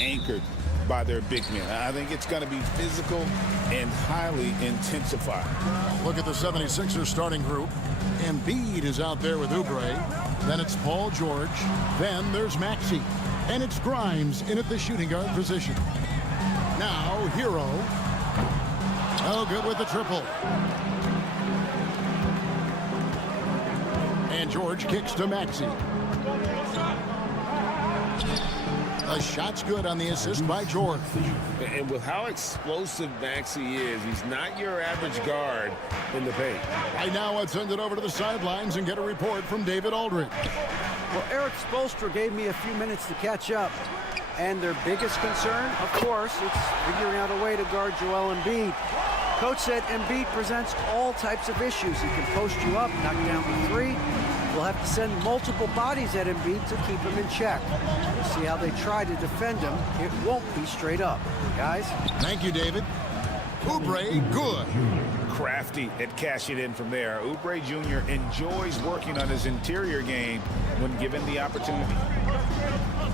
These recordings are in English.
anchored by their big men. I think it's going to be physical and highly intensified. Look at the 76ers starting group. Embiid is out there with Oubre. Then it's Paul George. Then there's Maxey. And it's Grimes in at the shooting guard position. Now, Hero. Oh, good with the triple. And George kicks to Maxey. The shot's good on the assist by George. And with how explosive Maxey is, he's not your average guard in the paint. Right now, let's send it over to the sidelines and get a report from David Aldridge. Well, Eric Spoelstra gave me a few minutes to catch up. And their biggest concern, of course, it's figuring out a way to guard Joel Embiid. Coach said Embiid presents all types of issues. He can post you up, knock down the three. We'll have to send multiple bodies at Embiid to keep him in check. We'll see how they try to defend him. It won't be straight up. Guys? Thank you, David. Oubre, good. Crafty at cashing in from there. Oubre Jr. enjoys working on his interior game when given the opportunity.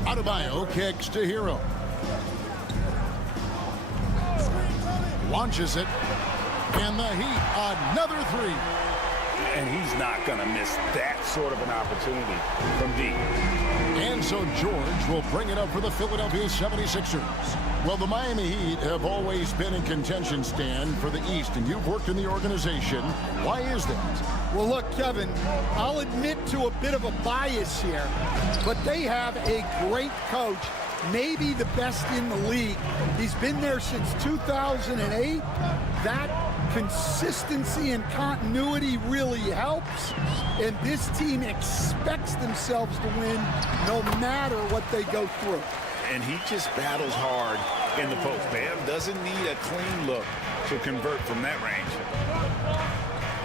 Adebayo kicks to Hero. Launches it. And the Heat, another three. And he's not going to miss that sort of an opportunity from deep. And so George will bring it up for the Philadelphia 76ers. Well, the Miami Heat have always been in contention, Stan, for the East, and you've worked in the organization. Why is that? Well, look, Kevin, I'll admit to a bit of a bias here, but they have a great coach, maybe the best in the league. He's been there since 2008. That consistency and continuity really helps, and this team expects themselves to win no matter what they go through. And he just battles hard in the post. Bam doesn't need a clean look to convert from that range.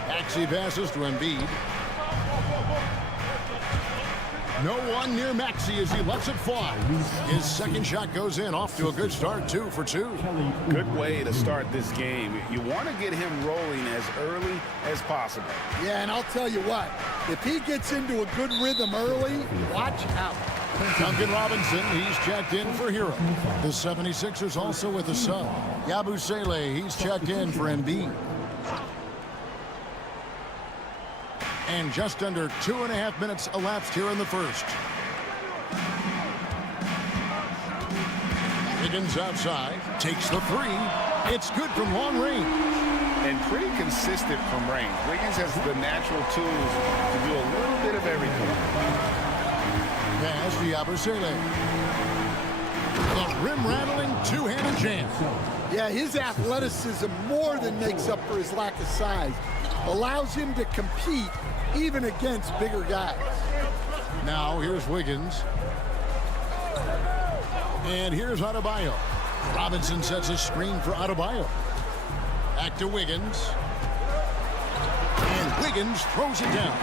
Maxey passes to Embiid. No one near Maxey as he lets it fly. His second shot goes in, off to a good start, 2 for 2. Good way to start this game. You want to get him rolling as early as possible. Yeah, and I'll tell you what, if he gets into a good rhythm early, watch out. Duncan Robinson, he's checked in for Hero. The 76ers also with a sub. Yabusele, he's checked in for Embiid. And just under 2.5 minutes elapsed here in the first. Higgins outside, takes the three. It's good from long range. And pretty consistent from range. Wiggins has the natural tools to do a little bit of everything. Pass to Yabusele. The rim-rattling two-handed jam. Yeah, his athleticism more than makes up for his lack of size. Allows him to compete even against bigger guys. Now here's Wiggins. And here's Adebayo. Robinson sets a screen for Adebayo. Back to Wiggins. And Wiggins throws it down.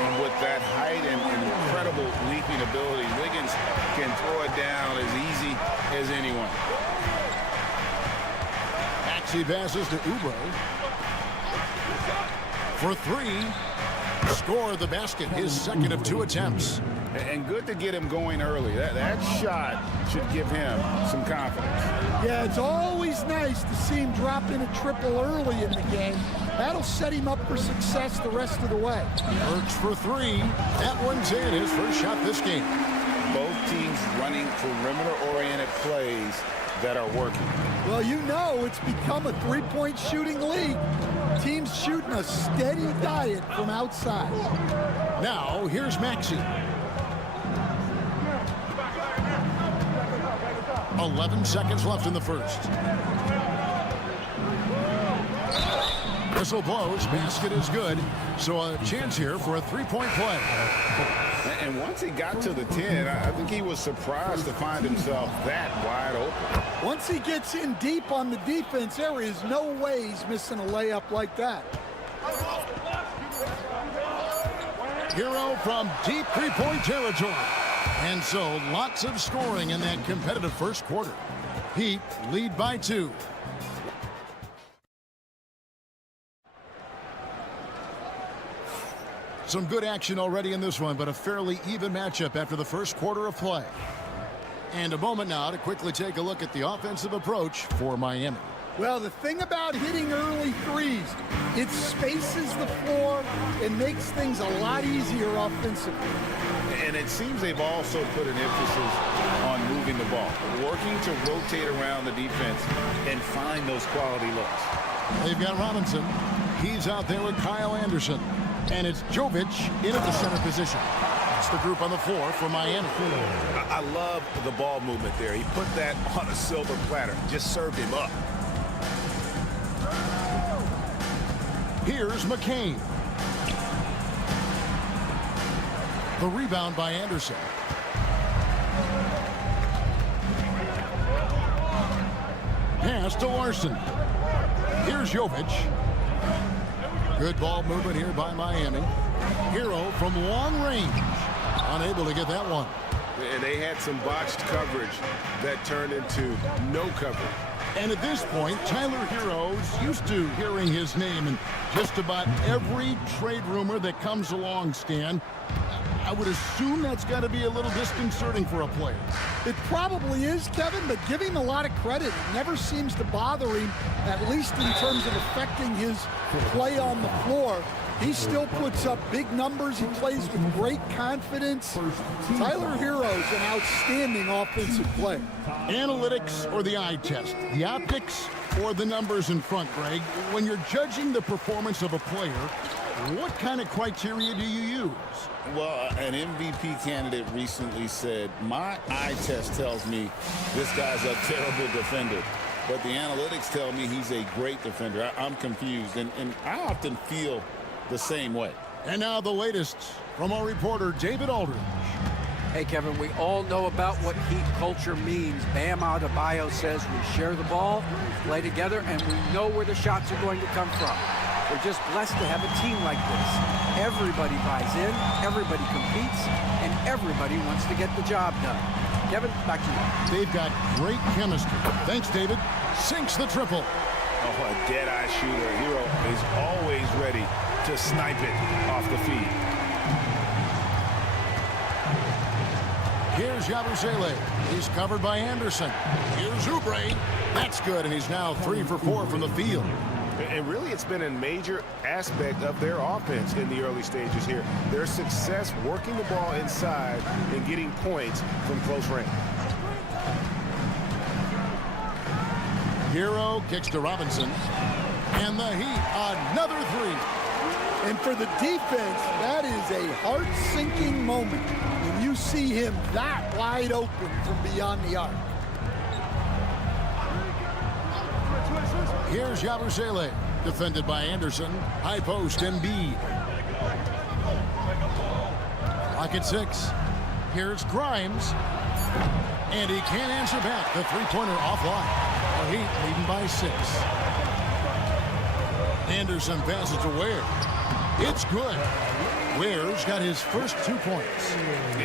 And with that height and incredible leaping ability, Wiggins can throw it down as easy as anyone. Maxey passes to Oubre. For three. Score the basket, his second of 2 attempts. And good to get him going early. That shot should give him some confidence. Yeah, it's always nice to see him drop in a triple early in the game. That'll set him up for success the rest of the way. Works for 3. That one's in, his first shot this game. Both teams running perimeter-oriented plays that are working. Well, you know it's become a three-point shooting league. Teams shooting a steady diet from outside. Now, here's Maxey. 11 seconds left in the first. Whistle blows, basket is good. So a chance here for a three-point play. And once he got to the 10, I think he was surprised to find himself that wide open. Once he gets in deep on the defense, there is no way he's missing a layup like that. Hero from deep three-point territory. And so lots of scoring in that competitive first quarter. Heat lead by 2. Some good action already in this one, but a fairly even matchup after the first quarter of play. And a moment now to quickly take a look at the offensive approach for Miami. Well, the thing about hitting early threes, it spaces the floor and makes things a lot easier offensively. And it seems they've also put an emphasis on moving the ball, working to rotate around the defense and find those quality looks. They've got Robinson. He's out there with Kyle Anderson. And it's Jovic in at the center position. That's the group on the floor for Miami. I love the ball movement there. He put that on a silver platter, just served him up. Here's McCain. The rebound by Anderson. Pass to Larson. Here's Jovic. Good ball movement here by Miami. Hero from long range. Unable to get that one. And they had some botched coverage that turned into no coverage. And at this point, Tyler Hero's used to hearing his name in just about every trade rumor that comes along, Stan. I would assume that's got to be a little disconcerting for a player. It probably is, Kevin, but give him a lot of credit. It never seems to bother him, at least in terms of affecting his play on the floor. He still puts up big numbers. He plays with great confidence. Tyler Hero's an outstanding offensive player. Analytics or the eye test? The optics or the numbers in front, Greg? When you're judging the performance of a player, what kind of criteria do you use? Well, an MVP candidate recently said, my eye test tells me this guy's a terrible defender, but the analytics tell me he's a great defender. I'm confused, and I often feel the same way. And now the latest from our reporter, David Aldridge. Hey, Kevin, we all know about what Heat culture means. Bam Adebayo says we share the ball, play together, and we know where the shots are going to come from. We're just blessed to have a team like this. Everybody buys in, everybody competes, and everybody wants to get the job done. Kevin, back to you. They've got great chemistry. Thanks, David. Sinks the triple. Oh, a dead-eye shooter. Hero is always ready to snipe it off the feed. Here's Yabusele. He's covered by Anderson. Here's Oubre. That's good, and he's now 3 for 4 from the field. And really, it's been a major aspect of their offense in the early stages here. Their success working the ball inside and getting points from close range. Hero kicks to Robinson. And the Heat, another 3. And for the defense, that is a heart-sinking moment when you see him that wide open from beyond the arc. Here's Yabusele, defended by Anderson. High post, Embiid. Clock at 6. Here's Grimes. And he can't answer back. The three-pointer offline. The Heat leading by 6. Anderson passes to Ware. It's good. Ware's got his first 2 points.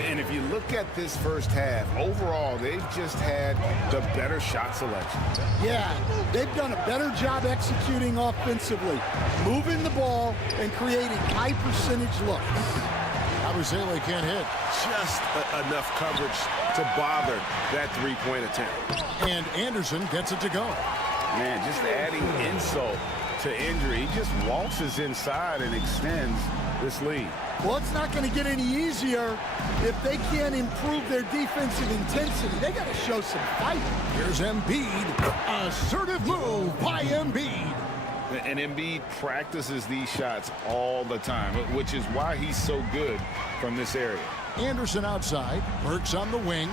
And if you look at this first half, overall, they've just had the better shot selection. Yeah, they've done a better job executing offensively, moving the ball and creating high-percentage looks. Yabusele can't hit. Just enough coverage to bother that three-point attempt. And Anderson gets it to go. Man, just adding insult to injury. He just waltzes inside and extends this lead. Well, it's not going to get any easier if they can't improve their defensive intensity. They got to show some fight. Here's Embiid. Assertive move by Embiid. And Embiid practices these shots all the time, which is why he's so good from this area. Anderson outside. Burks on the wing.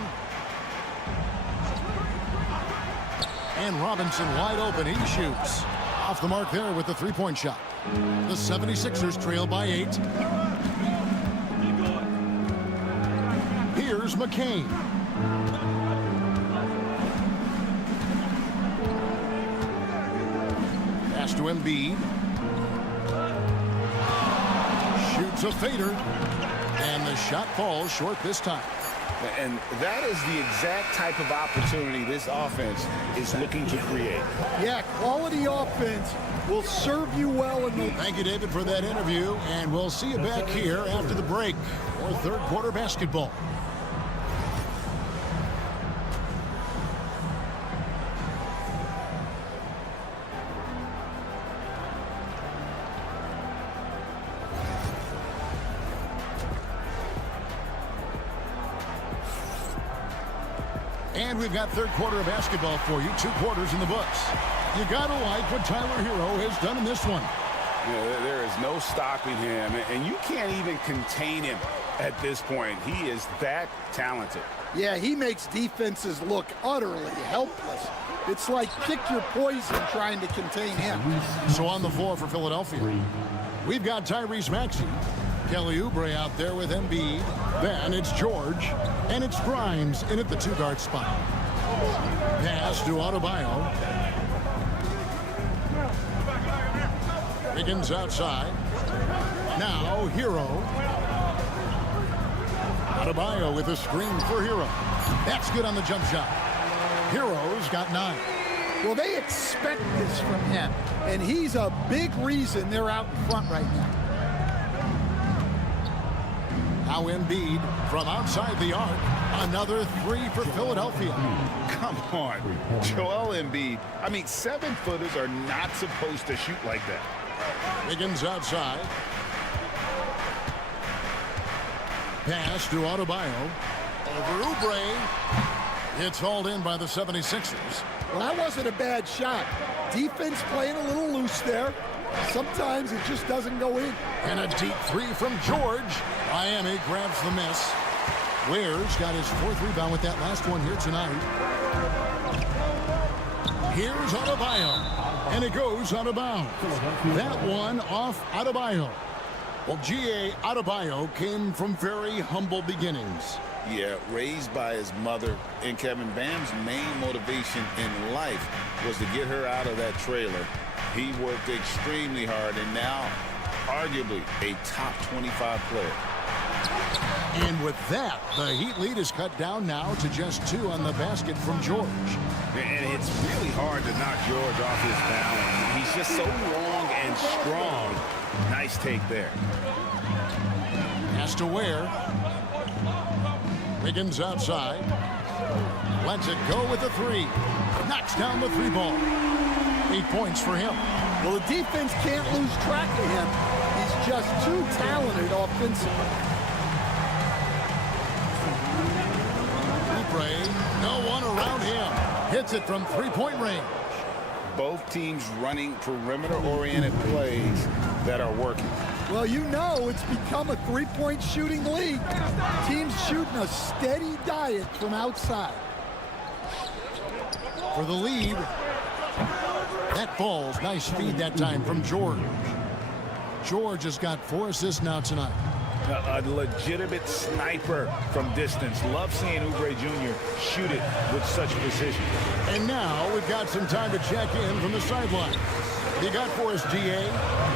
And Robinson wide open. He shoots. Off the mark there with the three-point shot. The 76ers trail by 8. Here's McCain. Pass to Embiid. Shoots a fader. And the shot falls short this time. And that is the exact type of opportunity this offense is looking to create. Yeah, quality offense will serve you well in the... Thank you, David, for that interview. And we'll see you back here after the break for third quarter basketball. And we've got third quarter of basketball for you. 2 quarters in the books. You got to like what Tyler Hero has done in this one. Yeah, there is no stopping him, and you can't even contain him at this point. He is that talented. Yeah, he makes defenses look utterly helpless. It's like pick your poison trying to contain him. So on the floor for Philadelphia, we've got Tyrese Maxey, Kelly Oubre out there with Embiid. Then it's George, and it's Grimes in at the 2-guard spot. Pass to Adebayo. Wiggins outside. Now Hero. Adebayo with a screen for Hero. That's good on the jump shot. Hero's got 9. Well, they expect this from him, and he's a big reason they're out in front right now. Now Embiid from outside the arc. Another 3 for Philadelphia. Come on, Joel Embiid. I mean, 7-footers are not supposed to shoot like that. Wiggins outside. Pass to Adebayo. Over Oubre. It's hauled in by the 76ers. Well, that wasn't a bad shot. Defense playing a little loose there. Sometimes it just doesn't go in. And a deep 3 from George. Miami grabs the miss. Ware's got his 4th rebound with that last one here tonight. Here's Adebayo. And it goes out of bounds. That one off Adebayo. Well, G.A. Adebayo came from very humble beginnings. Yeah, raised by his mother. And Kevin, Bam's main motivation in life was to get her out of that trailer. He worked extremely hard and now arguably a top 25 player. And with that, the Heat lead is cut down now to just 2 on the basket from George. And it's really hard to knock George off his balance. He's just so long and strong. Nice take there. Has to Ware. Wiggins outside. Lets it go with the 3. Knocks down the 3 ball. 8 points for him. Well, the defense can't lose track of him. He's just too talented offensively. Oubre, no one around him. Hits it from 3-point range. Both teams running perimeter-oriented plays that are working. Well, you know it's become a 3-point shooting league. Teams shooting a steady diet from outside. For the lead. That falls. Nice feed that time from George. George has got 4 assists now tonight. A legitimate sniper from distance. Love seeing Oubre Jr. shoot it with such precision. And now we've got some time to check in from the sideline. You got for us, D.A.?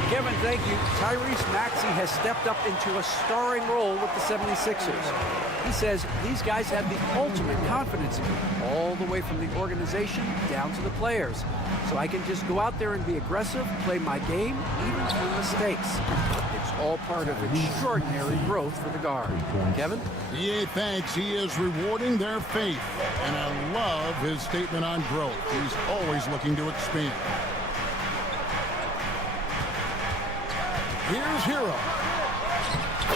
Kevin, thank you. Tyrese Maxey has stepped up into a starring role with the 76ers. He says these guys have the ultimate confidence in me, all the way from the organization down to the players. So I can just go out there and be aggressive, play my game, even through mistakes. It's all part of extraordinary growth for the guard. Kevin? D.A. thanks. He is rewarding their faith. And I love his statement on growth. He's always looking to expand. Here's Hero.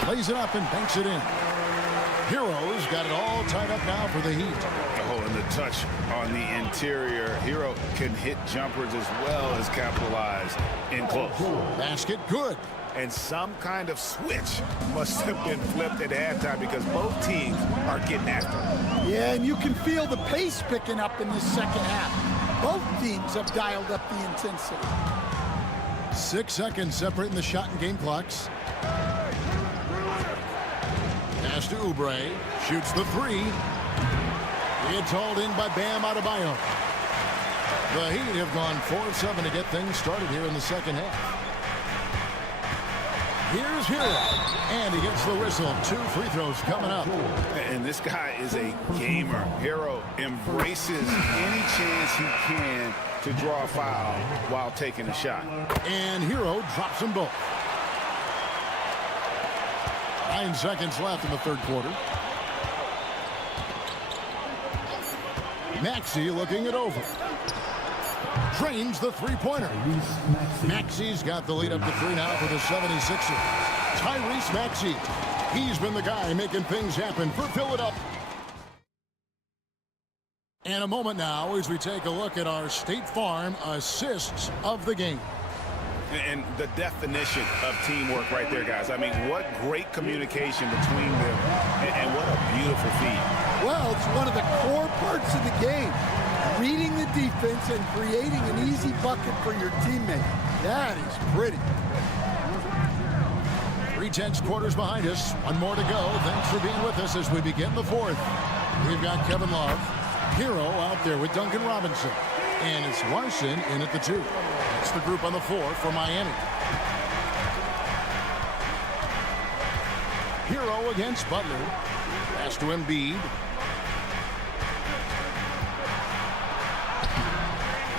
Plays it up and banks it in. Hero's got it all tied up now for the Heat. Oh, and the touch on the interior. Hero can hit jumpers as well as capitalize in close. Basket good. And some kind of switch must have been flipped at halftime because both teams are getting after it. Yeah, and you can feel the pace picking up in this second half. Both teams have dialed up the intensity. 6 seconds separating the shot and game clocks. Pass to Oubre. Shoots the 3. It's hauled in by Bam Adebayo. The Heat have gone 4-7 to get things started here in the second half. Here's Hero. And he gets the whistle. 2 free throws coming up. And this guy is a gamer. Hero embraces any chance he can to draw a foul while taking a shot. And Hero drops them both. 9 seconds left in the third quarter. Maxey looking it over. Drains the 3-pointer. Maxey's got the lead up to 3 now for the 76ers. Tyrese Maxey. He's been the guy making things happen for Philadelphia. And a moment now as we take a look at our State Farm assists of the game. And the definition of teamwork right there, guys. I mean, what great communication between them, and what a beautiful feed. Well, it's one of the core parts of the game. Reading the defense and creating an easy bucket for your teammate. That is pretty. 3/10 quarters behind us. One more to go. Thanks for being with us as we begin the fourth. We've got Kevin Love, Hero out there with Duncan Robinson. And it's Larson in at the 2. It's the group on the 4 for Miami. Hero against Butler. Pass to Embiid.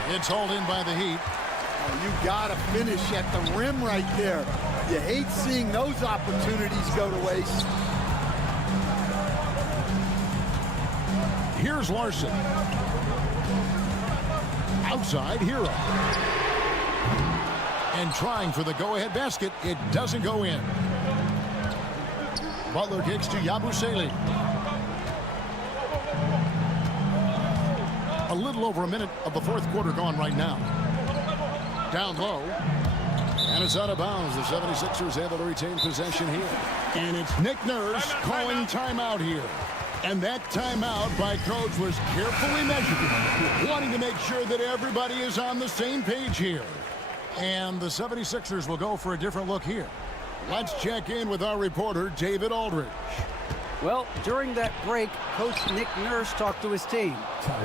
It's hauled in by the Heat. Oh, you got to finish at the rim right there. You hate seeing those opportunities go to waste. Here's Larson. Outside, Hero. And trying for the go-ahead basket. It doesn't go in. Butler kicks to Yabusele. A little over a minute of the fourth quarter gone right now. Down low. And it's out of bounds. The 76ers able to retain possession here. And it's Nick Nurse calling timeout here. And that timeout by Coach was carefully measured, wanting to make sure that everybody is on the same page here. And the 76ers will go for a different look here. Let's check in with our reporter, David Aldridge. Well, during that break, Coach Nick Nurse talked to his team.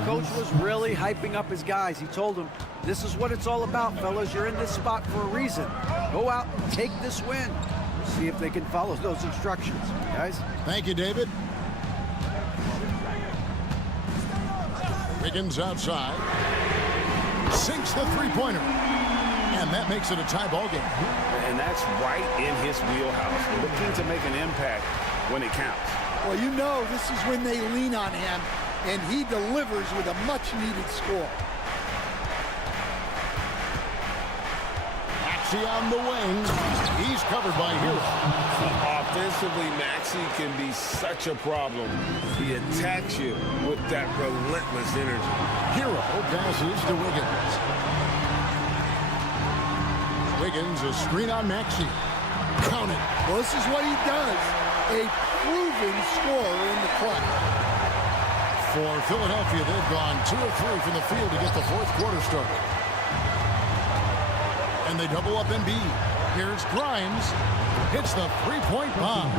Coach was really hyping up his guys. He told them, this is what it's all about, fellas. You're in this spot for a reason. Go out and take this win. We'll see if they can follow those instructions, guys. Thank you, David. Wiggins outside. Sinks the three-pointer. And that makes it a tie ball game. And that's right in his wheelhouse. Looking to make an impact when it counts. Well, you know this is when they lean on him, and he delivers with a much-needed score. Maxey on the wing. He's covered by Hero. Offensively, Maxey can be such a problem. He attacks you with that relentless energy. Hero passes to Wiggins. Wiggins, a screen on Maxey. Count it. Well, this is what he does. A proven scorer in the clutch. For Philadelphia, they've gone 2 of 3 from the field to get the fourth quarter started. And they double up Embiid. Here's Grimes. Hits the three-point bomb.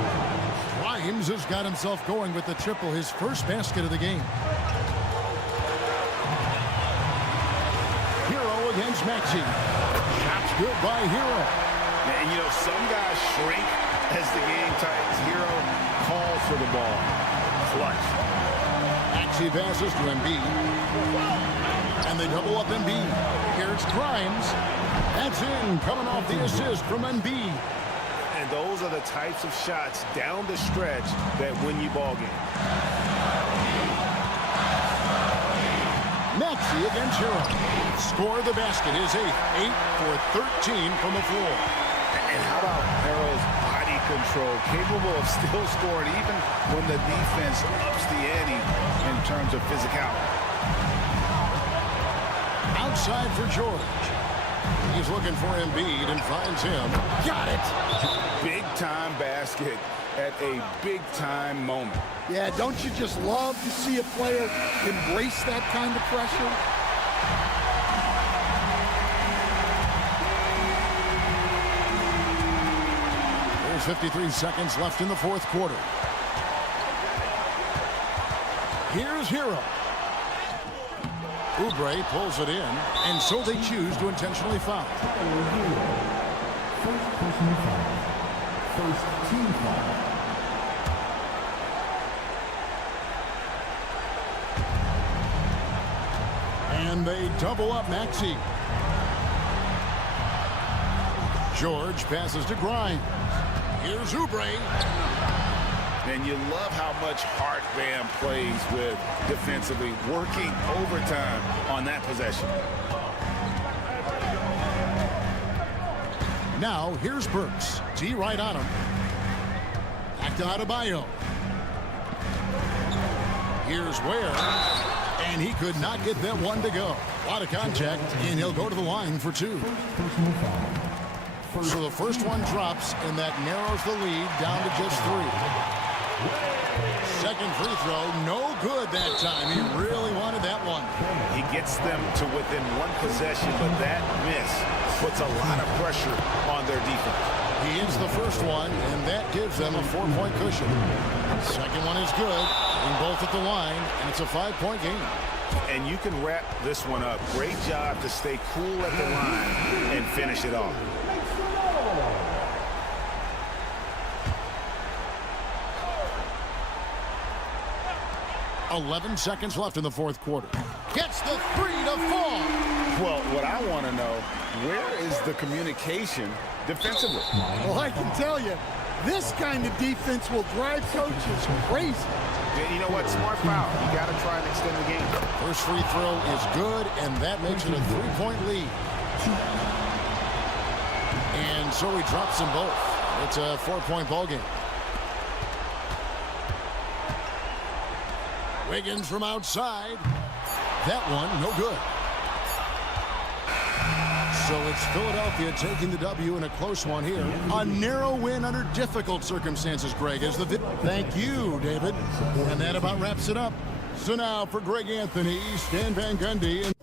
Grimes has got himself going with the triple, his first basket of the game. Hero against Maxey. Shots good by Hero. And, you know, some guys shrink as the game tightens. Hero calls for the ball. Clutch. Maxey passes to Embiid. And they double up Embiid. Here's Grimes. That's in, coming off the assist from Embiid. And those are the types of shots down the stretch that win you ball games. Maxey against Hero. Score the basket, his 8th. 8 for 13 from the floor. And how about Hero's body control? Capable of still scoring even when the defense ups the ante in terms of physicality. Outside for George. He's looking for Embiid and finds him. Got it! Big-time basket at a big-time moment. Yeah, don't you just love to see a player embrace that kind of pressure? There's 53 seconds left in the fourth quarter. Here's Hero. Oubre pulls it in, and so they choose to intentionally foul. First personal foul. First team foul. And they double up Maxey. George passes to Grimes. Here's Oubre. And you love how much heart Bam plays with defensively, working overtime on that possession. Now, here's Burks. D right on him. Back to Adebayo. Here's Ware. And he could not get that one to go. A lot of contact, and he'll go to the line for 2. Personal foul. So the first one drops, and that narrows the lead down to just 3. Second free throw, no good that time. He really wanted that one. He gets them to within 1 possession, but that miss puts a lot of pressure on their defense. He hits the first one, and that gives them a 4-point cushion. Second one is good, getting both at the line, and it's a 5-point game. And you can wrap this one up. Great job to stay cool at the line and finish it off. 11 seconds left in the fourth quarter. Gets the 3 to fall. Well, what I want to know, where is the communication defensively? Well, I can tell you, this kind of defense will drive coaches crazy. You know what? Smart foul. You got to try and extend the game. First free throw is good, and that makes it a 3-point lead. And so he drops them both. It's a 4-point ball game. Wiggins from outside. That one, no good. So it's Philadelphia taking the W in a close one here. A narrow win under difficult circumstances, Greg. Thank you, David. And that about wraps it up. So now for Greg Anthony, Stan Van Gundy, and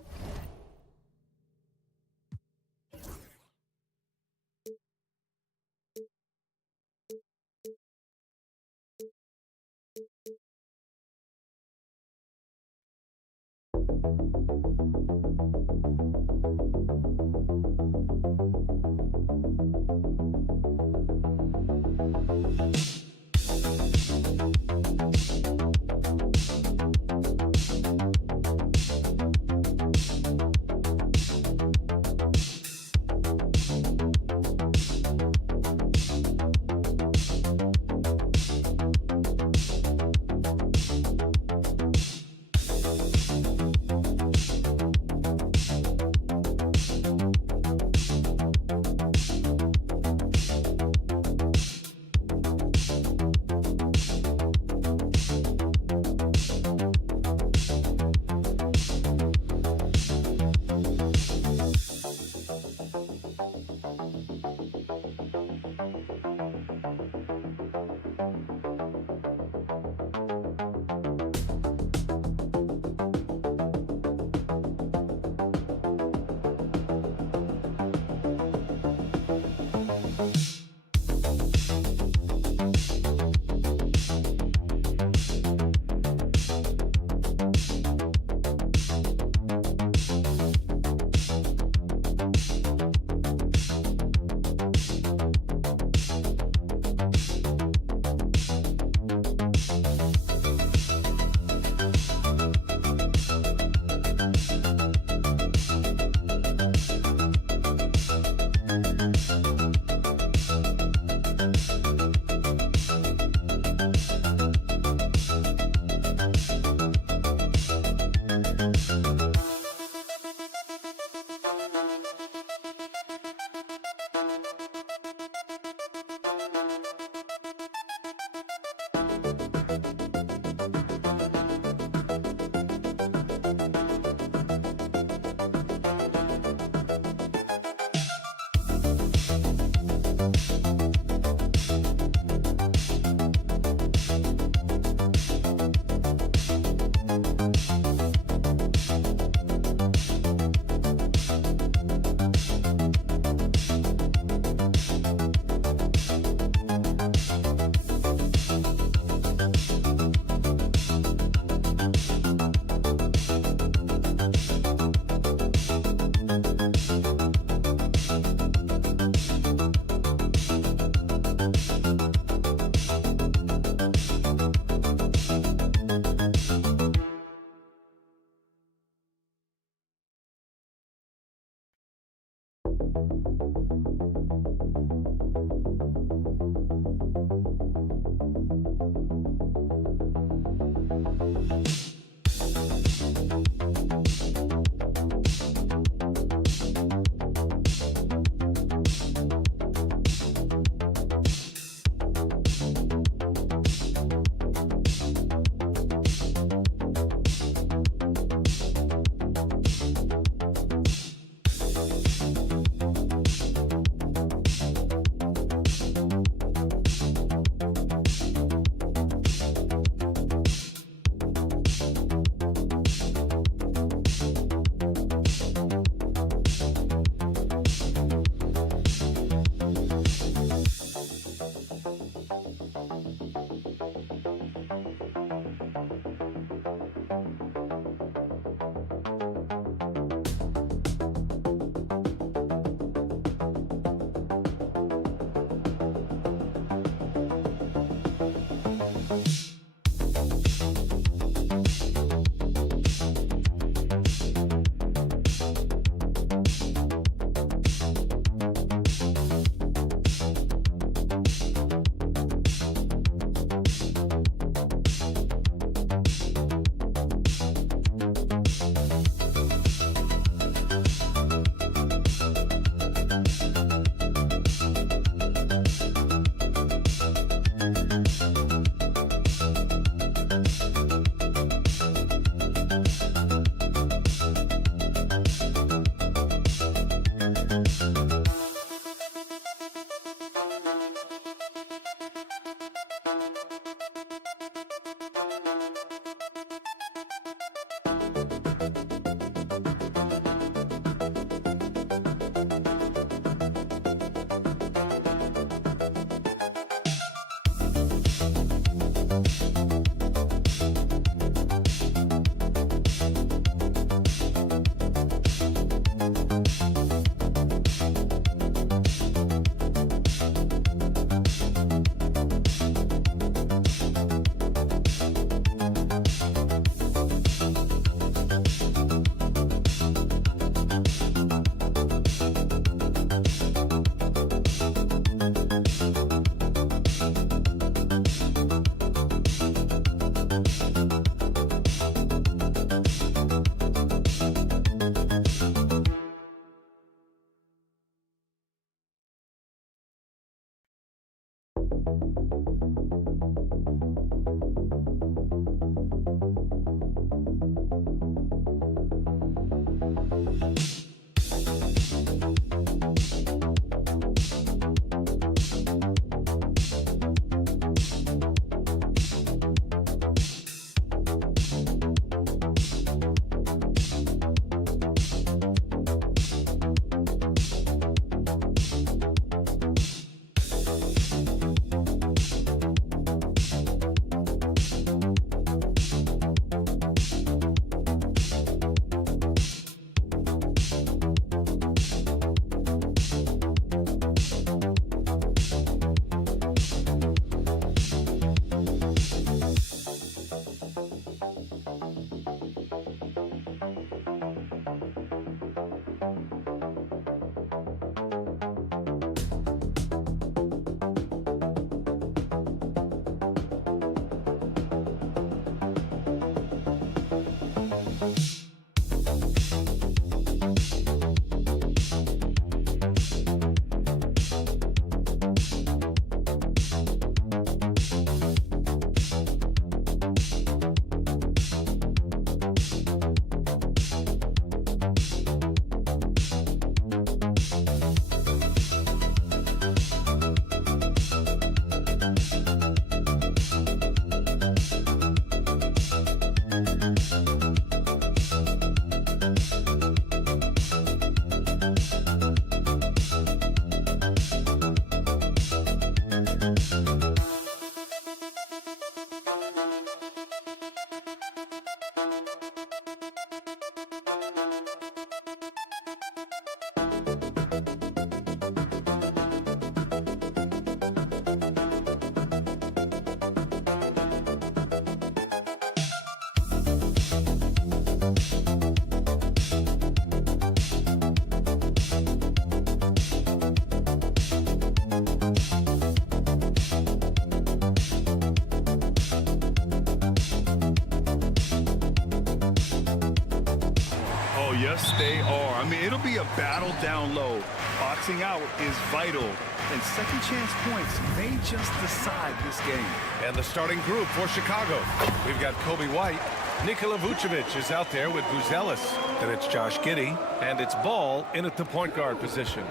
Yes, they are. I mean, it'll be a battle down low. Boxing out is vital, and second chance points may just decide this game. And the starting group for Chicago. We've got Kobe White. Nikola Vucevic is out there with Buzelis. Then it's Josh Giddey. And it's Ball in at the point guard position.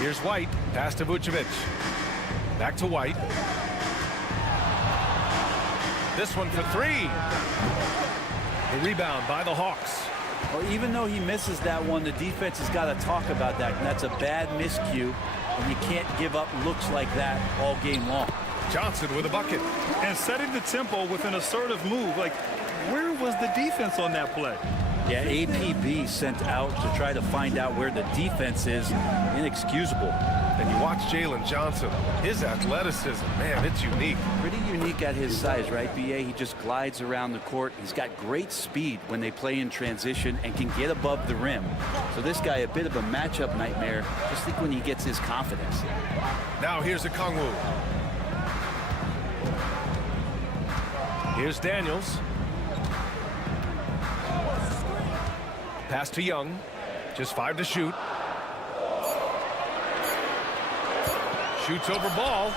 Here's White. Pass to Vucevic. Back to White. This one for three. The rebound by the Hawks. Well, even though he misses that one, the defense has got to talk about that. And that's a bad miscue, and you can't give up looks like that all game long. Johnson with a bucket. And setting the tempo with an assertive move. Like, where was the defense on that play? Yeah, APB sent out to try to find out where the defense is. Inexcusable. And you watch Jalen Johnson. His athleticism, man, it's unique. Pretty unique at his size, right, B.A.? He just glides around the court. He's got great speed when they play in transition and can get above the rim. So this guy, a bit of a matchup nightmare. Just think when he gets his confidence. Now here's a Kongwu. Here's Daniels. Pass to Young. Just 5 to shoot. Shoots over Ball.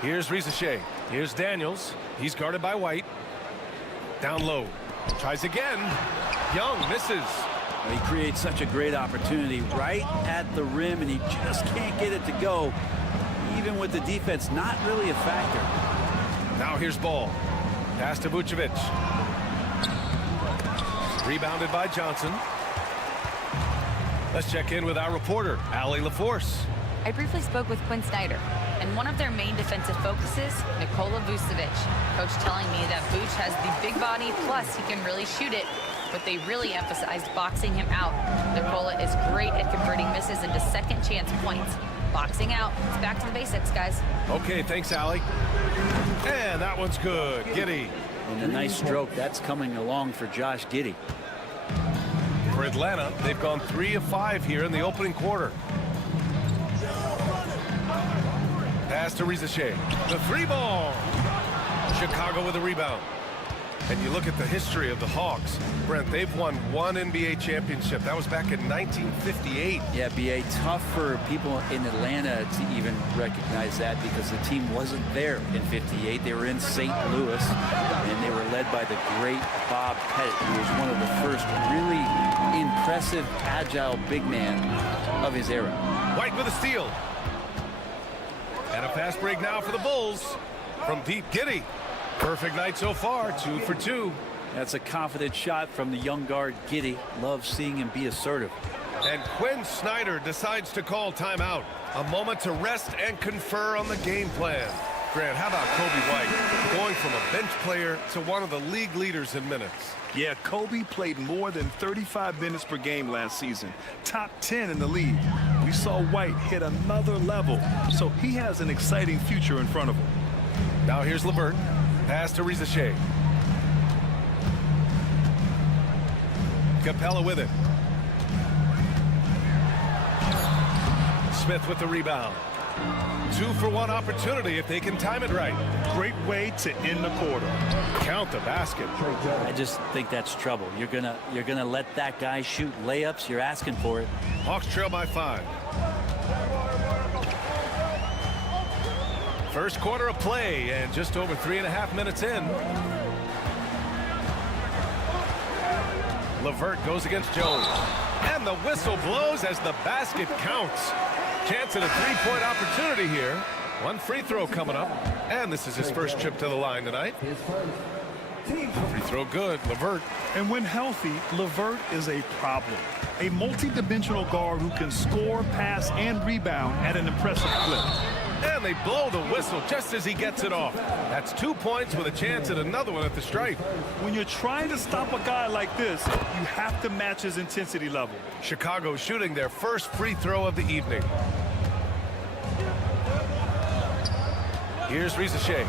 Here's Rizachet. Here's Daniels. He's guarded by White. Down low. Tries again. Young misses. He creates such a great opportunity right at the rim, and he just can't get it to go. Even with the defense not really a factor. Now here's Ball. Pass to Vucevic. Rebounded by Johnson. Let's check in with our reporter, Allie LaForce. I briefly spoke with Quinn Snyder, and one of their main defensive focuses, Nikola Vucevic. Coach telling me that Vuce has the big body, plus he can really shoot it, but they really emphasized boxing him out. Nikola is great at converting misses into second chance points. Boxing out, it's back to the basics, guys. Okay, thanks, Allie. And that one's good. Giddey. And a nice stroke. That's coming along for Josh Giddey. For Atlanta, they've gone 3 of 5 here in the opening quarter. Pass to Rizachet. The 3 ball. Chicago with a rebound. And you look at the history of the Hawks, Brent, they've won one NBA championship. That was back in 1958. Yeah, B.A., tough for people in Atlanta to even recognize that because the team wasn't there in 58. They were in St. Louis, and they were led by the great Bob Pettit, who was one of the first really impressive, agile big man of his era. White with a steal. And a fast break now for the Bulls. From deep, Giddey. Perfect night so far, 2 for 2. That's a confident shot from the young guard, Giddey. Love seeing him be assertive. And Quinn Snyder decides to call timeout. A moment to rest and confer on the game plan. Grant, how about Kobe White going from a bench player to one of the league leaders in minutes? Yeah, Kobe played more than 35 minutes per game last season. Top 10 in the league. We saw White hit another level, so he has an exciting future in front of him. Now here's LeVert. Pass to Rizachet. Capella with it. Smith with the rebound. 2-for-1 opportunity if they can time it right. Great way to end the quarter. Count the basket. I just think that's trouble. You're gonna let that guy shoot layups. You're asking for it. Hawks trail by 5. First quarter of play and just over 3.5 minutes in. LeVert goes against Jones. And the whistle blows as the basket counts. Chance at a three-point opportunity here. One free throw coming up. And this is his first trip to the line tonight. Free throw good, LeVert. And when healthy, LeVert is a problem. A multi-dimensional guard who can score, pass, and rebound at an impressive clip. And they blow the whistle just as he gets it off. That's 2 points with a chance at another one at the stripe. When you're trying to stop a guy like this, you have to match his intensity level. Chicago shooting their first free throw of the evening. Here's Rizachet.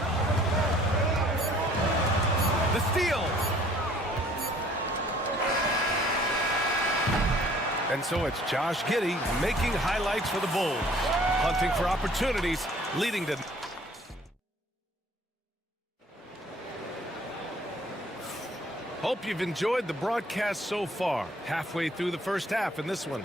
The steal. And so it's Josh Giddey making highlights for the Bulls. Hunting for opportunities, leading to... Hope you've enjoyed the broadcast so far. Halfway through the first half in this one.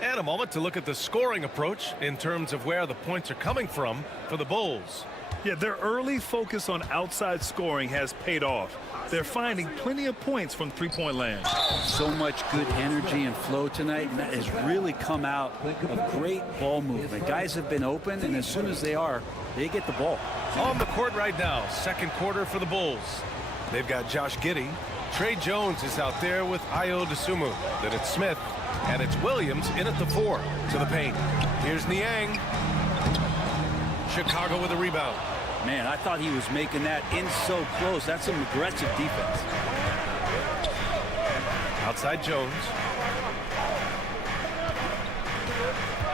And a moment to look at the scoring approach in terms of where the points are coming from for the Bulls. Yeah, their early focus on outside scoring has paid off. They're finding plenty of points from three-point land. So much good energy and flow tonight, and that has really come out of great ball movement. Guys have been open, and as soon as they are, they get the ball. On the court right now, second quarter for the Bulls. They've got Josh Giddey. Trey Jones is out there with Ayo Dosunmu. Then it's Smith, and it's Williams in at the 4 to the paint. Here's Niang. Chicago with a rebound. Man, I thought he was making that in so close. That's some aggressive defense. Outside Jones.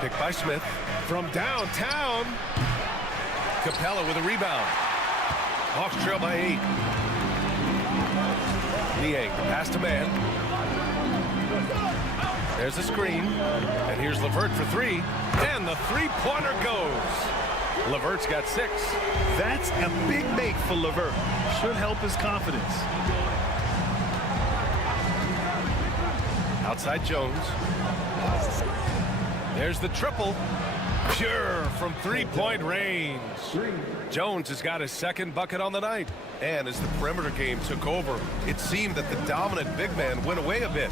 Picked by Smith. From downtown. Capella with a rebound. Hawks trail by 8. Niang, pass to man. There's a screen. And here's LeVert for 3. And the three-pointer goes. LeVert's got 6. That's a big make for LeVert. Should help his confidence. Outside Jones. There's the triple. Pure from three-point range. Jones has got his second bucket on the night. And as the perimeter game took over, it seemed that the dominant big man went away a bit.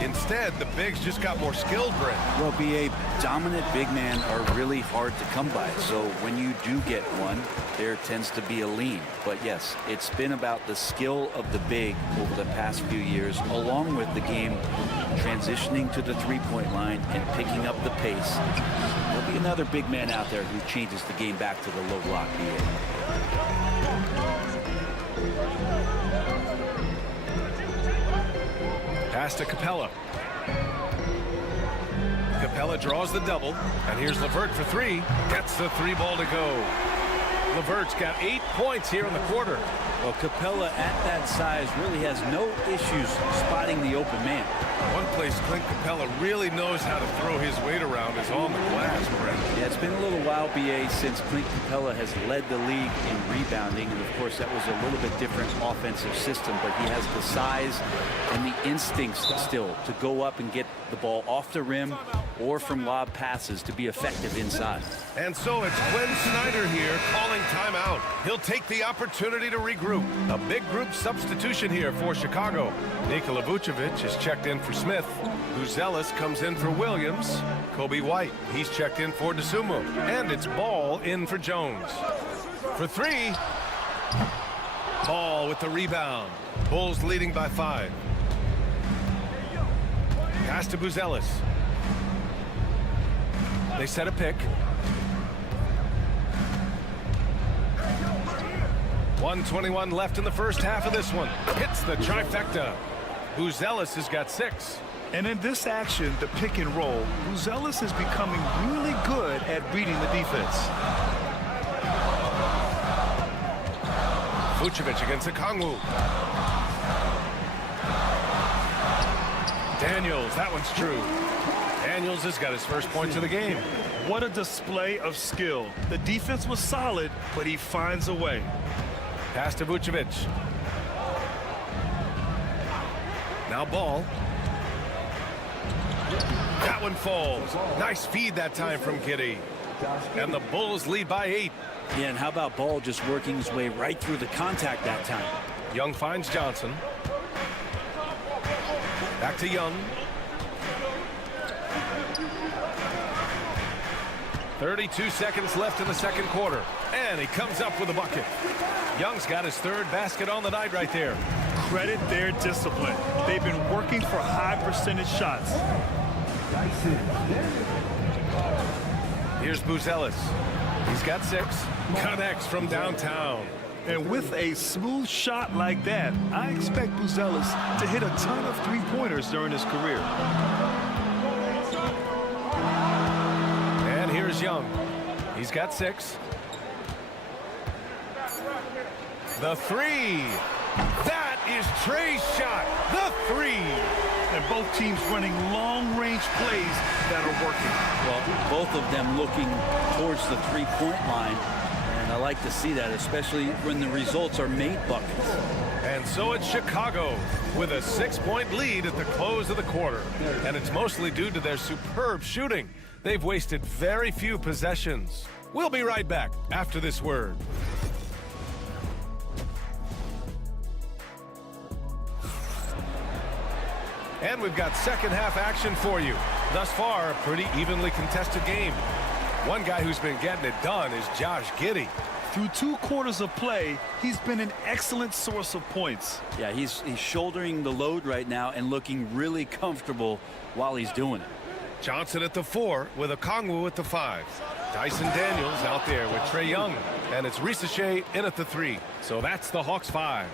Instead, the bigs just got more skilled, Brent. Well, B.A., dominant big men are really hard to come by. So when you do get one, there tends to be a lean. But yes, it's been about the skill of the big over the past few years, along with the game transitioning to the three-point line and picking up the pace. There'll be another big man out there who changes the game back to the low block, B.A. Pass to Capella. Capella draws the double, and here's LeVert for 3. Gets the 3 ball to go. LeVert's got 8 points here in the quarter. Well, Capella at that size really has no issues spotting the open man. One place Clint Capella really knows how to throw his weight around is on the glass, Brent. Yeah, It's been a little while, BA, since Clint Capella has led the league in rebounding. And, of course, that was a little bit different offensive system. But he has the size and the instincts still to go up and get the ball off the rim or from lob passes to be effective inside. And so it's Quinn Snyder here calling timeout. He'll take the opportunity to regroup. A big group substitution here for Chicago. Nikola Vucevic is checked in for Smith. Buzelis comes in for Williams. Kobe White, he's checked in for DeSumo. And it's Ball in for Jones. For three. Ball with the rebound. Bulls leading by 5. Pass to Buzelis. They set a pick. 1:21 left in the first half of this one. Hits the trifecta. Buzelis has got 6. And in this action, the pick and roll, Buzelis is becoming really good at reading the defense. Vucevic against Okongwu. Daniels, that one's true. Daniels has got his first points of the game. What a display of skill. The defense was solid, but he finds a way. Pass to Vucevic. Now Ball. That one falls. Nice feed that time from Giddey. And the Bulls lead by 8. Yeah, and how about Ball just working his way right through the contact that time? Young finds Johnson. Back to Young. 32 seconds left in the second quarter. And he comes up with a bucket. Young's got his 3rd basket on the night right there. Credit their discipline. They've been working for high percentage shots. Here's Buzelis. He's got 6. Connects from downtown. And with a smooth shot like that, I expect Buzelis to hit a ton of three-pointers during his career. And here's Young. He's got 6. The 3. That is Trey's shot. The 3. And both teams running long-range plays that are working. Well, both of them looking towards the three-point line. And I like to see that, especially when the results are made buckets. And so it's Chicago with a 6-point lead at the close of the quarter. And it's mostly due to their superb shooting. They've wasted very few possessions. We'll be right back after this word. And we've got second half action for you. Thus far, a pretty evenly contested game. One guy who's been getting it done is Josh Giddey. Through 2 quarters of play, he's been an excellent source of points. Yeah, he's shouldering the load right now and looking really comfortable while he's doing it. Johnson at the 4 with Okongwu at the 5. Dyson Daniels out there with Trae Young. And it's Ricochet in at the 3. So that's the Hawks 5.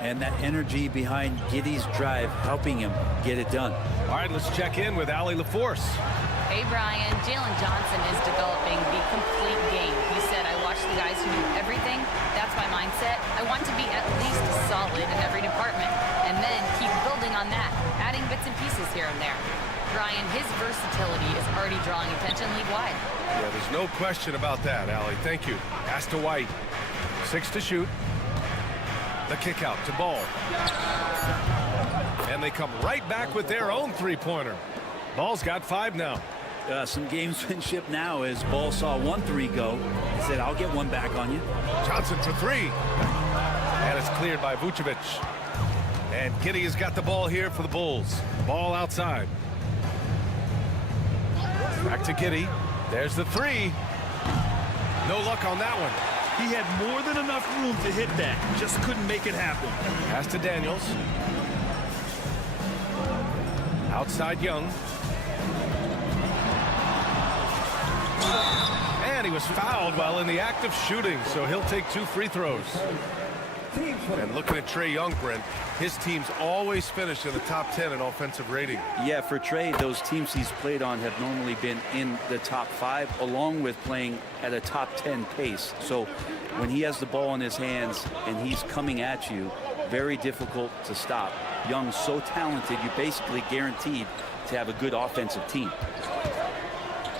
And that energy behind Giddey's drive helping him get it done. All right, let's check in with Allie LaForce. Hey, Brian. Jalen Johnson is developing the complete game. He said, I watch the guys who do everything. That's my mindset. I want to be at least solid in every department. And then keep building on that, adding bits and pieces here and there. Brian, his versatility is already drawing attention league-wide. Yeah, there's no question about that, Allie. Thank you. Pass to White. 6 to shoot. The kick out to Ball. And they come right back with their own three-pointer. Ball's got 5 now. Some gamesmanship now as Ball saw 1 3 go. He said, I'll get one back on you. Johnson for 3. And it's cleared by Vucevic. And Giddey has got the ball here for the Bulls. Ball outside. Back to Giddey. There's the 3. No luck on that one. He had more than enough room to hit that. Just couldn't make it happen. Pass to Daniels. Outside Young. And he was fouled while in the act of shooting, so he'll take 2 free throws. And looking at Trae Young, Brent, his teams always finish in the top 10 in offensive rating. Yeah, for Trae, those teams he's played on have normally been in the top 5, along with playing at a top 10 pace. So when he has the ball in his hands and he's coming at you, very difficult to stop. Young's so talented, you're basically guaranteed to have a good offensive team.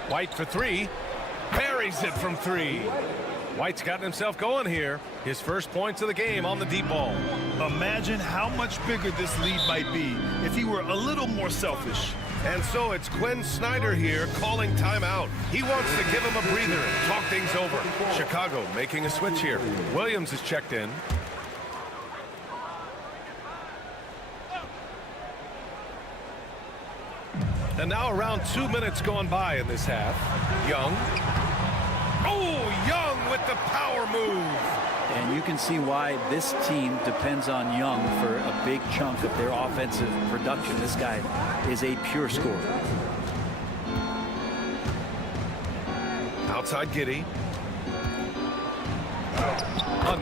White for 3. Buries it from 3. White's gotten himself going here. His first points of the game on the deep ball. Imagine how much bigger this lead might be if he were a little more selfish. And so it's Quinn Snyder here calling timeout. He wants to give him a breather and talk things over. Chicago making a switch here. Williams is checked in. And now around 2 minutes gone by in this half. Young. Oh, Young with the power move. And you can see why this team depends on Young for a big chunk of their offensive production. This guy is a pure scorer. Outside Giddey.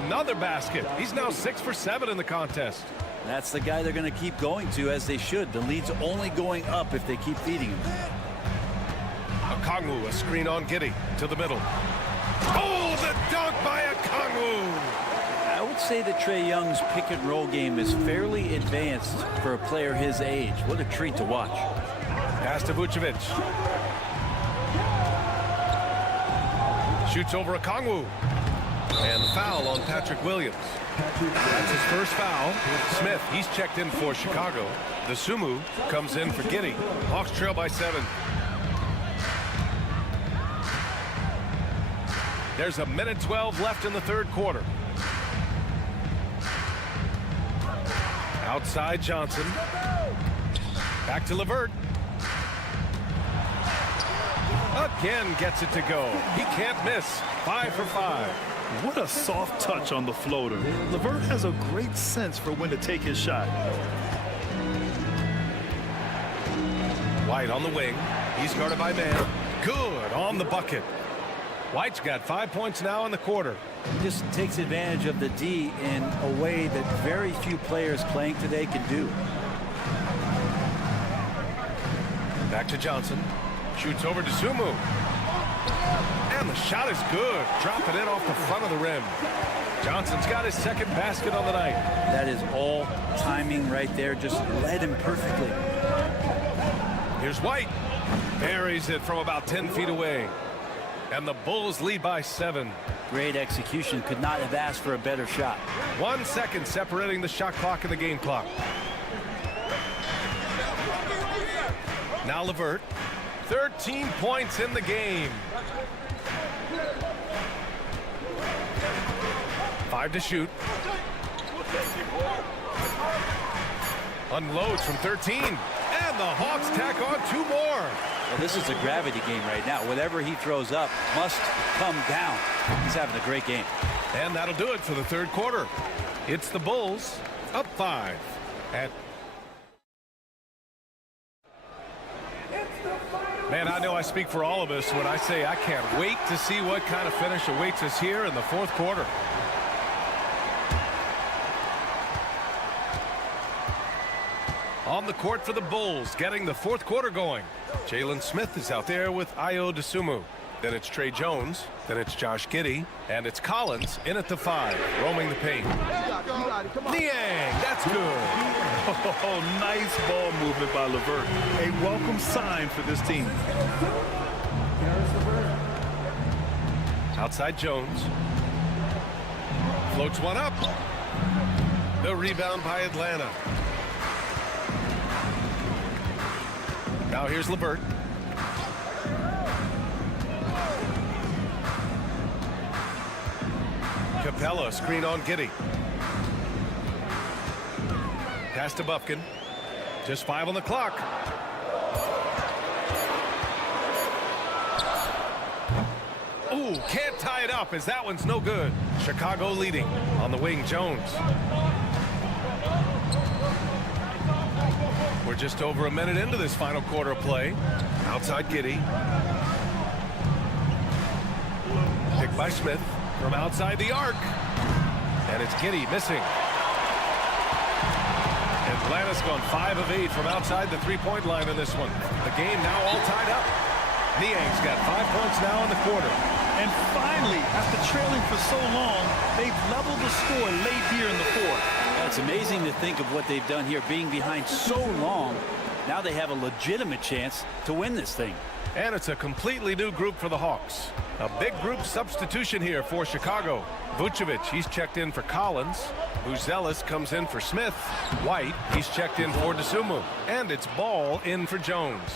Another basket. He's now 6 for 7 in the contest. That's the guy they're going to keep going to, as they should. The lead's only going up if they keep feeding him. Okongwu, a screen on Giddey to the middle. Oh, the dunk by Okongwu. I would say that Trae Young's pick and roll game is fairly advanced for a player his age. What a treat to watch. Pass to Vucevic. Shoots over Okongwu. And foul on Patrick Williams. That's his first foul. Smith, he's checked in for Chicago. The Sumu comes in for Giddey. Hawks trail by 7. There's a minute 12 left in the third quarter. Outside Johnson. Back to LeVert. Again gets it to go. He can't miss. 5 for 5. What a soft touch on the floater. LeVert has a great sense for when to take his shot. White on the wing. He's guarded by man. Good on the bucket. White's got 5 points now in the quarter. He just takes advantage of the D in a way that very few players playing today can do. Back to Johnson. Shoots over to Sumu. And the shot is good. Dropping it off the front of the rim. Johnson's got his second basket on the night. That is all timing right there. Just led him perfectly. Here's White. Buries it from about 10 feet away. And the Bulls lead by 7. Great execution. Could not have asked for a better shot. 1 second separating the shot clock and the game clock. Now LeVert. 13 points in the game. 5 to shoot. Unloads from 13. And the Hawks tack on 2 more. Well, this is a gravity game right now. Whatever he throws up must come down. He's having a great game. And that'll do it for the third quarter. It's the Bulls up 5. Man, I know I speak for all of us when I say I can't wait to see what kind of finish awaits us here in the fourth quarter. On the court for the Bulls, getting the fourth quarter going. Jalen Smith is out there with Ayo Dosunmu. Then it's Trey Jones. Then it's Josh Giddey. And it's Collins in at the 5, roaming the paint. Niang, that's good. Oh, nice ball movement by LeVert. A welcome sign for this team. Outside Jones. Floats one up. The rebound by Atlanta. Now here's LeVert. Capella, screen on Giddey. Pass to Bufkin. Just 5 on the clock. Ooh, can't tie it up as that one's no good. Chicago leading. On the wing, Jones. We're just over a minute into this final quarter of play. Outside Giddey. Picked by Smith from outside the arc. And it's Giddey missing. Atlanta's gone 5 of 8 from outside the three-point line in this one. The game now all tied up. Niang's got 5 points now in the quarter. And finally, after trailing for so long, they've leveled the score late here in the fourth. It's amazing to think of what they've done here, being behind so long. Now they have a legitimate chance to win this thing. And it's a completely new group for the Hawks. A big group substitution here for Chicago. Vucevic, he's checked in for Collins. Buzelis comes in for Smith. White, he's checked in for DeSumo. And it's Ball in for Jones.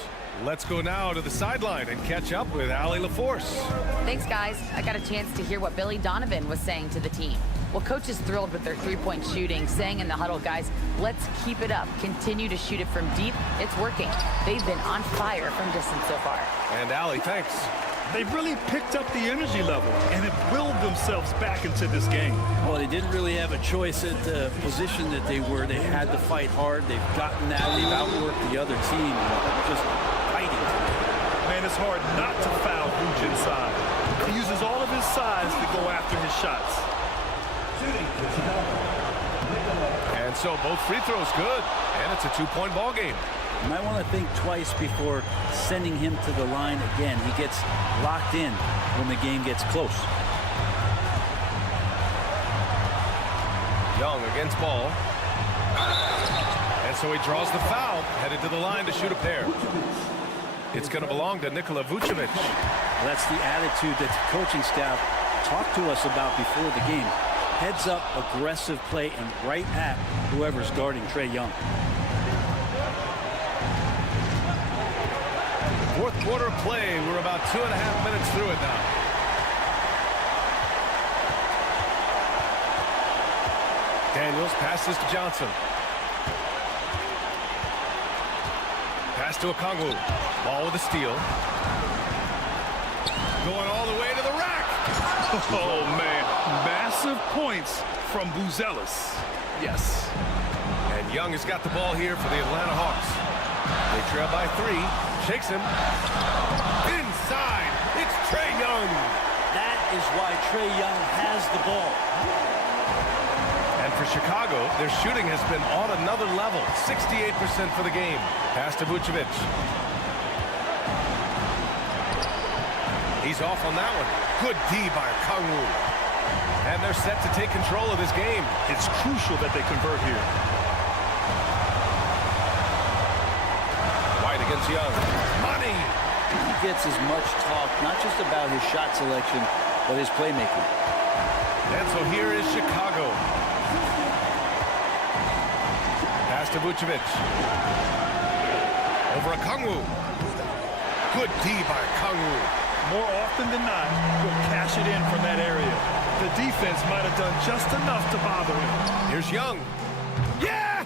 Let's go now to the sideline and catch up with Allie LaForce. Thanks, guys. I got a chance to hear what Billy Donovan was saying to the team. Well, coach is thrilled with their three-point shooting, saying in the huddle, guys, let's keep it up. Continue to shoot it from deep. It's working. They've been on fire from distance so far. And Allie, thanks. They've really picked up the energy level and have willed themselves back into this game. Well, they didn't really have a choice at the position that they were. They had to fight hard. They've gotten that. They've outworked the other team. Just fighting. Man, it's hard not to foul Vooch inside. He uses all of his size to go after his shots. And so both free throws good. And it's a two-point ball game. You might want to think twice before sending him to the line again. He gets locked in when the game gets close. Young against Ball. And so he draws the foul, headed to the line to shoot a pair. It's going to belong to Nikola Vucevic. That's the attitude that the coaching staff talked to us about before the game. Heads up, aggressive play, and right at whoever's guarding Trae Young. Fourth quarter play. We're about 2.5 minutes through it now. Daniels passes to Johnson. Pass to Okongwu. Ball with a steal. Going all the way to the rack. Oh, man. Massive points from Buzelis. Yes. And Young has got the ball here for the Atlanta Hawks. They trail by 3. Shakes him. Inside. It's Trae Young. That is why Trae Young has the ball. And for Chicago, their shooting has been on another level. 68% for the game. Pass to Vucevic. He's off on that one. Good D by Okongwu. And they're set to take control of this game. It's crucial that they convert here. White against Young. Money! He gets as much talk, not just about his shot selection, but his playmaking. And so here is Chicago. Pass to Vucevic. Over Okongwu. Good D by Okongwu. More often than not, he'll cash it in from that area. The defense might have done just enough to bother him. Here's Young. Yes!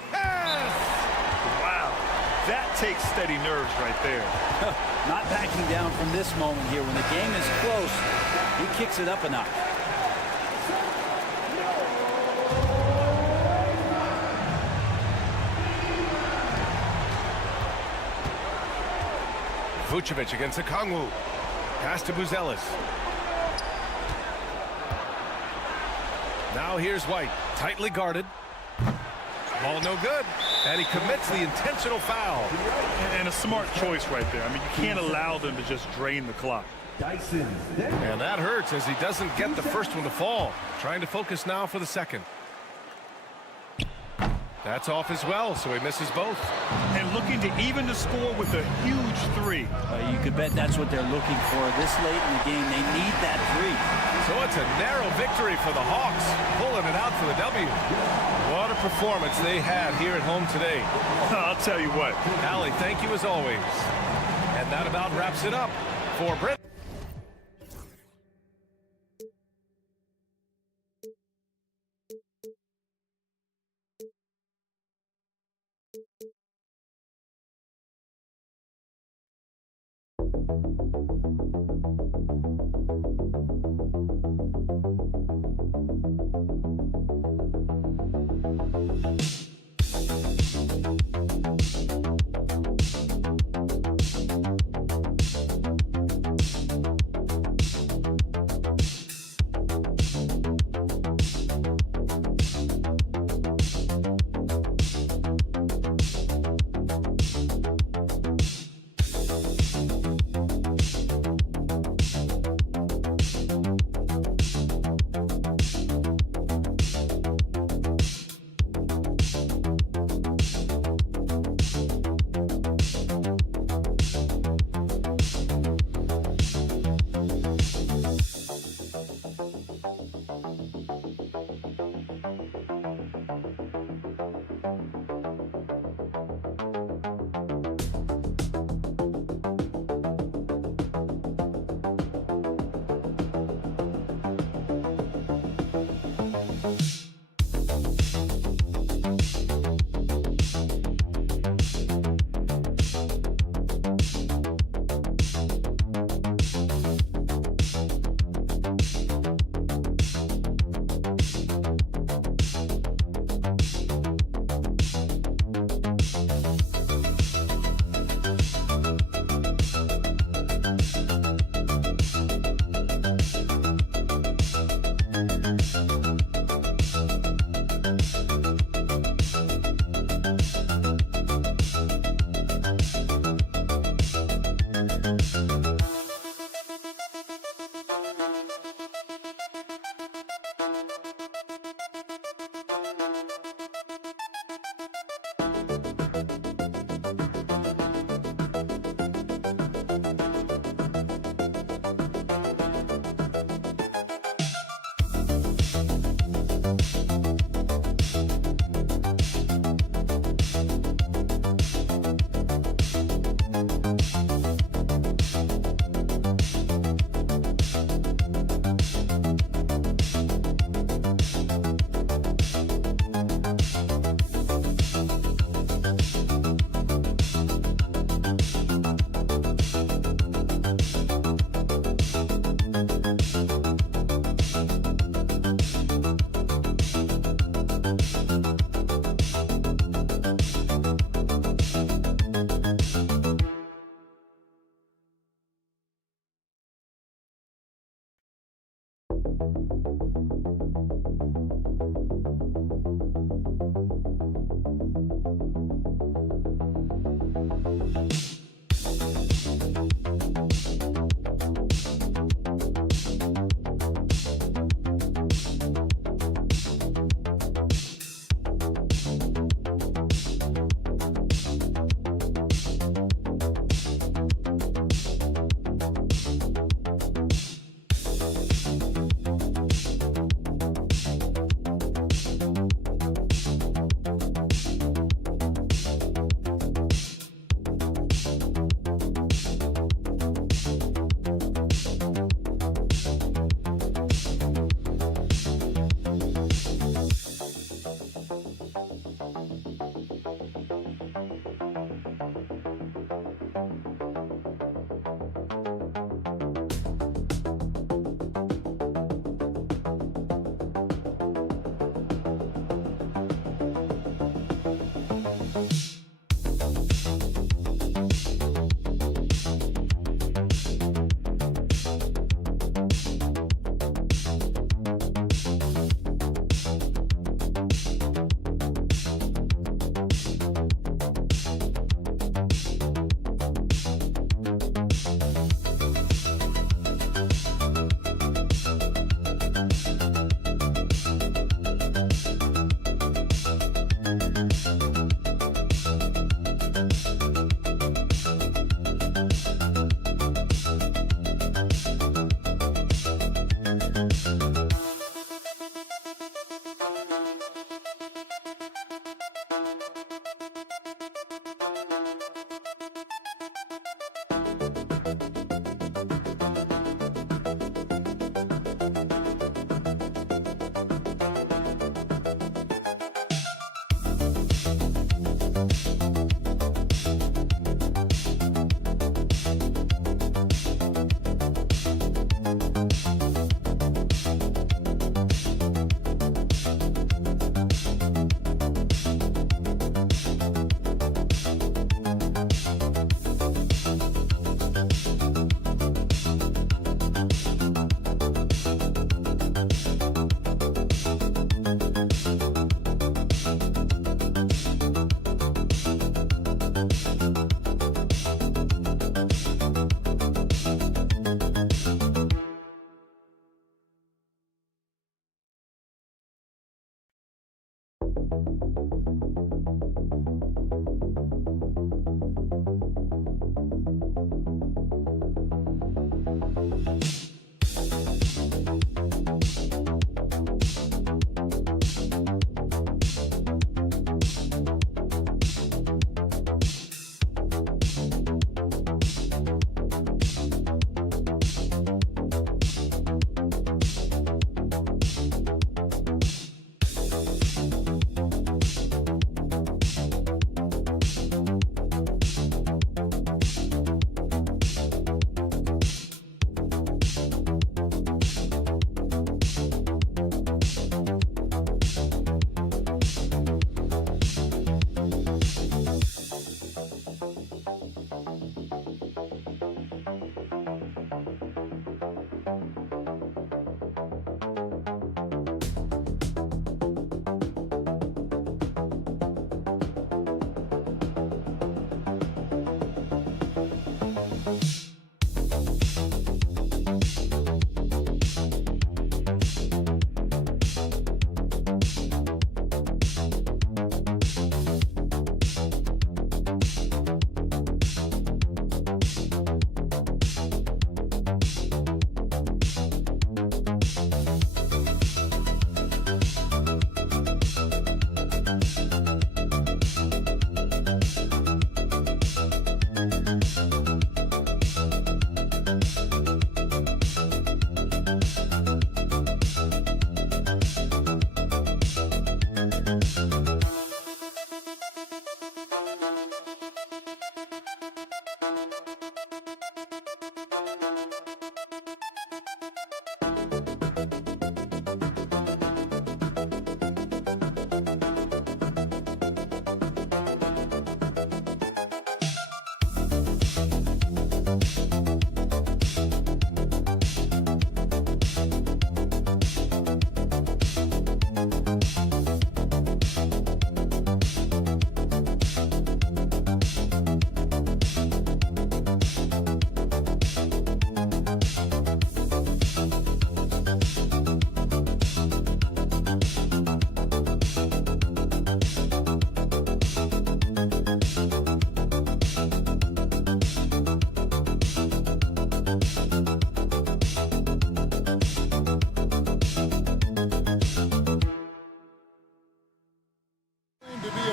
Wow. That takes steady nerves right there. Not backing down from this moment here. When the game is close, he kicks it up a notch. Vucevic against Okongwu. Pass to Buzelis. Now here's White. Tightly guarded. Ball no good. And he commits the intentional foul. And a smart choice right there. I mean, you can't allow them to just drain the clock. And that hurts as he doesn't get the first one to fall. Trying to focus now for the second. That's off as well, so he misses both. And looking to even the score with a huge 3. You could bet that's what they're looking for this late in the game. They need that 3. So it's a narrow victory for the Hawks, pulling it out for the W. What a performance they had here at home today. I'll tell you what. Allie, thank you as always. And that about wraps it up for Brent.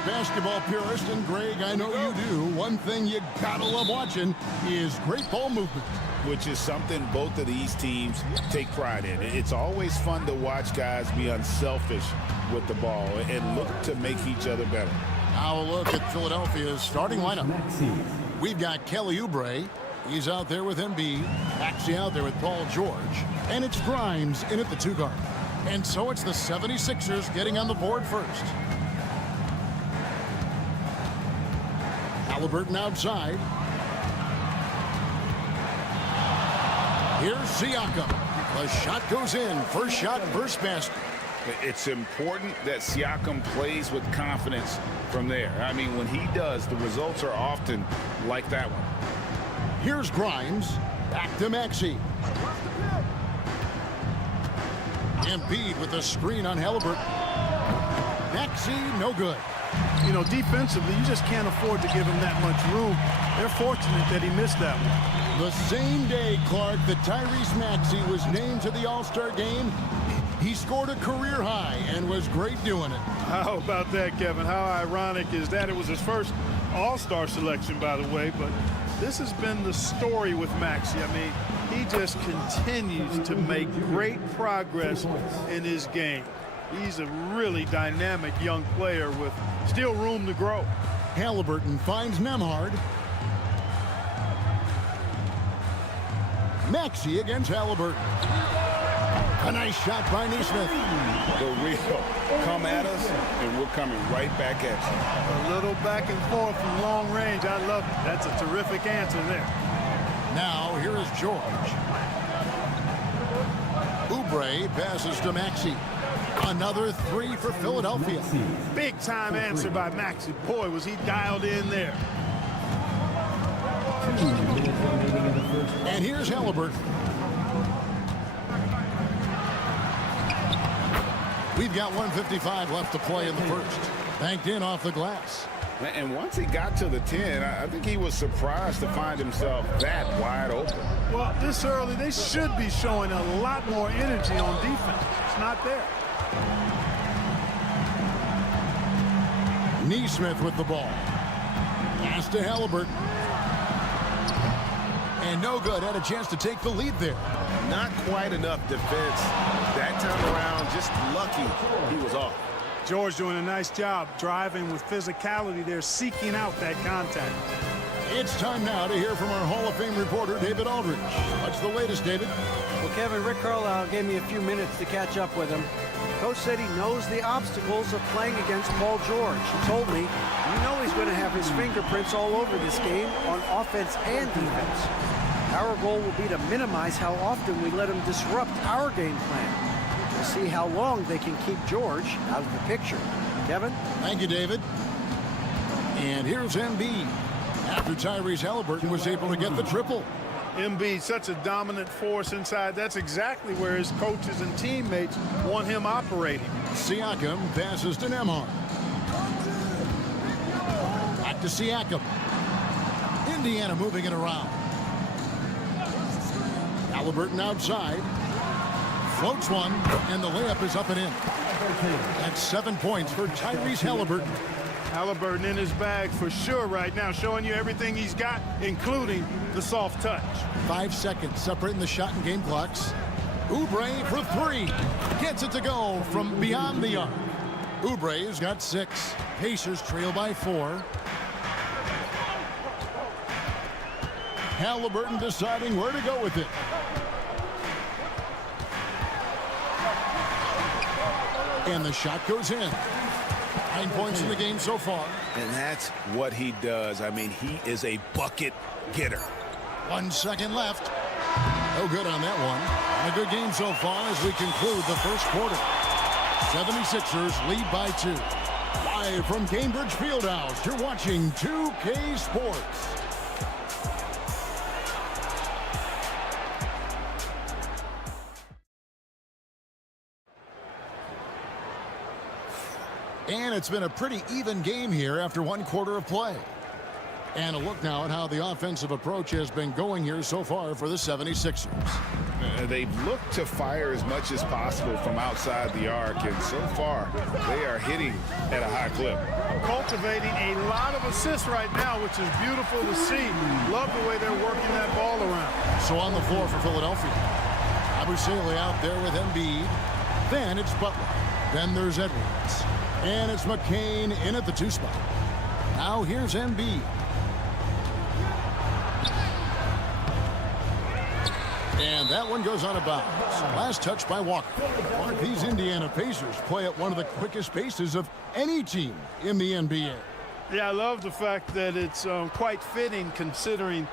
Basketball purist, and Greg, I know you do. One thing you gotta love watching is great ball movement. Which is something both of these teams take pride in. It's always fun to watch guys be unselfish with the ball and look to make each other better. Now a look at Philadelphia's starting lineup. We've got Kelly Oubre. He's out there with Embiid. Maxey out there with Paul George. And it's Grimes in at the 2 guard. And so it's the 76ers getting on the board first. Halliburton outside. Here's Siakam. The shot goes in. First shot, first basket. It's important that Siakam plays with confidence from there. I mean, when he does, the results are often like that one. Here's Grimes. Back to Maxey. Embiid with the screen on Halliburton. Maxey, no good. You know, defensively, you just can't afford to give him that much room. They're fortunate that he missed that one. The same day, Clark, that Tyrese Maxey was named to the All-Star game, he scored a career high and was great doing it. How about that, Kevin? How ironic is that? It was his first All-Star selection, by the way, but this has been the story with Maxey. I mean, he just continues to make great progress in his game. He's a really dynamic young player with still room to grow. Halliburton finds Nembhard. Maxey against Halliburton. A nice shot by Nesmith. The real come at us, and we're coming right back at you. A little back and forth from long range. I love it. That's a terrific answer there. Now here is George. Oubre passes to Maxey. Another 3 for Philadelphia. Big time answer by Maxey. Boy, was he dialed in there. And here's Halliburton. We've got 1:55 left to play in the first. Banked in off the glass. And once he got to the 10, I think he was surprised to find himself that wide open. Well, this early, they should be showing a lot more energy on defense. It's not there. Nesmith with the ball. Pass to Halliburton. And no good. Had a chance to take the lead there. Not quite enough defense. That time around, just lucky he was off. George doing a nice job driving with physicality there, seeking out that contact. It's time now to hear from our Hall of Fame reporter, David Aldridge. What's the latest, David? Well, Kevin, Rick Carlisle gave me a few minutes to catch up with him. Coach said he knows the obstacles of playing against Paul George. He told me, you know he's going to have his fingerprints all over this game on offense and defense. Our goal will be to minimize how often we let him disrupt our game plan. We'll see how long they can keep George out of the picture. Kevin? Thank you, David. And here's Embiid. After Tyrese Halliburton was able to get the triple. Embiid, such a dominant force inside. That's exactly where his coaches and teammates want him operating. Siakam passes to Nembhard. Back to Siakam. Indiana moving it around. Halliburton outside. Floats one, and the layup is up and in. That's 7 points for Tyrese Halliburton. Halliburton in his bag for sure right now, showing you everything he's got, including the soft touch. 5 seconds separating the shot and game clocks. Oubre for 3. Gets it to go from beyond the arc. Oubre has got 6. Pacers trail by 4. Halliburton deciding where to go with it. And the shot goes in. 9 points in the game so far. And that's what he does. I mean, he is a bucket getter. 1 second left. No good on that one. And a good game so far as we conclude the first quarter. 76ers lead by 2. Live from Cambridge Fieldhouse, you're watching 2K Sports. And it's been a pretty even game here after 1 quarter of play. And a look now at how the offensive approach has been going here so far for the 76ers. They've looked to fire as much as possible from outside the arc, and so far they are hitting at a high clip. Cultivating a lot of assists right now, which is beautiful to see. Love the way they're working that ball around. So on the floor for Philadelphia, Abusele out there with Embiid. Then it's Butler. Then there's Edwards. And it's McCain in at the 2 spot. Now here's Embiid. And that one goes out of bounds. Last touch by Walker. Mark, these Indiana Pacers play at one of the quickest paces of any team in the NBA. Yeah, I love the fact that it's quite fitting considering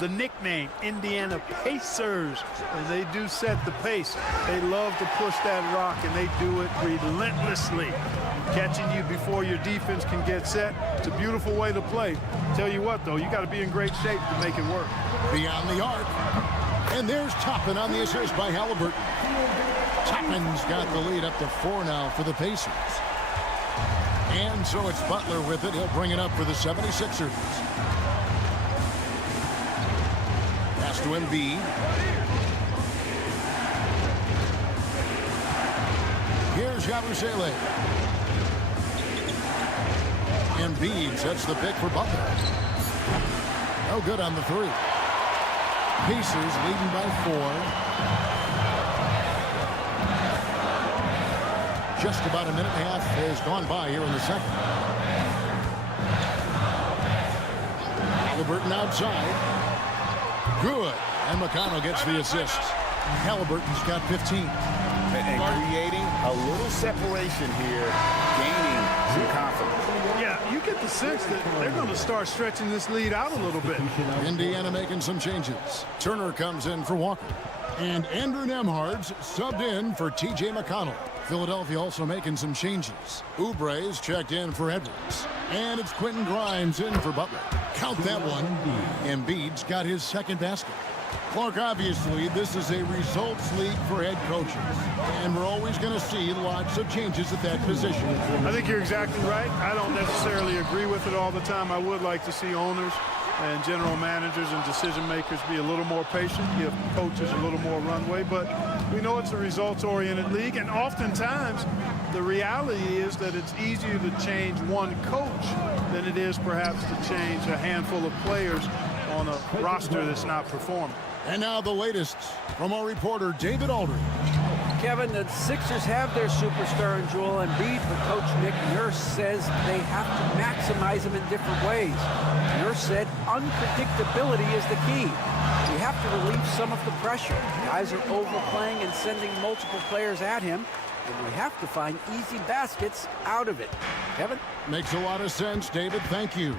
the nickname, Indiana Pacers. And they do set the pace. They love to push that rock, and they do it relentlessly. Catching you before your defense can get set. It's a beautiful way to play. Tell you what, though, you got to be in great shape to make it work. Beyond the arc. And there's Toppin on the assist by Halliburton. Toppin's got the lead up to 4 now for the Pacers. And so it's Butler with it. He'll bring it up for the 76ers. Pass to Embiid. Here's Yabusele. Embiid sets the pick for Butler. No good on the 3. Pacers leading by 4. Just about a minute and a half has gone by here in the second. Halliburton outside. Good. And McConnell gets the assist. Halliburton's got 15. And creating a little separation here, gaining some confidence. Yeah, you get the sense that they're going to start stretching this lead out a little bit. Indiana making some changes. Turner comes in for Walker. And Andrew Nembhard's subbed in for T.J. McConnell. Philadelphia also making some changes. Oubre's checked in for Edwards. And it's Quentin Grimes in for Butler. Count that one. Embiid's got his second basket. Clark, obviously, this is a results league for head coaches. And we're always going to see lots of changes at that position. I think you're exactly right. I don't necessarily agree with it all the time. I would like to see owners and general managers and decision makers be a little more patient, give coaches a little more runway. But we know it's a results-oriented league, and oftentimes the reality is that it's easier to change one coach than it is perhaps to change a handful of players on a roster that's not performing. And now the latest from our reporter, David Aldridge. Kevin, the Sixers have their superstar in Joel Embiid, but Coach Nick Nurse says they have to maximize him in different ways. Nurse said unpredictability is the key. We have to relieve some of the pressure. Guys are overplaying and sending multiple players at him, and we have to find easy baskets out of it. Kevin? Makes a lot of sense, David. Thank you.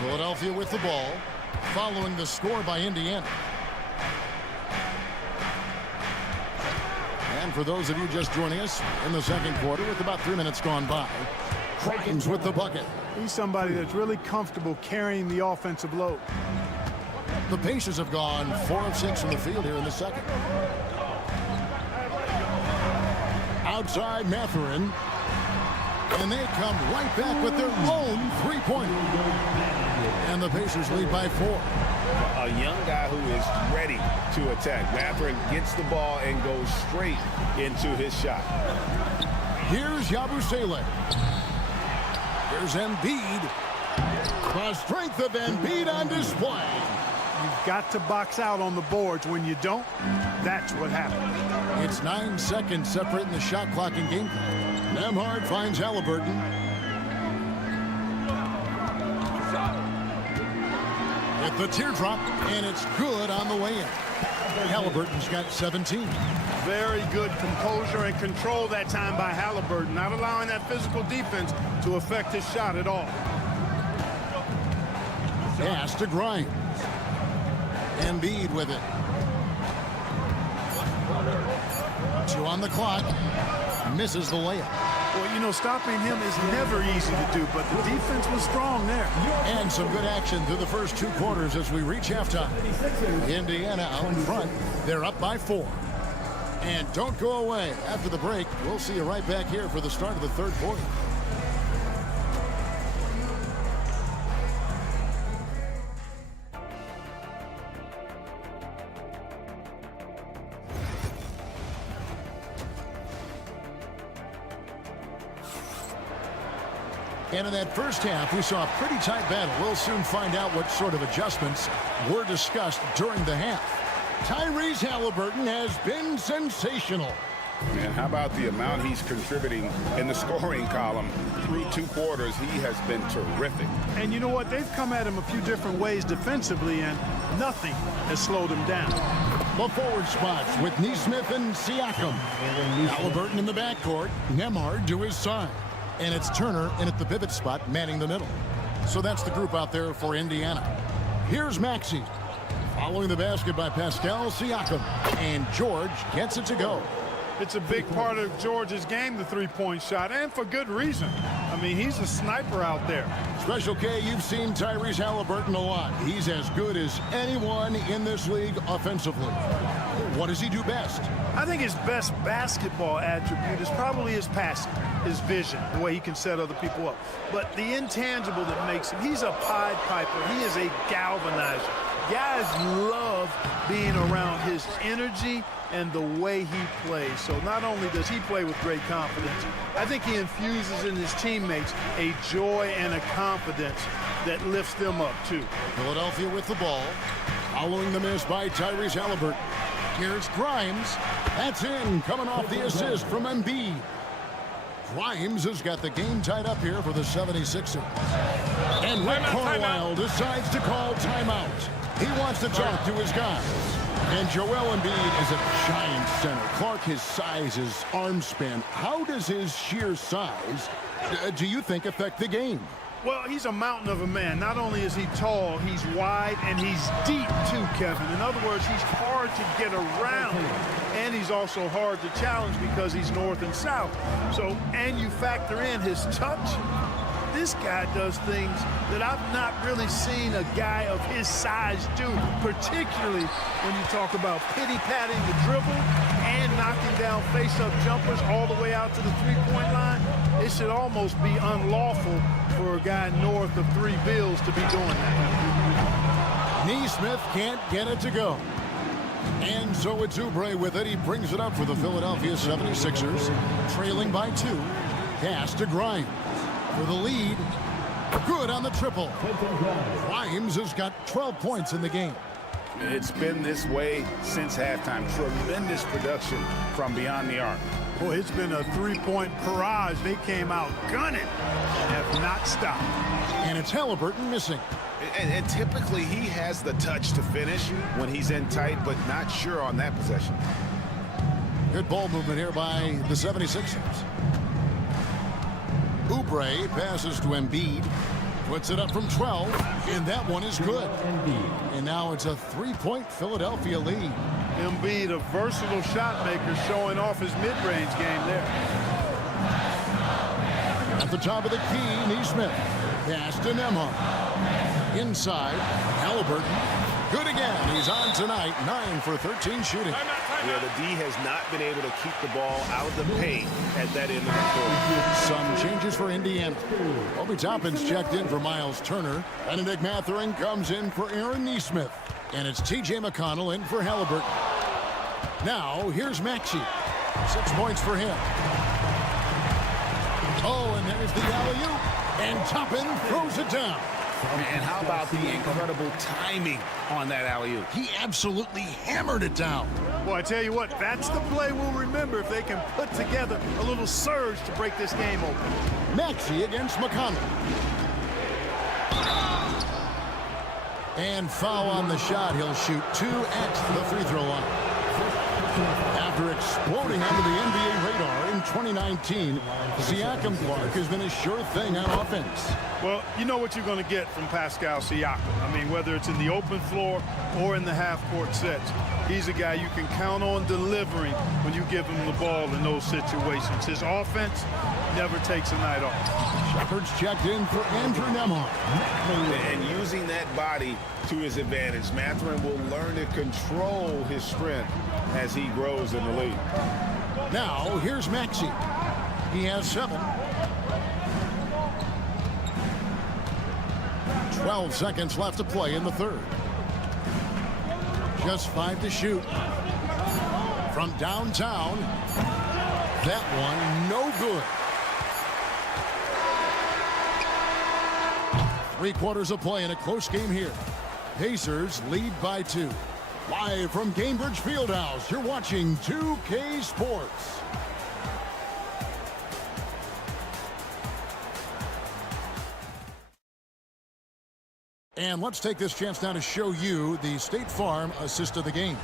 Philadelphia with the ball, following the score by Indiana. And for those of you just joining us in the second quarter with about 3 minutes gone by, Grimes with the bucket. He's somebody that's really comfortable carrying the offensive load. The Pacers have gone 4 of 6 from the field here in the second. Outside Mathurin. And they come right back with their own three-pointer. And the Pacers lead by 4. A young guy who is ready to attack. Mathurin gets the ball and goes straight into his shot. Here's Yabusele. Here's Embiid. The strength of Embiid on display. You've got to box out on the boards. When you don't, that's what happens. It's 9 seconds separating the shot clock and game clock. Nembhard finds Halliburton. With the teardrop, and it's good on the way in. Halliburton's got 17. Very good composure and control that time by Halliburton, not allowing that physical defense to affect his shot at all. Pass to Grimes. Embiid with it. 2 on the clock. Misses the layup. Well, you know, stopping him is never easy to do, but the defense was strong there. And some good action through the first 2 quarters as we reach halftime. Indiana out in front. They're up by 4. And don't go away. After the break, we'll see you right back here for the start of the third quarter. And in that first half, we saw a pretty tight battle. We'll soon find out what sort of adjustments were discussed during the half. Tyrese Halliburton has been sensational. And how about the amount he's contributing in the scoring column? Through 2 quarters, he has been terrific. And you know what? They've come at him a few different ways defensively, and nothing has slowed him down. The forward spots with Nesmith and Siakam. Halliburton in the backcourt, Nembhard to his side. And it's Turner in at the pivot spot, manning the middle. So that's the group out there for Indiana. Here's Maxey. Following the basket by Pascal Siakam. And George gets it to go. It's a big part of George's game, the three-point shot, and for good reason. I mean, he's a sniper out there. Special K, you've seen Tyrese Halliburton a lot. He's as good as anyone in this league offensively. What does he do best? I think his best basketball attribute is probably his passing, his vision, the way he can set other people up. But the intangible that makes him, he's a Pied Piper. He is a galvanizer. Guys love being around his energy and the way he plays. So not only does he play with great confidence, I think he infuses in his teammates a joy and a confidence that lifts them up too. Philadelphia with the ball. Following the miss by Tyrese Halliburton. Here's Grimes. That's in, coming off the assist from Embiid. Grimes has got the game tied up here for the 76ers. And Rick Carlisle decides to call timeout. He wants to talk to his guys. And Joel Embiid is a giant center. Clark, his size, his arm span. How does his sheer size, do you think, affect the game? Well, he's a mountain of a man. Not only is he tall, he's wide, and he's deep too, Kevin. In other words, he's hard to get around. And he's also hard to challenge because he's north and south. So, and you factor in his touch. This guy does things that I've not really seen a guy of his size do, particularly when you talk about pity-patting the dribble and knocking down face-up jumpers all the way out to the three-point line. It should almost be unlawful for a guy north of 3 bills to be doing that. Nesmith can't get it to go. And so it's Oubre with it. He brings it up for the Philadelphia 76ers, trailing by 2. Pass to Grimes for the lead. Good on the triple. Grimes has got 12 points in the game. It's been this way since halftime. Tremendous production from beyond the arc. Boy, it's been a three-point barrage. They came out gunning and have not stopped. And it's Halliburton missing. And typically he has the touch to finish when he's in tight, but not sure on that possession. Good ball movement here by the 76ers. Oubre passes to Embiid. Puts it up from 12, and that one is good. And now it's a 3-point Philadelphia lead. Embiid, a versatile shot maker, showing off his mid-range game there. At the top of the key, Nesmith. Pass to Nembhard. Inside, Halliburton. Good again. He's on tonight, 9 for 13 shooting. Yeah, the D has not been able to keep the ball out of the paint at that end of the court. Some changes for Indiana. Obi Toppin's checked in for Miles Turner. Benedict Mathurin comes in for Aaron Nesmith. And it's T.J. McConnell in for Halliburton. Now, here's Maxey. 6 points for him. Oh, and there's the alley-oop. And Toppin throws it down. And how about the incredible timing on that alley-oop? He absolutely hammered it down. Well, I tell you what, that's the play we'll remember if they can put together a little surge to break this game open. Maxey against McConnell. And foul on the shot. He'll shoot 2 at the free throw line. After After exploding onto the NBA radar in 2019, Siakam Clark has been a sure thing on offense. Well, you know what you're going to get from Pascal Siakam. I mean, whether it's in the open floor or in the half-court sets, he's a guy you can count on delivering when you give him the ball in those situations. His offense never takes a night off. Shepard's checked in for Andrew Nembhard. And using that body to his advantage, Mathurin will learn to control his strength as he grows in the league. Now, here's Maxey. He has 7. 12 seconds left to play in the third. Just 5 to shoot. From downtown. That one, no good. 3 quarters of play in a close game here. Pacers lead by 2. Live from Cambridge Fieldhouse, you're watching 2K Sports. And let's take this chance now to show you the State Farm assist of the game.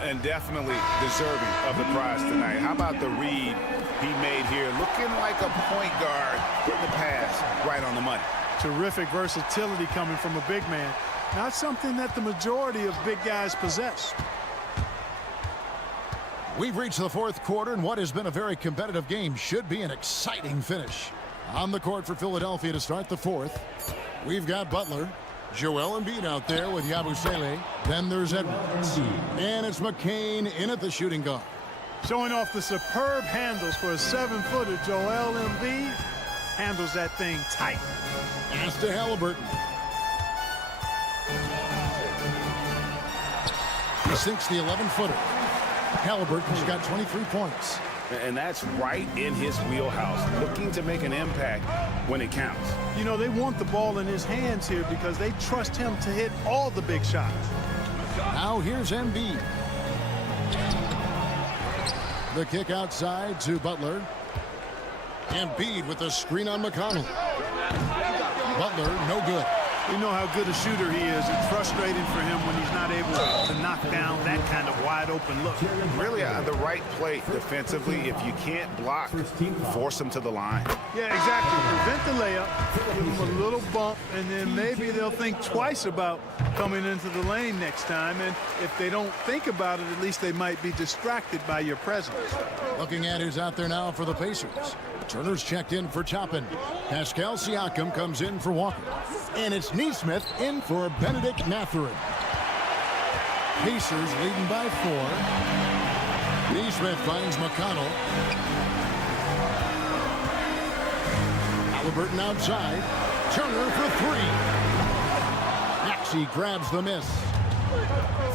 And definitely deserving of the prize tonight. How about the read he made here? Looking like a point guard, putting the pass right on the money. Terrific versatility coming from a big man. Not something that the majority of big guys possess. We've reached the 4th quarter, and what has been a very competitive game should be an exciting finish. On the court for Philadelphia to start the 4th, we've got Butler, Joel Embiid out there with Yabusele. Then there's Edwards. And it's McCain in at the shooting guard. Showing off the superb handles for a 7-footer, Joel Embiid handles that thing tight. Pass to Halliburton. He sinks the 11-footer. Halliburton's got 23 points. And that's right in his wheelhouse, looking to make an impact when it counts. You know, they want the ball in his hands here because they trust him to hit all the big shots. Now here's Embiid. The kick outside to Butler. Embiid with the screen on McConnell. Butler, no good. We know how good a shooter he is. It's frustrating for him when he's not able to knock down that kind of wide-open look. Really the right play defensively. If you can't block, force him to the line. Yeah, exactly. Prevent the layup, give him a little bump, and then maybe they'll think twice about coming into the lane next time. And if they don't think about it, at least they might be distracted by your presence. Looking at who's out there now for the Pacers. Turner's checked in for Toppin. Pascal Siakam comes in for Walker. And it's Nesmith in for Benedict Mathurin. Pacers leading by 4. Nesmith finds McConnell. Halliburton outside. Turner for 3. Maxey grabs the miss.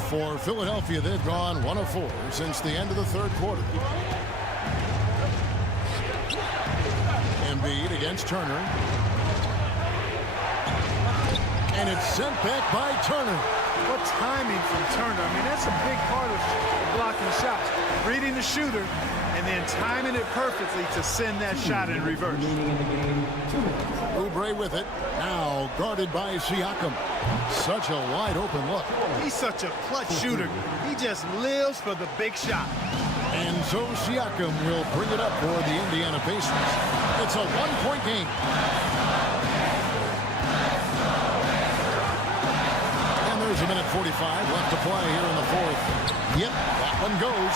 For Philadelphia, they've gone 1 of 4 since the end of the 3rd quarter. Embiid against Turner. And it's sent back by Turner. What timing from Turner. I mean, that's a big part of blocking shots. Reading the shooter and then timing it perfectly to send that shot in reverse. Oubre with it. Now guarded by Siakam. Such a wide open look. He's such a clutch shooter. He just lives for the big shot. And so Siakam will bring it up for the Indiana Pacers. It's a 1-point game. And there's a minute 45 left to play here in the 4th. Yep, that one goes.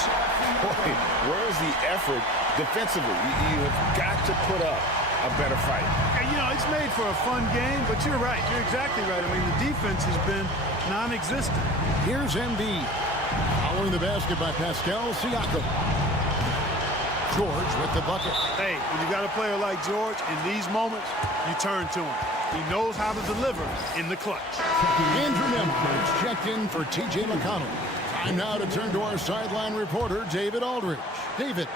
Boy, where's the effort defensively? You have got to put up a better fight. You know, it's made for a fun game, but you're right. You're exactly right. I mean, the defense has been non-existent. Here's Embiid. Following the basket by Pascal Siakam. George with the bucket. Hey, when you got a player like George, in these moments, you turn to him. He knows how to deliver in the clutch. Andrew Nembhard checked in for T.J. McConnell. Time now to turn to our sideline reporter, David Aldridge. David.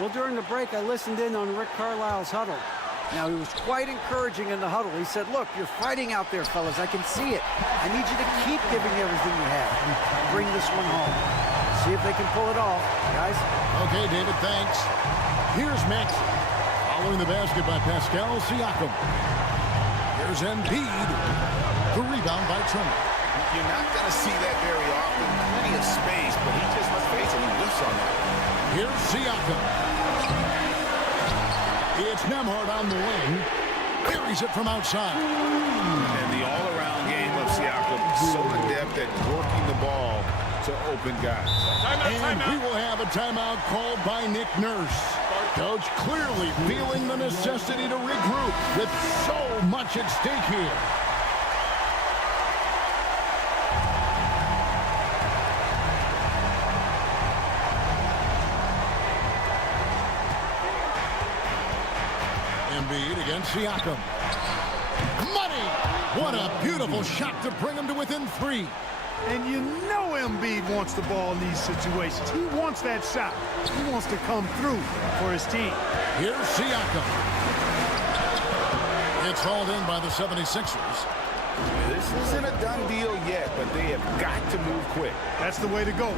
Well, during the break, I listened in on Rick Carlisle's huddle. Now, he was quite encouraging in the huddle. He said, look, you're fighting out there, fellas. I can see it. I need you to keep giving everything you have. Bring this one home. See if they can pull it off, guys. Okay, David, thanks. Here's Maxey. Following the basket by Pascal Siakam. Here's Embiid. The rebound by Turner. You're not going to see that very often. Plenty of space, but he just, let's face it, he lifts on that. Here's Siakam. It's Nembhard on the wing. Buries it from outside. And the all-around game of Siakam, so adept at working the ball to open guys. And we will have a timeout called by Nick Nurse. Coach clearly feeling the necessity to regroup with so much at stake here. Embiid against Siakam. Money! What a beautiful shot to bring him to within 3. And you know Embiid wants the ball in these situations. He wants that shot. He wants to come through for his team. Here's Siakam. It's hauled in by the 76ers. This isn't a done deal yet, but they have got to move quick. That's the way to go.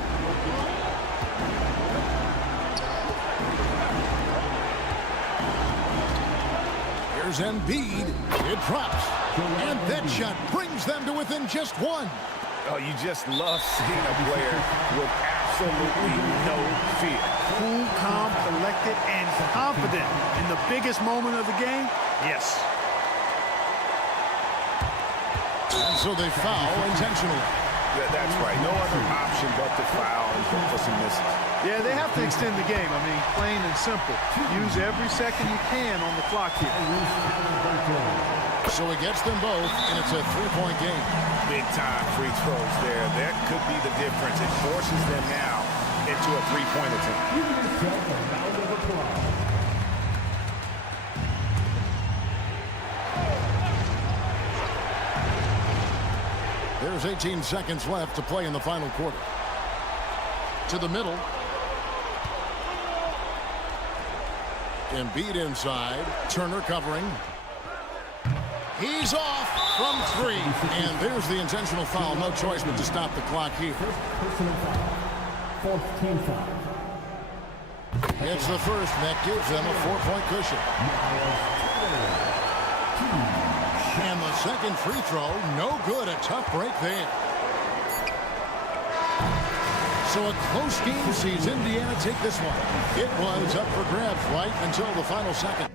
Here's Embiid. It drops. And that shot brings them to within just 1. Oh, you just love seeing a player with absolutely no fear. Cool, calm, collected, and confident in the biggest moment of the game. Yes. And so they foul intentionally. That's right. No other option but to foul and for some misses. Yeah, they have to extend the game. I mean, plain and simple. Use every second you can on the clock here. So it gets them both, and it's a 3-point game. Big-time free throws there. That could be the difference. It forces them now into a 3-point attempt. There's 18 seconds left to play in the final quarter. To the middle. Embiid inside. Turner covering. He's off from 3. And there's the intentional foul. No choice but to stop the clock here. Fourth team foul. It's the first, and that gives them a 4-point cushion. And the second free throw, no good. A tough break there. So a close game sees Indiana take this one. It was up for grabs right until the final second.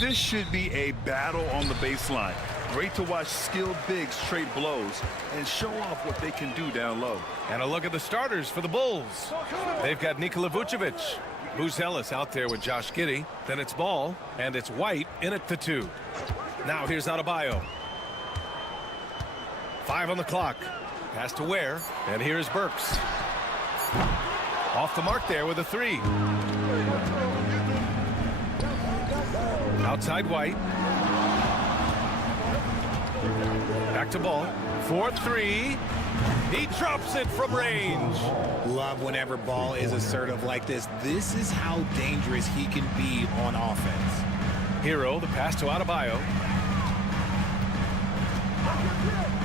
This should be a battle on the baseline. Great to watch skilled bigs trade blows and show off what they can do down low. And a look at the starters for the Bulls. They've got Nikola Vucevic. Booz Ellis out there with Josh Giddey. Then it's Ball, and it's White in at the 2. Now here's Adebayo. 5 on the clock. Pass to Ware, and here's Burks. Off the mark there with a 3. Outside White. Back to Ball. 4-3. He drops it from range. Love whenever Ball is assertive like this. This is how dangerous he can be on offense. Hero, the pass to Adebayo.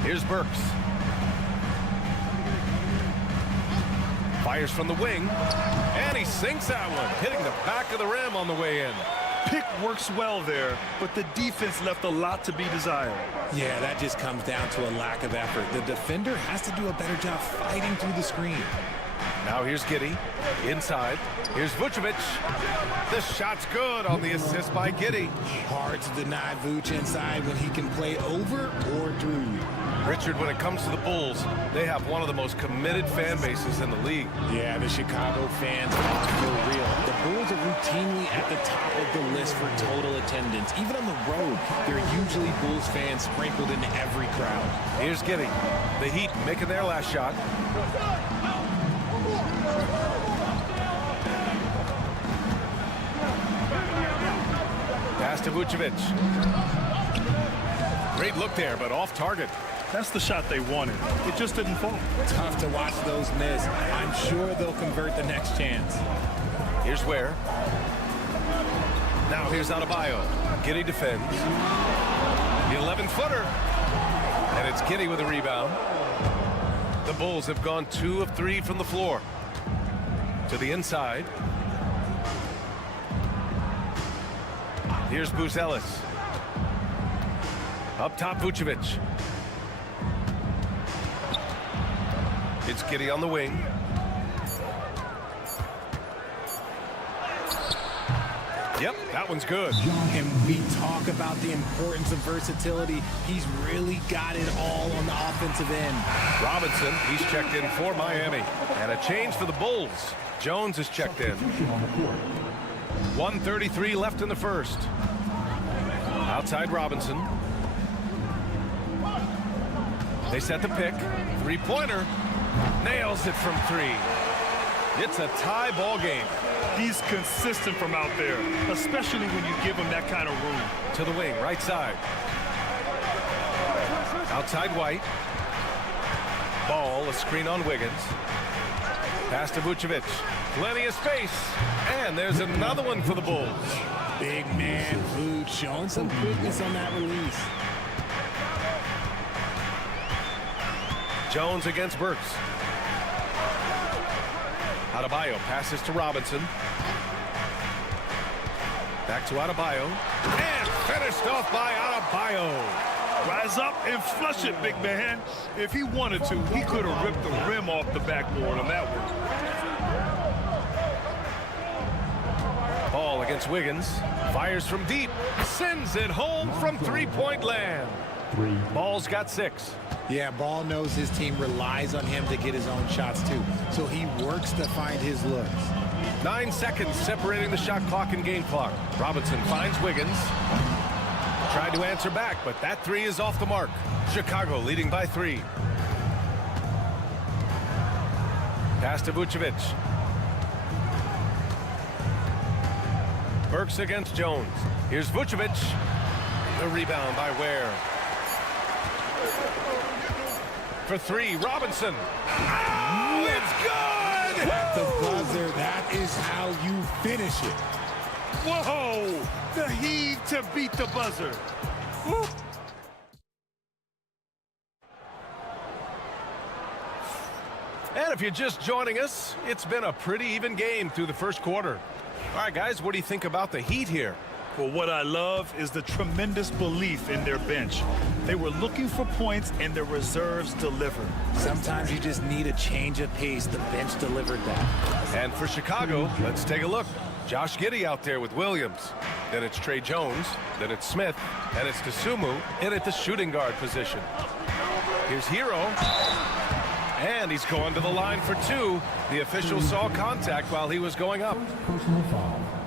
Here's Burks. Fires from the wing. And he sinks that one, hitting the back of the rim on the way in. Pick works well there, but the defense left a lot to be desired. Yeah, that just comes down to a lack of effort. The defender has to do a better job fighting through the screen. Now here's Giddey. Inside. Here's Vucevic. The shot's good on the assist by Giddey. Hard to deny Vuce inside when he can play over or through you. Richard, when it comes to the Bulls, they have one of the most committed fan bases in the league. Yeah, the Chicago fans are for real. The Bulls are routinely at the top of the list for total attendance. Even on the road, there are usually Bulls fans sprinkled into every crowd. Here's Giddey. The Heat making their last shot. to Vucevic. Great look there, but off target. That's the shot they wanted. It just didn't fall. Tough to watch those miss. I'm sure they'll convert the next chance. Here's Ware. Now here's Adebayo. Giddey defends. The 11-footer. And it's Giddey with a rebound. The Bulls have gone 2 of 3 from the floor. To the inside. Here's Buzelis. Up top, Vucevic. It's Giddey on the wing. Yep, that one's good. And we talk about the importance of versatility. He's really got it all on the offensive end. Robinson, he's checked in for Miami. And a change for the Bulls. Jones is checked in. 1:33 left in the first. Outside Robinson. They set the pick. Three-pointer. Nails it from 3. It's a tie ball game. He's consistent from out there, especially when you give him that kind of room. To the wing, right side. Outside White. Ball, a screen on Wiggins. Pass to Vucevic. Plenty of space. And there's another one for the Bulls. Big man, Vooch, showing some quickness on that release. Jones against Burks. Adebayo passes to Robinson. Back to Adebayo. And finished off by Adebayo. Rise up and flush it, big man. If he wanted to, he could have ripped the rim off the backboard on that one. Ball against Wiggins. Fires from deep. Sends it home from three-point land. Ball's got 6. Yeah, Ball knows his team relies on him to get his own shots too. So he works to find his looks. 9 seconds separating the shot clock and game clock. Robinson finds Wiggins. Tried to answer back, but that 3 is off the mark. Chicago leading by 3. Pass to Vucevic. Burks against Jones. Here's Vucevic. The rebound by Ware. For 3, Robinson. Oh, it's good! At the buzzer, that is how you finish it. Whoa! The heave to beat the buzzer. Woo. And if you're just joining us, it's been a pretty even game through the first quarter. All right, guys, what do you think about the Heat here? Well, what I love is the tremendous belief in their bench. They were looking for points, and their reserves delivered. Sometimes you just need a change of pace. The bench delivered that. And for Chicago, let's take a look. Josh Giddey out there with Williams. Then it's Trey Jones. Then it's Smith. And it's Dosunmu in at the shooting guard position. Here's Hero. And he's going to the line for 2. The official saw contact while he was going up.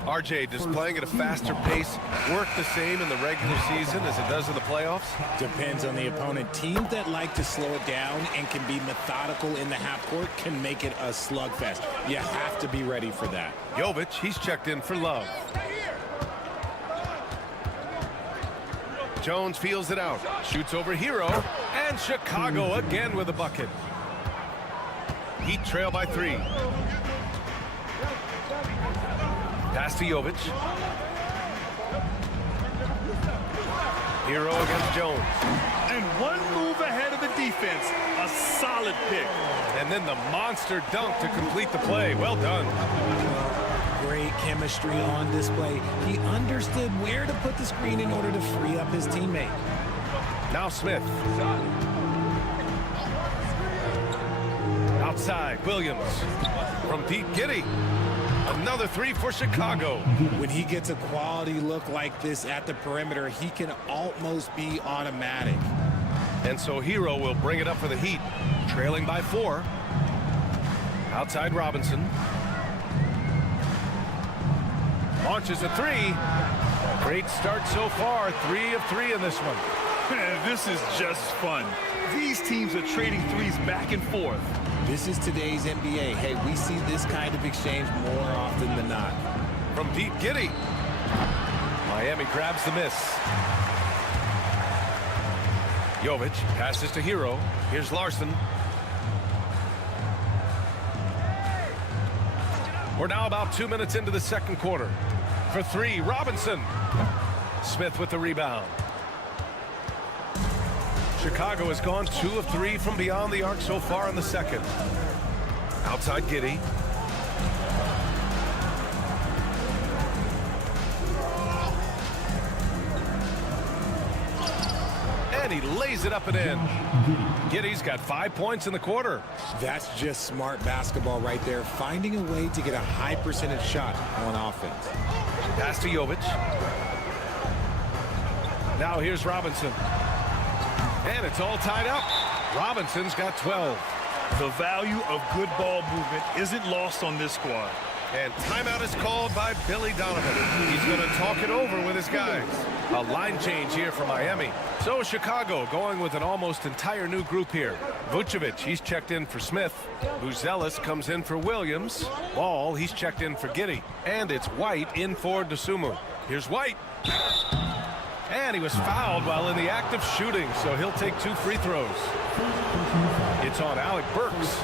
RJ, does playing at a faster pace work the same in the regular season as it does in the playoffs? Depends on the opponent. Teams that like to slow it down and can be methodical in the half court can make it a slugfest. You have to be ready for that. Jovic, he's checked in for Love. Jones feels it out. Shoots over Hero. And Chicago again with a bucket. Heat trail by 3. Pass to Jovic. Hero against Jones. And one move ahead of the defense. A solid pick. And then the monster dunk to complete the play. Well done. Great chemistry on display. He understood where to put the screen in order to free up his teammate. Now Smith. Outside, Williams. From deep, Giddey. Another 3 for Chicago. When he gets a quality look like this at the perimeter, he can almost be automatic. And so Hero will bring it up for the Heat. Trailing by 4. Outside Robinson. Launches a 3. Great start so far. 3 of 3 in this one. This is just fun. These teams are trading threes back and forth. This is today's NBA. Hey, we see this kind of exchange more often than not. From deep, Giddey. Miami grabs the miss. Jovic passes to Hero. Here's Larson. We're now about 2 minutes into the second quarter. For three, Robinson. Smith with the rebound. Chicago has gone 2 of 3 from beyond the arc so far in the second. Outside Giddey. And he lays it up and in. Giddey's got 5 points in the quarter. That's just smart basketball right there, finding a way to get a high percentage shot on offense. Pass to Jovic. Now here's Robinson. And it's all tied up. Robinson's got 12. The value of good ball movement isn't lost on this squad. And timeout is called by Billy Donovan. He's going to talk it over with his guys. A line change here for Miami. So Chicago going with an almost entire new group here. Vucevic, he's checked in for Smith. Buzelis comes in for Williams. Ball, he's checked in for Giddey. And it's White in for Dosunmu. Here's White. And he was fouled while in the act of shooting, so he'll take 2 free throws. It's on Alec Burks.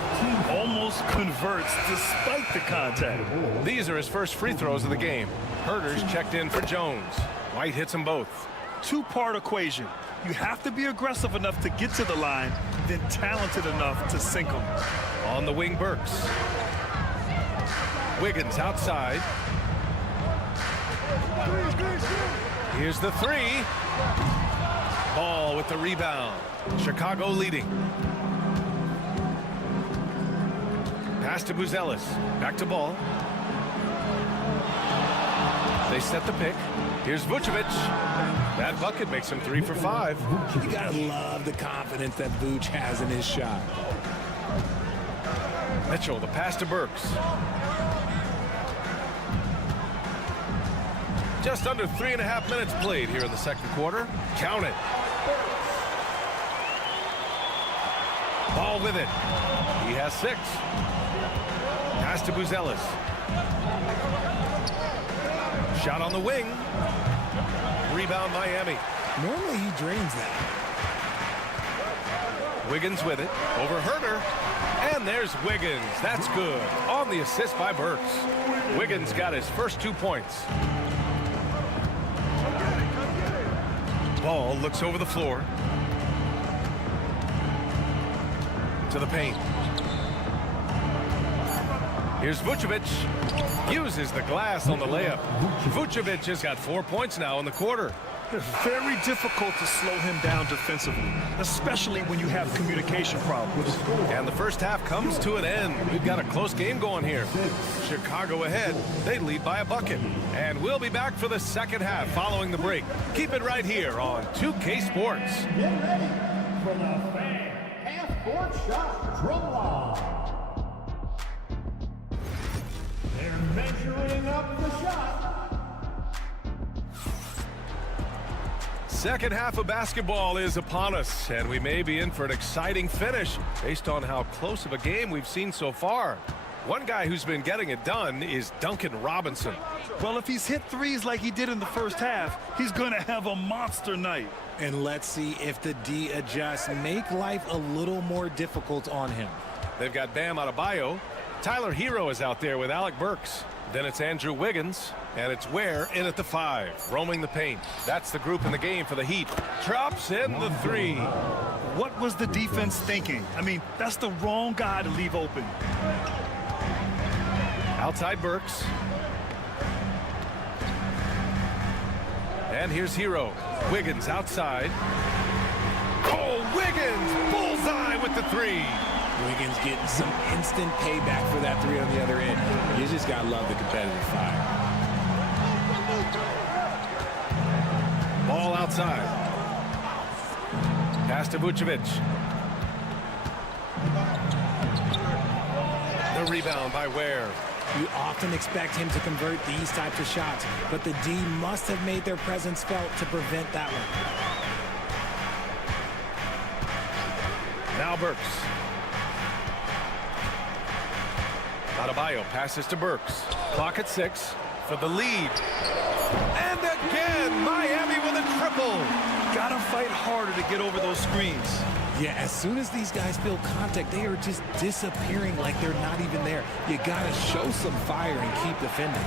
Almost converts despite the contact. These are his first free throws of the game. Herter's checked in for Jones. White hits them both. 2-part equation. You have to be aggressive enough to get to the line, then talented enough to sink them. On the wing, Burks. Wiggins outside. Here's the 3. Ball with the rebound. Chicago leading. Pass to Buzelis. Back to Ball. They set the pick. Here's Vucevic. That bucket makes him 3 for 5. You gotta love the confidence that Vuce has in his shot. Mitchell, the pass to Burks. Just under 3.5 minutes played here in the second quarter. Count it. Ball with it. He has 6. Pass to Buzelis. Shot on the wing. Rebound Miami. Normally he drains that. Wiggins with it. Over Herter. And there's Wiggins. That's good. On the assist by Burks. Wiggins got his first 2 points. Ball looks over the floor. To the paint. Here's Vucevic. Uses the glass on the layup. Vucevic has got 4 points now in the quarter. Very difficult to slow him down defensively, especially when you have communication problems. And the first half comes to an end. We've got a close game going here. Chicago ahead. They lead by a bucket. And we'll be back for the second half following the break. Keep it right here on 2K Sports. Get ready for the fan half-court shot drum line. They're measuring up the shot. Second half of basketball is upon us, and we may be in for an exciting finish based on how close of a game we've seen so far. One guy who's been getting it done is Duncan Robinson. Well, if he's hit threes like he did in the first half, he's going to have a monster night. And let's see if the D adjusts, make life a little more difficult on him. They've got Bam Adebayo. Tyler Hero is out there with Alec Burks. Then it's Andrew Wiggins, and it's Ware in at the 5, roaming the paint. That's the group in the game for the Heat. Drops in the 3. What was the defense thinking? I mean, that's the wrong guy to leave open. Outside Burks. And here's Hero. Wiggins outside. Oh, Wiggins! Bullseye with the 3. Wiggins getting some instant payback for that 3 on the other end. You just gotta love the competitive fire. Ball outside. Pass to Vucevic. The rebound by Ware. You often expect him to convert these types of shots, but the D must have made their presence felt to prevent that one. Now Burks. Adebayo passes to Burks. Clock at 6. for the lead. And again, Miami with a triple. Gotta fight harder to get over those screens. Yeah, as soon as these guys feel contact, they are just disappearing like they're not even there. You gotta show some fire and keep defending.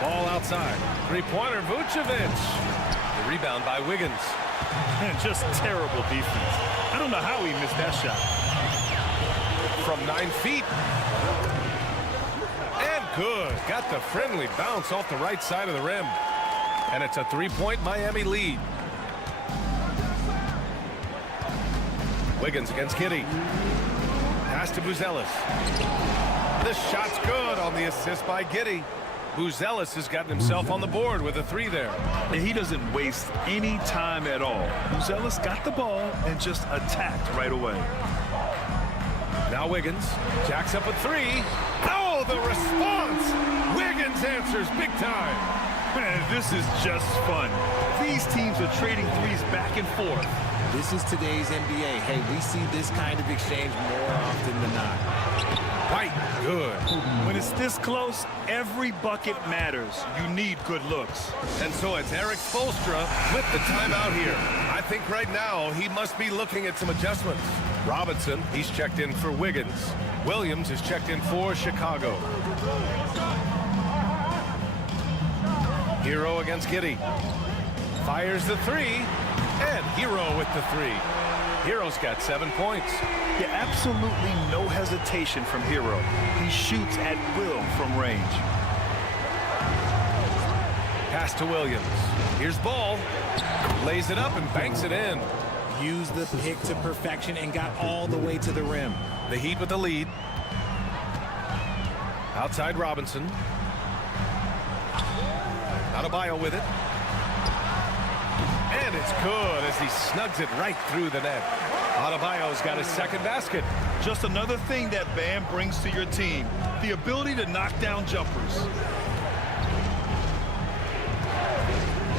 Ball outside. Three-pointer, Vucevic. The rebound by Wiggins. And just terrible defense. I don't know how he missed that shot. From 9 feet. And good. Got the friendly bounce off the right side of the rim. And it's a 3-point Miami lead. Wiggins against Giddey. Pass to Buzelis. The shot's good on the assist by Giddey. Buzelis has gotten himself on the board with a 3 there. And he doesn't waste any time at all. Buzelis got the ball and just attacked right away. Now Wiggins jacks up a 3. Oh, the response! Wiggins answers big time. Man, this is just fun. These teams are trading threes back and forth. This is today's NBA. Hey, we see this kind of exchange more often than not. White, good. When it's this close, every bucket matters. You need good looks. And so it's Eric Spoelstra with the timeout here. I think right now he must be looking at some adjustments. Robinson, he's checked in for Wiggins. Williams is checked in for Chicago. Hero against Giddey. Fires the 3. And Hero with the 3. Hero's got 7 points. Yeah, absolutely no hesitation from Hero. He shoots at will from range. Pass to Williams. Here's Ball. Lays it up and banks it in. Used the pick to perfection and got all the way to the rim. The Heat with the lead. Outside Robinson. Adebayo with it. And it's good as he snugs it right through the net. Adebayo's got his second basket. Just another thing that Bam brings to your team. The ability to knock down jumpers.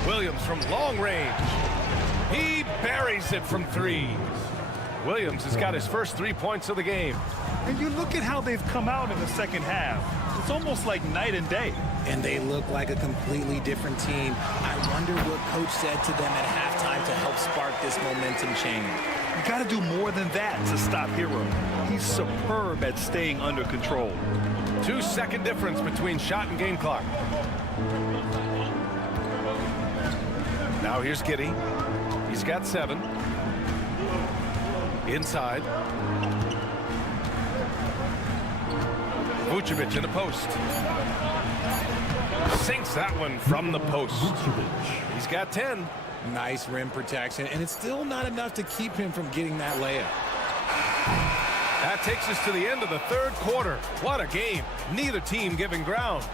Williams from long range. He buries it from 3. Williams has got his first 3 points of the game. And you look at how they've come out in the second half. It's almost like night and day. And they look like a completely different team. I wonder what coach said to them at halftime to help spark this momentum change. You got to do more than that to stop Hero. He's superb at staying under control. 2-second difference between shot and game clock. Now here's Giddey. He's got 7. Inside. Vucevic in the post. Sinks that one from the post. He's got 10. Nice rim protection, and it's still not enough to keep him from getting that layup. That takes us to the end of the third quarter. What a game. Neither team giving ground.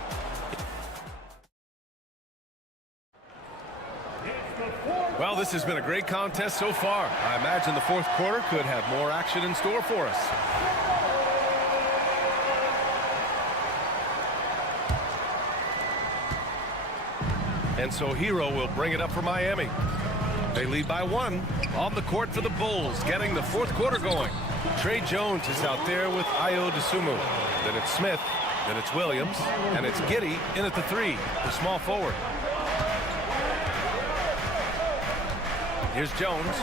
Well, this has been a great contest so far. I imagine the fourth quarter could have more action in store for us. And so Hero will bring it up for Miami. They lead by 1 on the court for the Bulls, getting the fourth quarter going. Trey Jones is out there with Ayo Dosunmu. Then it's Smith, then it's Williams, and it's Giddey in at the 3, the small forward. Here's Jones.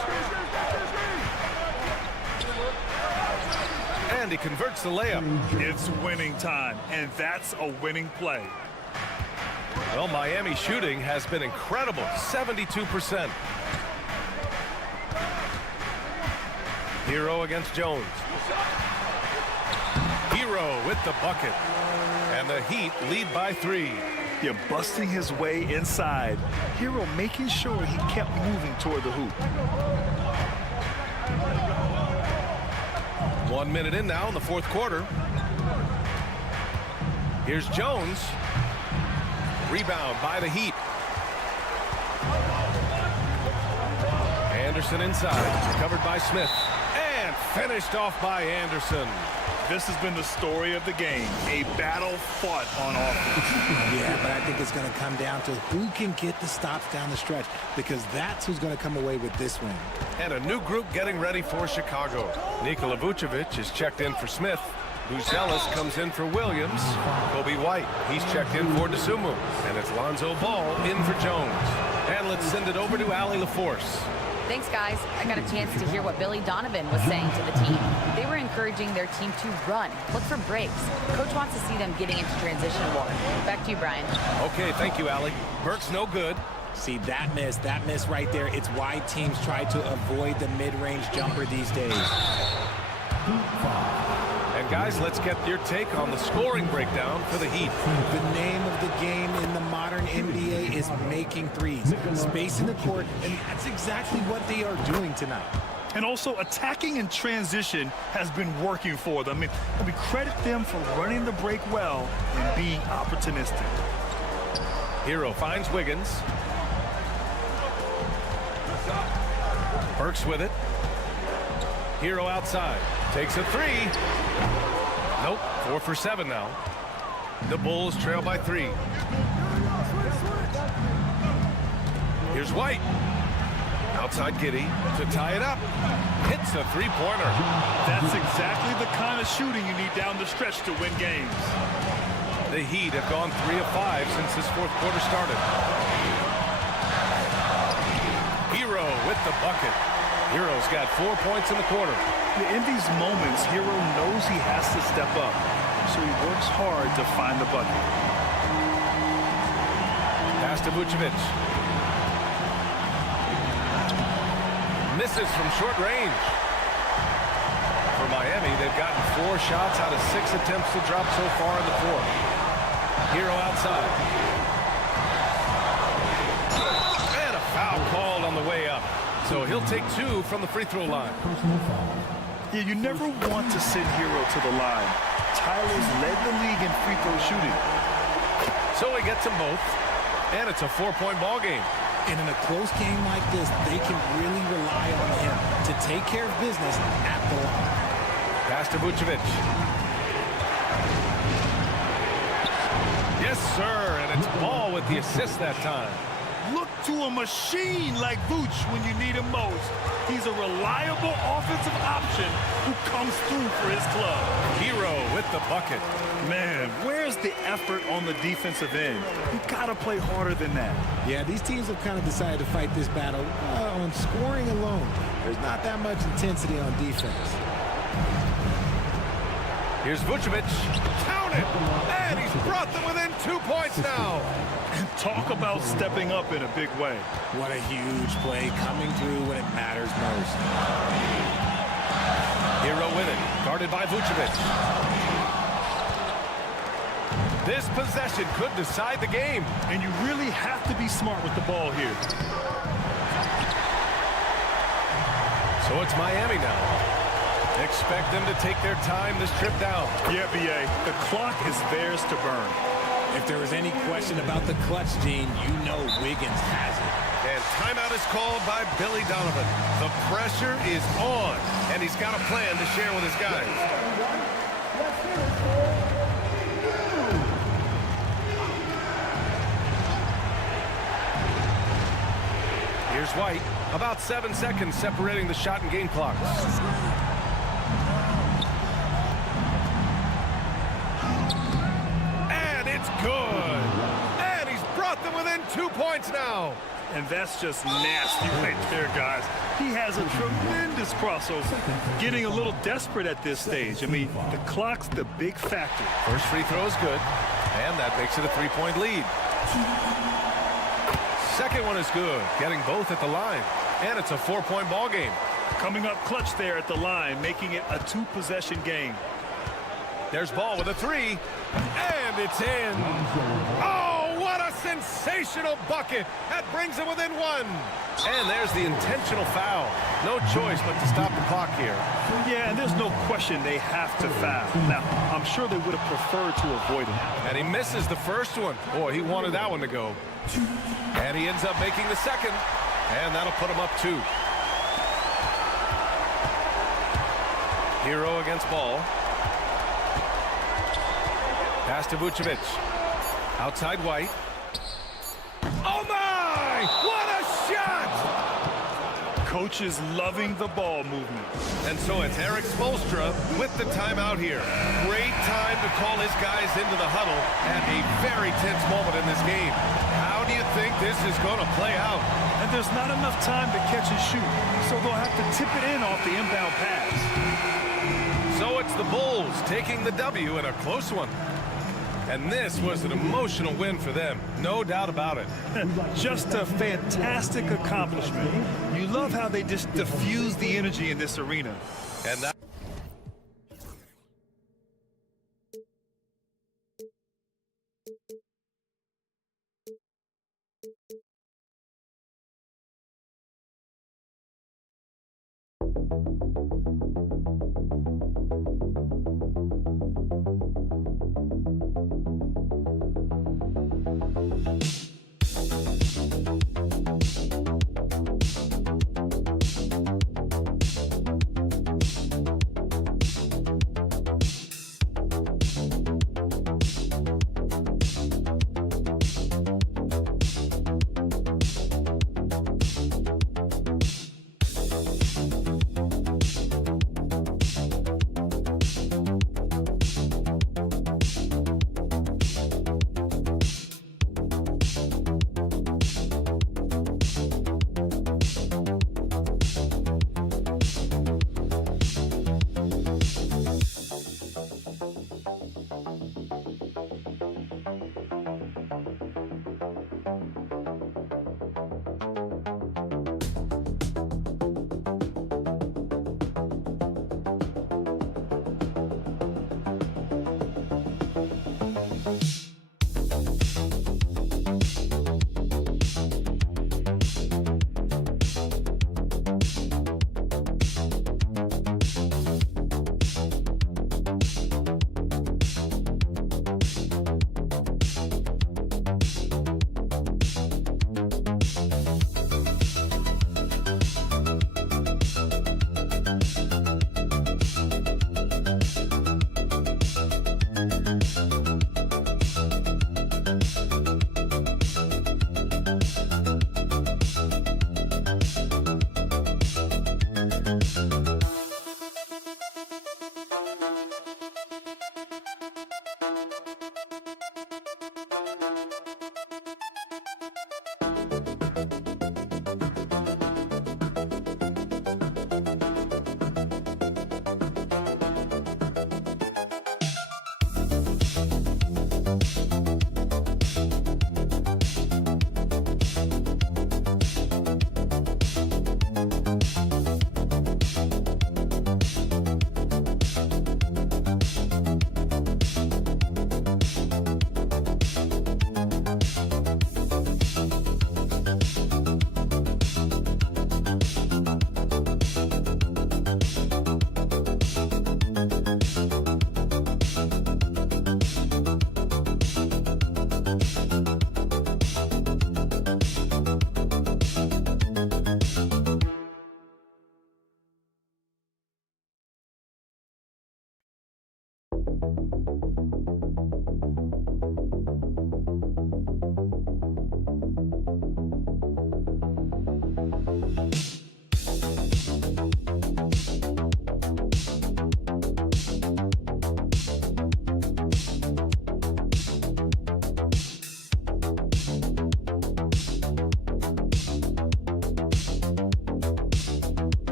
And he converts the layup. It's winning time, and that's a winning play. Well, Miami shooting has been incredible, 72%. Hero against Jones. Hero with the bucket. And the Heat lead by 3. You're busting his way inside. Hero making sure he kept moving toward the hoop. 1 minute in now in the fourth quarter. Here's Jones. Rebound by the Heat. Anderson inside, covered by Smith. And finished off by Anderson. This has been the story of the game, a battle fought on offense. Yeah, but I think it's going to come down to who can get the stops down the stretch, because that's who's going to come away with this win. And a new group getting ready for Chicago. Nikola Vucevic is checked in for Smith. Buzelis comes in for Williams. Kobe White, he's checked in for DeSumo. And it's Lonzo Ball in for Jones. And let's send it over to Allie LaForce. Thanks, guys. I got a chance to hear what Billy Donovan was saying to the team. They were encouraging their team to run, look for breaks. Coach wants to see them getting into transition more. Back to you, Brian. Okay, thank you, Allie. Burke's no good. See, that miss right there, it's why teams try to avoid the mid-range jumper these days. And guys, let's get your take on the scoring breakdown for the Heat. The name of the game in the modern NBA is making threes, spacing the court, and that's exactly what they are doing tonight. And also, attacking in transition has been working for them. I mean, credit them for running the break well and being opportunistic. Hero finds Wiggins. Burks with it. Hero outside. Takes a three. Nope. 4 for 7 now. The Bulls trail by 3. Here's White. Outside Giddey to tie it up. Hits a three-pointer. That's exactly the kind of shooting you need down the stretch to win games. The Heat have gone 3 of 5 since this fourth quarter started. Hero with the bucket. Hero's got 4 points in the quarter. In these moments, Hero knows he has to step up, so he works hard to find the bucket. Pass to Vucevic. Misses from short range. For Miami, they've gotten 4 shots out of 6 attempts to drop so far in the fourth. Hero outside. And a foul called on the way up. So he'll take 2 from the free throw line. Yeah, you never want to send Hero to the line. Tyler's led the league in free throw shooting. So he gets them both. And it's a 4-point ball game. And in a close game like this, they can really rely on him to take care of business at the line. Pass to Vucevic. Yes, sir, and it's Ball with the assist that time. Look to a machine like Vooch when you need him most. He's a reliable offensive option who comes through for his club. Hero with the bucket. Man, where's the effort on the defensive end? You gotta play harder than that. Yeah, these teams have kind of decided to fight this battle on scoring alone. There's not that much intensity on defense. Here's Vucevic. Count it! And he's brought them within 2 points now. And talk about stepping up in a big way. What a huge play coming through when it matters most. Hero with it. Guarded by Vucevic. This possession could decide the game. And you really have to be smart with the ball here. So it's Miami now. Expect them to take their time this trip down. Yeah, B.A. The clock is theirs to burn. If there was any question about the clutch, Gene, you know Wiggins has it. And timeout is called by Billy Donovan. The pressure is on, and he's got a plan to share with his guys. Here's White. About 7 seconds separating the shot and game clocks. Good. And he's brought them within 2 points now. And that's just nasty right there, guys. He has a tremendous crossover. Getting a little desperate at this stage. I mean, the clock's the big factor. First free throw is good. And that makes it a 3-point lead. Second one is good. Getting both at the line. And it's a 4-point ball game. Coming up clutch there at the line, making it a 2-possession game. There's Ball with a 3. And it's in. Oh, what a sensational bucket. That brings him within 1. And there's the intentional foul. No choice but to stop the clock here. Yeah, and there's no question they have to foul. Now, I'm sure they would have preferred to avoid it. And he misses the first one. Boy, he wanted that one to go. And he ends up making the second. And that'll put him up 2. Hero against Ball. Pass to Vucevic. Outside White. Oh, my! What a shot! Coach is loving the ball movement. And so it's Eric Spoelstra with the timeout here. Great time to call his guys into the huddle at a very tense moment in this game. How do you think this is going to play out? And there's not enough time to catch and shoot, so they'll have to tip it in off the inbound pass. So it's the Bulls taking the W in a close one. And this was an emotional win for them, no doubt about it. Just a fantastic accomplishment. You love how they just diffuse the energy in this arena. And that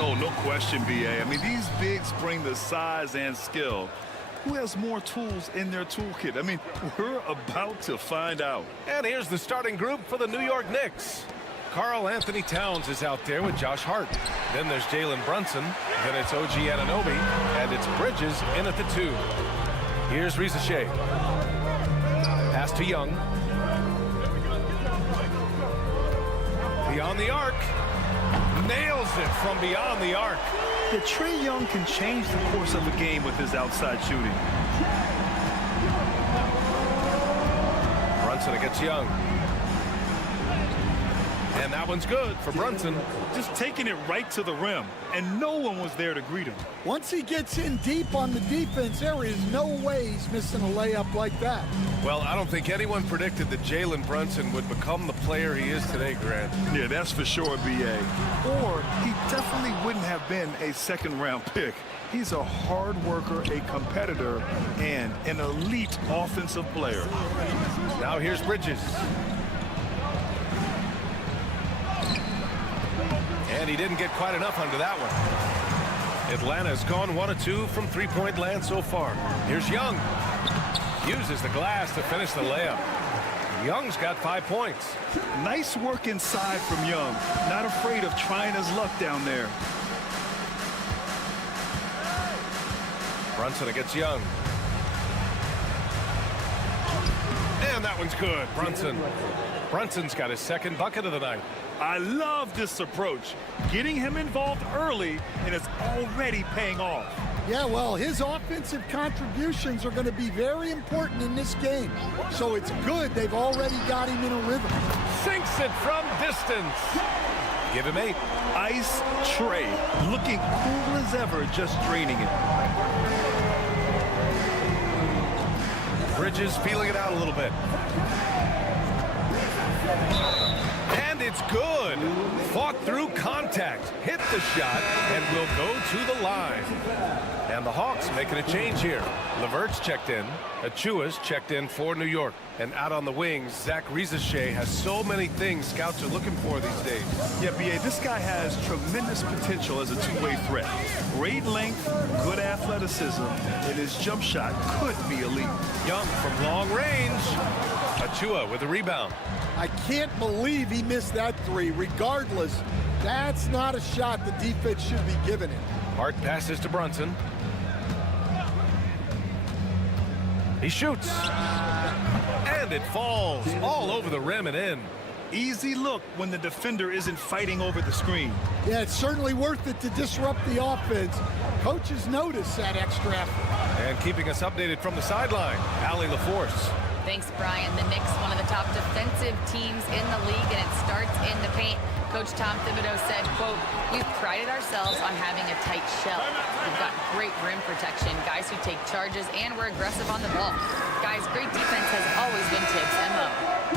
Oh, no question, B.A. I mean, these bigs bring the size and skill. Who has more tools in their toolkit? I mean, we're about to find out. And here's the starting group for the New York Knicks. Karl Anthony Towns is out there with Josh Hart. Then there's Jalen Brunson. Then it's OG Anunoby. And it's Bridges in at the 2. Here's Riza-Shea. Pass to Young. Beyond the arc. Nails it from beyond the arc. Yeah, Trae Young can change the course of a game with his outside shooting. Brunson against Young. And that one's good for Brunson. Just taking it right to the rim, and no one was there to greet him. Once he gets in deep on the defense, there is no way he's missing a layup like that. Well, I don't think anyone predicted that Jalen Brunson would become the player he is today, Grant. Yeah, that's for sure, B.A. Or he definitely wouldn't have been a second-round pick. He's a hard worker, a competitor, and an elite offensive player. Now here's Bridges. And he didn't get quite enough under that one. Atlanta's gone 1 of 2 from three-point land so far. Here's Young. Uses the glass to finish the layup. Young's got 5 points. Nice work inside from Young. Not afraid of trying his luck down there. Brunson against Young. And that one's good. Brunson's got his second bucket of the night. I love this approach. Getting him involved early, and it's already paying off. Yeah, well, his offensive contributions are going to be very important in this game. So it's good they've already got him in a rhythm. Sinks it from distance. Give him 8. Ice Trae, looking cool as ever, just draining it. Bridges feeling it out a little bit. And it's good. Fought through contact, hit the shot, and will go to the line. And the Hawks making a change here. Levert's checked in. Achua's checked in for New York. And out on the wings, Zach Riza-Shea has so many things scouts are looking for these days. Yeah, B.A., this guy has tremendous potential as a two-way threat. Great length, good athleticism, and his jump shot could be elite. Young from long range. Achua with a rebound. I can't believe he missed that 3. Regardless, that's not a shot the defense should be giving him. Hart passes to Brunson. He shoots. And it falls all over the rim and in. Easy look when the defender isn't fighting over the screen. Yeah, it's certainly worth it to disrupt the offense. Coaches notice that extra effort. And keeping us updated from the sideline, Allie LaForce. Thanks, Brian. The Knicks, one of the top defensive teams in the league, and it starts in the paint. Coach Tom Thibodeau said, quote, "We've prided ourselves on having a tight shell. We've got great rim protection, guys who take charges, and we're aggressive on the ball. Guys, great defense has always been Tibbs' MO."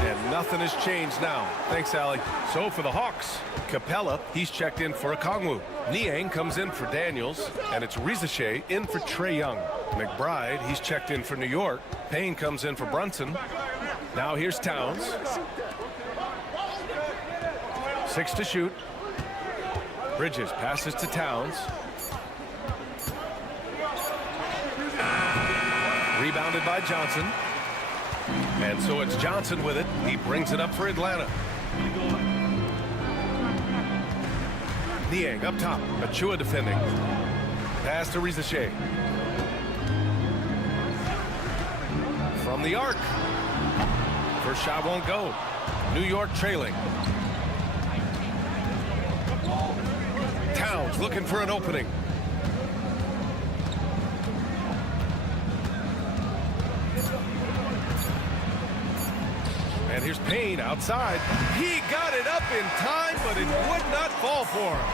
And nothing has changed now. Thanks, Allie. So for the Hawks, Capella, he's checked in for Okongwu. Niang comes in for Daniels, and it's Rizachet in for Trae Young. McBride, he's checked in for New York. Payne comes in for Brunson. Now here's Towns. 6 to shoot. Bridges passes to Towns. Rebounded by Johnson. And so it's Johnson with it. He brings it up for Atlanta. Niang up top. Achua defending. Pass to Rizachet. From the arc. First shot won't go. New York trailing. Towns looking for an opening. And here's Payne outside. He got it up in time, but it would not fall for him.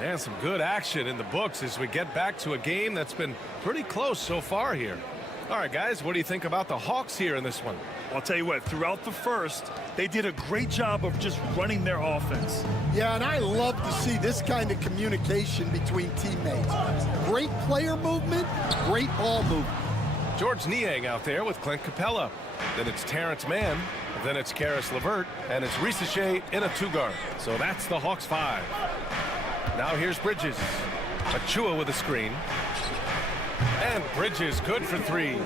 And some good action in the books as we get back to a game that's been pretty close so far here. All right, guys, what do you think about the Hawks here in this one? I'll tell you what, throughout the first, they did a great job of just running their offense. Yeah, and I love to see this kind of communication between teammates. Great player movement, great ball movement. George Niang out there with Clint Capella. Then it's Terrence Mann. Then it's Karis LeVert. And it's Rizachet in a 2-guard. So that's the Hawks 5. Now here's Bridges. Achua with a screen. And Bridges good for 3.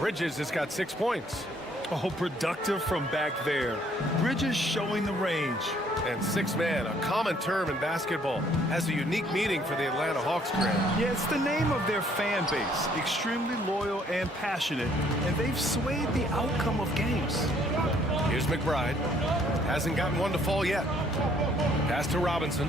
Bridges has got 6 points. Oh, productive from back there. Bridges showing the range. And 6-man, a common term in basketball, has a unique meaning for the Atlanta Hawks, Grant. Yeah, it's the name of their fan base. Extremely loyal and passionate, and they've swayed the outcome of games. Here's McBride. Hasn't gotten one to fall yet. Pass to Robinson.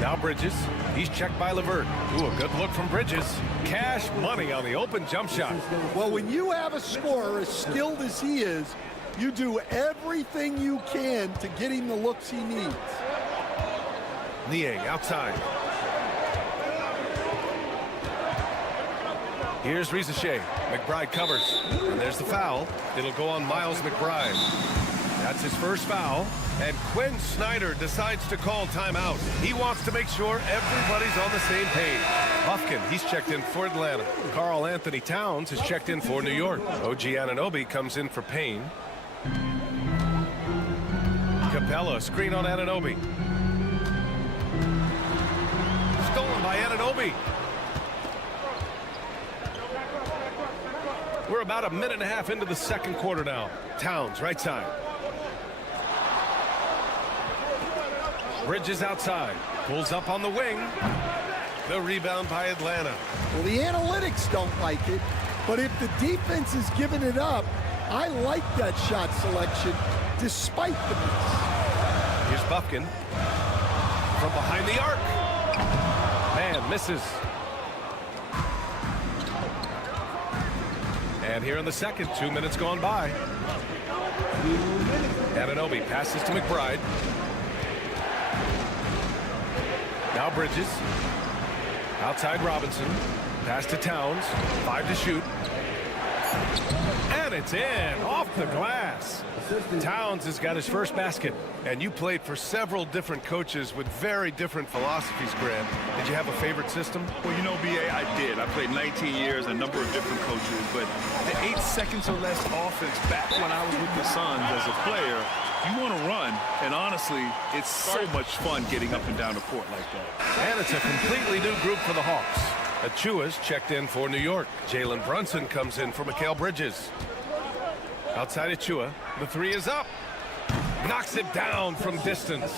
Now Bridges. He's checked by LeVert. Ooh, a good look from Bridges. Cash money on the open jump shot. Well, when you have a scorer as skilled as he is, you do everything you can to get him the looks he needs. Niang outside. Here's Rizachet. McBride covers. And there's the foul. It'll go on Miles McBride. That's his first foul. And Quinn Snyder decides to call timeout. He wants to make sure everybody's on the same page. Buffkin, he's checked in for Atlanta. Karl Anthony Towns has checked in for New York. OG Anunoby comes in for Payne. Capella, screen on Anunoby. Stolen by Anunoby. We're about a minute and a half into the second quarter now. Towns, right side. Bridges outside. Pulls up on the wing. The rebound by Atlanta. Well, the analytics don't like it, but if the defense is giving it up, I like that shot selection despite the miss. Here's Buffkin. From behind the arc. Man, misses. And here in the second, 2 minutes gone by. Anunoby passes to McBride. Now Bridges. Outside Robinson. Pass to Towns. 5 to shoot. And it's in. Off the glass. Towns has got his first basket. And you played for several different coaches with very different philosophies, Grant. Did you have a favorite system? Well, you know, B.A., I did. I played 19 years, a number of different coaches. But the 8 seconds or less offense back when I was with the Suns as a player, you want to run. And honestly, it's so much fun getting up and down the court like that. And it's a completely new group for the Hawks. Achua's checked in for New York. Jalen Brunson comes in for Mikal Bridges. Outside Achua, the 3 is up. Knocks it down from distance.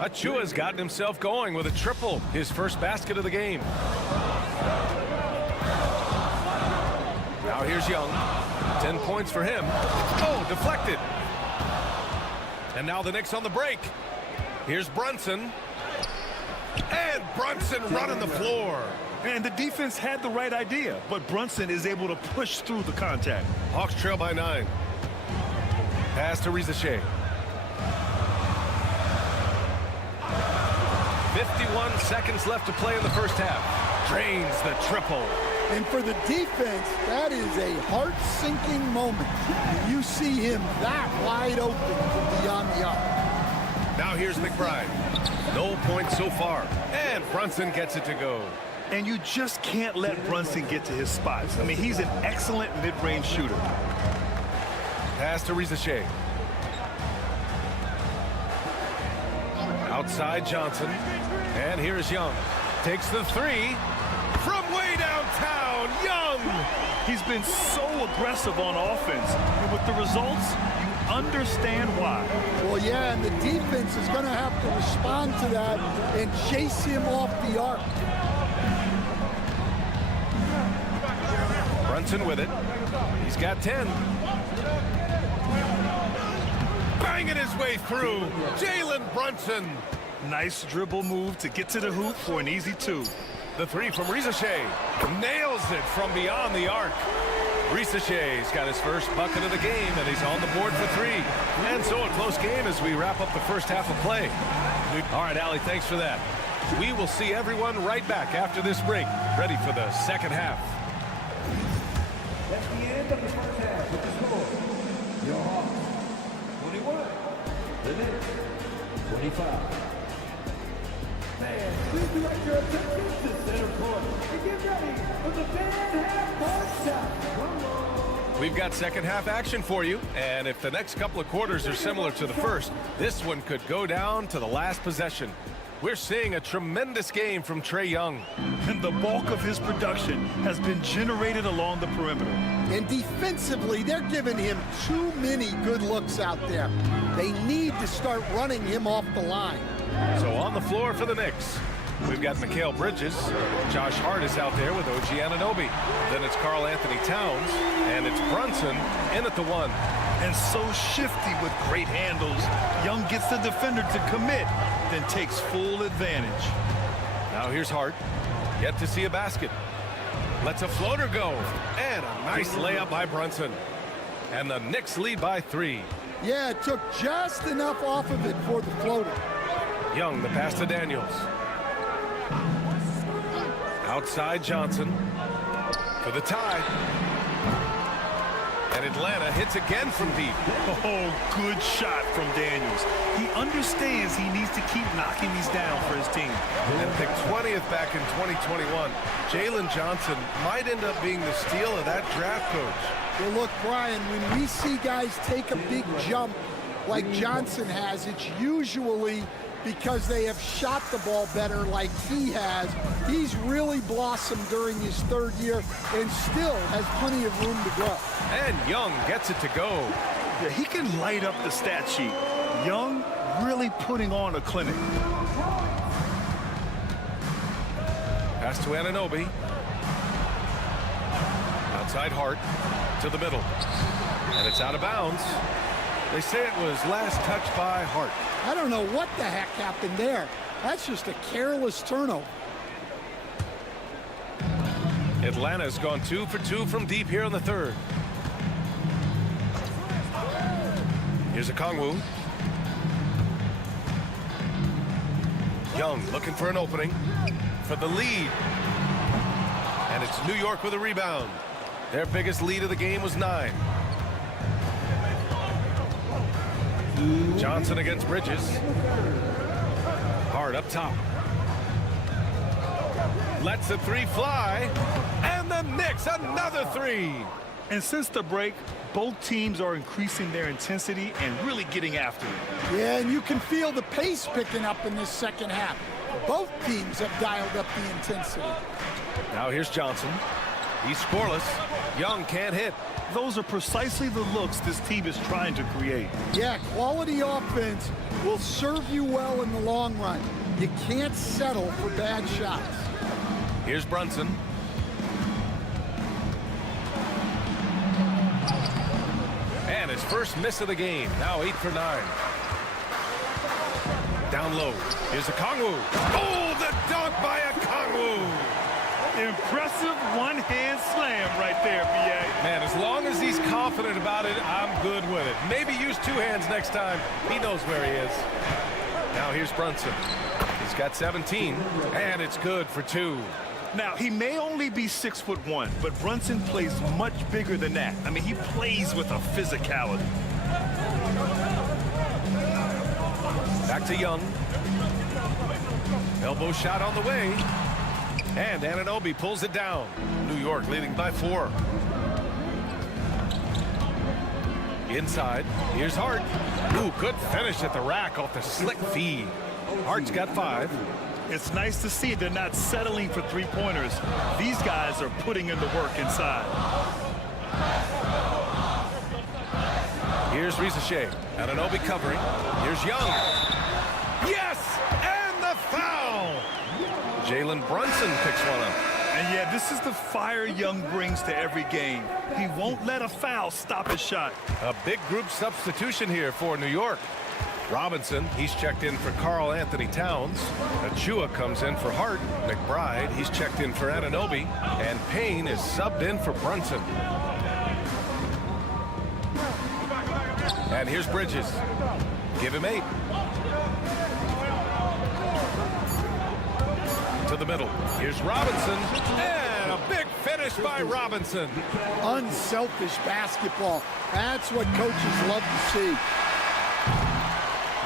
Achua's gotten himself going with a triple, his first basket of the game. Now here's Young. 10 points for him. Oh, deflected. And now the Knicks on the break. Here's Brunson. And Brunson running the floor. And the defense had the right idea, but Brunson is able to push through the contact. Hawks trail by 9. Pass to Rizachet. 51 seconds left to play in the first half. Drains the triple. And for the defense, that is a heart-sinking moment. You see him that wide open from beyond the arc. Now here's McBride. No points so far. And Brunson gets it to go. And you just can't let Brunson get to his spots. I mean, he's an excellent mid-range shooter. Pass to Rizachet. Outside Johnson. And here's Young. Takes the three. From way downtown, Young! He's been so aggressive on offense. And with the results, you understand why. Well, yeah, and the defense is going to have to respond to that and chase him off the arc. Brunson with it. He's got 10. Banging his way through. Jalen Brunson. Nice dribble move to get to the hoop for an easy 2. The three from Rizachet. Nails it from beyond the arc. Risachet's got his first bucket of the game, and he's on the board for 3. And so a close game as we wrap up the first half of play. All right, Allie, thanks for that. We will see everyone right back after this break, ready for the second half. That's the end of the first half with the score. Your Hawks, 21. The Knicks, 25. Man, please direct your attention to center court and get ready for the half-court shot. We've got second half action for you, and if the next couple of quarters are similar to the first, this one could go down to the last possession. We're seeing a tremendous game from Trae Young. And the bulk of his production has been generated along the perimeter. And defensively, they're giving him too many good looks out there. They need to start running him off the line. So on the floor for the Knicks, we've got Mikal Bridges. Josh Hart is out there with OG Anunoby. Then it's Karl Anthony Towns, and it's Brunson in at the 1. And so shifty with great handles. Young gets the defender to commit, then takes full advantage. Now here's Hart. Yet to see a basket. Lets a floater go. And a nice layup by Brunson. And the Knicks lead by 3. Yeah, it took just enough off of it for the floater. Young, the pass to Daniels. Outside Johnson for the tie. And Atlanta hits again from deep. Oh, good shot from Daniels. He understands he needs to keep knocking these down for his team. And picked 20th back in 2021. Jalen Johnson might end up being the steal of that draft, coach. Well, look, Brian, when we see guys take a big jump like Johnson has, it's usually because they have shot the ball better like he has. He's really blossomed during his 3rd year and still has plenty of room to grow. And Young gets it to go. Yeah, he can light up the stat sheet. Young really putting on a clinic. Pass to Anunoby. Outside Hart to the middle. And it's out of bounds. They say it was last touched by Hart. I don't know what the heck happened there. That's just a careless turnover. Atlanta's gone 2 for 2 from deep here in the 3rd. Here's Okongwu. Young looking for an opening for the lead. And it's New York with a rebound. Their biggest lead of the game was 9. Johnson against Bridges. Hard up top. Lets the 3 fly. And the Knicks, another 3. And since the break, both teams are increasing their intensity and really getting after it. Yeah, and you can feel the pace picking up in this second half. Both teams have dialed up the intensity. Now here's Johnson. He's scoreless. Young can't hit. those are precisely the looks this team is trying to create. Yeah, quality offense will serve you well in the long run. You can't settle for bad shots. Here's Brunson. And his first miss of the game. Now 8 for 9. Down low. Here's Okongwu. Oh, the dunk by Okongwu. Impressive one-hand slam right there, B.A. Man, as long as he's confident about it, I'm good with it. Maybe use 2 hands next time. He knows where he is. Now here's Brunson. He's got 17, and it's good for 2. Now, he may only be 6'1", but Brunson plays much bigger than that. I mean, he plays with a physicality. Back to Young. Elbow shot on the way. And Anunoby pulls it down. New York leading by 4. Inside. Here's Hart. Ooh, good finish at the rack off the slick feed. Hart's got 5. It's nice to see they're not settling for three-pointers. These guys are putting in the work inside. Here's Risache. Anunoby covering. Here's Young. Yes! And the foul! Jalen Brunson picks one up. And yeah, this is the fire Young brings to every game. He won't let a foul stop his shot. A big group substitution here for New York. Robinson, he's checked in for Karl Anthony Towns. Achua comes in for Hart. McBride, he's checked in for Anunoby. And Payne is subbed in for Brunson. And here's Bridges. Give him 8. To the middle. Here's Robinson. And a big finish by Robinson. Unselfish basketball. That's what coaches love to see.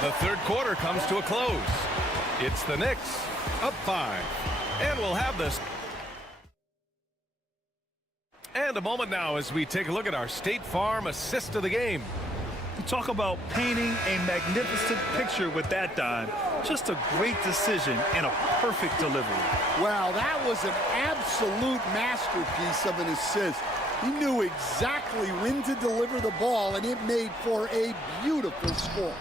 The third quarter comes to a close. It's the Knicks up 5. And we'll have this. And a moment now as we take a look at our State Farm assist of the game. You talk about painting a magnificent picture with that dime. Just a great decision and a perfect delivery. Wow, that was an absolute masterpiece of an assist. He knew exactly when to deliver the ball, and it made for a beautiful score.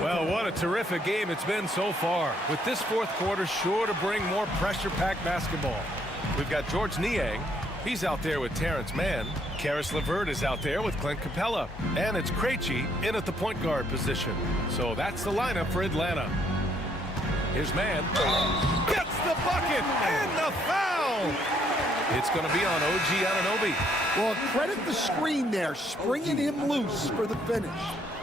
Well, what a terrific game it's been so far. With this fourth quarter sure to bring more pressure-packed basketball. We've got George Niang. He's out there with Terrence Mann. Karis LeVert is out there with Clint Capella. And it's Krejci in at the point guard position. So that's the lineup for Atlanta. Here's Mann. Gets the bucket and the foul. It's going to be on OG Anunoby. Well, credit the screen there, springing him loose for the finish.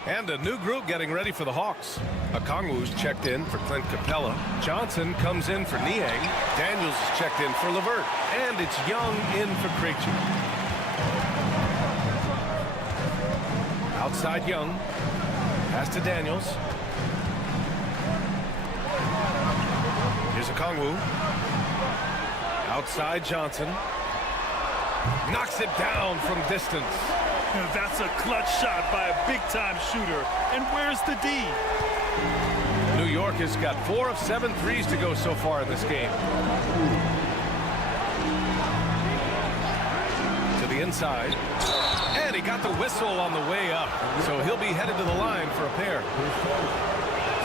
And a new group getting ready for the Hawks. Okongwu's checked in for Clint Capella. Johnson comes in for Niang. Daniels is checked in for LeVert. And it's Young in for Krejci. Outside Young. Pass to Daniels. Here's Okongwu. Outside Johnson. Knocks it down from distance. That's a clutch shot by a big-time shooter. And where's the D? New York has got 4 of 7 threes to go so far in this game. To the inside. And he got the whistle on the way up. So he'll be headed to the line for a pair.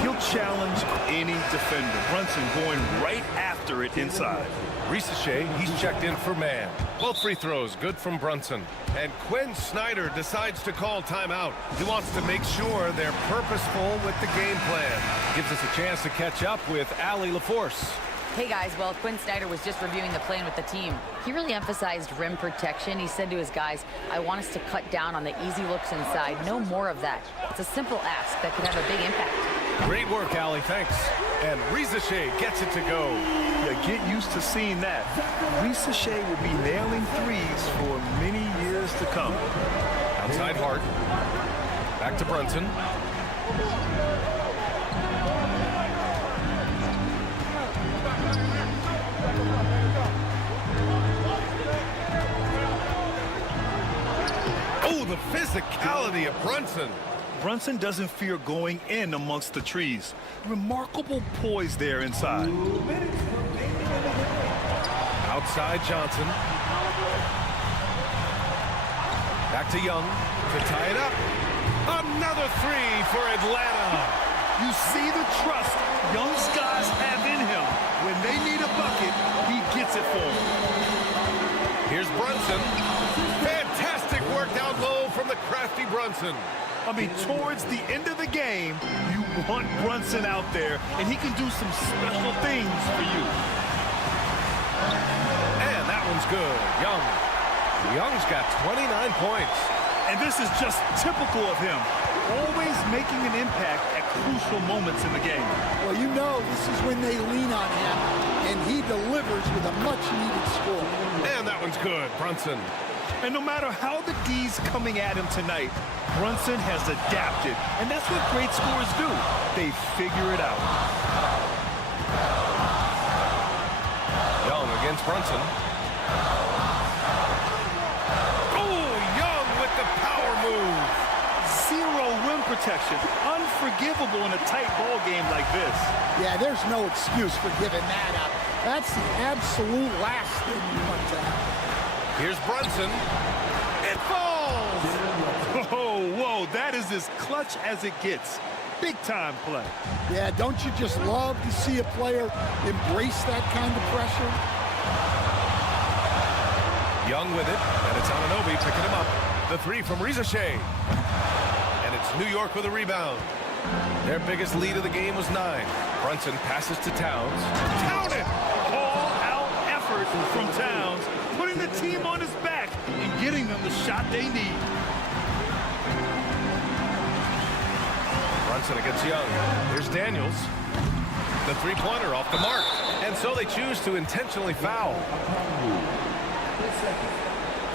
He'll challenge any defender. Brunson going right after it inside. Risache, he's checked in for Mann. Both free throws good from Brunson. And Quinn Snyder decides to call timeout. He wants to make sure they're purposeful with the game plan. Gives us a chance to catch up with Allie LaForce. Hey guys, well, Quinn Snyder was just reviewing the plan with the team. He really emphasized rim protection. He said to his guys, I want us to cut down on the easy looks inside. No more of that. It's a simple ask that could have a big impact. Great work, Allie. Thanks. And Risache gets it to go. Yeah, get used to seeing that. Risache will be nailing threes for many years to come. Outside Hart. Back to Brunson. Oh, the physicality of Brunson. Brunson doesn't fear going in amongst the trees. Remarkable poise there inside. Outside Johnson. Back to Young to tie it up. Another three for Atlanta. You see the trust young guys have in him. When they need a bucket, he gets it for them. Here's Brunson. Fantastic work down low from the crafty Brunson. I mean, towards the end of the game, you want Brunson out there, and he can do some special things for you. And that one's good. Young's got 29 points. And this is just typical of him, always making an impact at crucial moments in the game. Well, you know this is when they lean on him, and he delivers with a much-needed score. And that one's good, Brunson. And no matter how the D's coming at him tonight, Brunson has adapted. And that's what great scorers do. They figure it out. Young against Brunson. Zero rim protection. Unforgivable in a tight ball game like this. Yeah, there's no excuse for giving that up. That's the absolute last thing you want to have. Here's Brunson. It falls! Whoa, that is as clutch as it gets. Big-time play. Yeah, don't you just love to see a player embrace that kind of pressure? Young with it, and it's Anunoby picking him up. The three from Rizashea. And it's New York with a rebound. Their biggest lead of the game was 9. Brunson passes to Towns. Count it! All-out effort from Towns, putting the team on his back and getting them the shot they need. Brunson against Young. Here's Daniels. The three-pointer off the mark. And so they choose to intentionally foul.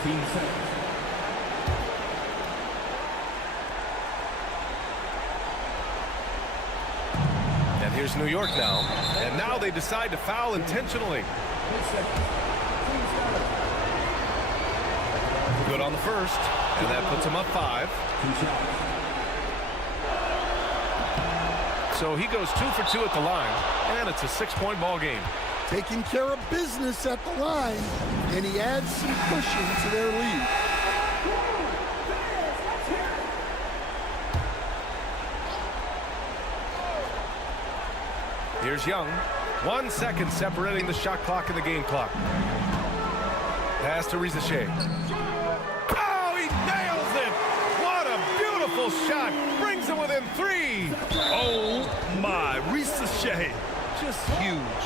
Team second. And here's New York now. And now they decide to foul intentionally. Good on the first. And that puts him up 5. So he goes 2 for 2 at the line. And it's a 6-point ball game. Taking care of business at the line, and he adds some cushion to their lead. Here's Young. 1 second separating the shot clock and the game clock. Pass to Rizashea. Oh, he nails it! What a beautiful shot! Brings him within 3. Oh my, Rizashea, just huge.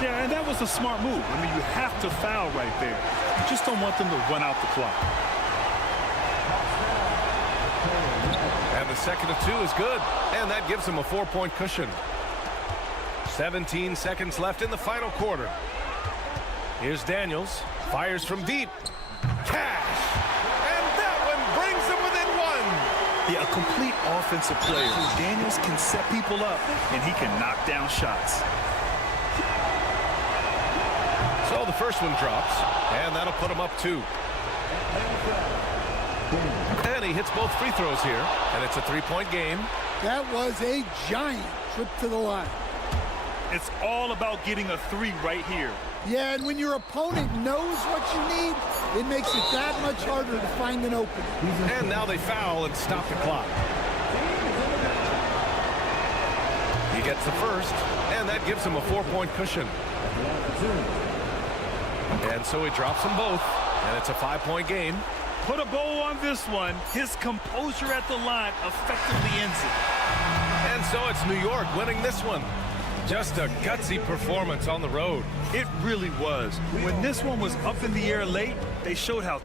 Yeah, and that was a smart move. I mean, you have to foul right there. You just don't want them to run out the clock. And the second of 2 is good. And that gives him a 4-point cushion. 17 seconds left in the final quarter. Here's Daniels. Fires from deep. Cash! And that one brings him within 1. Yeah, a complete offensive player. Daniels can set people up, and he can knock down shots. So the first one drops, and that'll put him up 2. And he hits both free throws here, and it's a 3-point game. That was a giant trip to the line. It's all about getting a 3 right here. Yeah, and when your opponent knows what you need, it makes it that much harder to find an opening. And now they foul and stop the clock. He gets the first, and that gives him a 4-point cushion. And so he drops them both, and it's a 5-point game. Put a bow on this one. His composure at the line effectively ends it. And so it's New York winning this one. Just a gutsy performance on the road. It really was. When this one was up in the air late, they showed how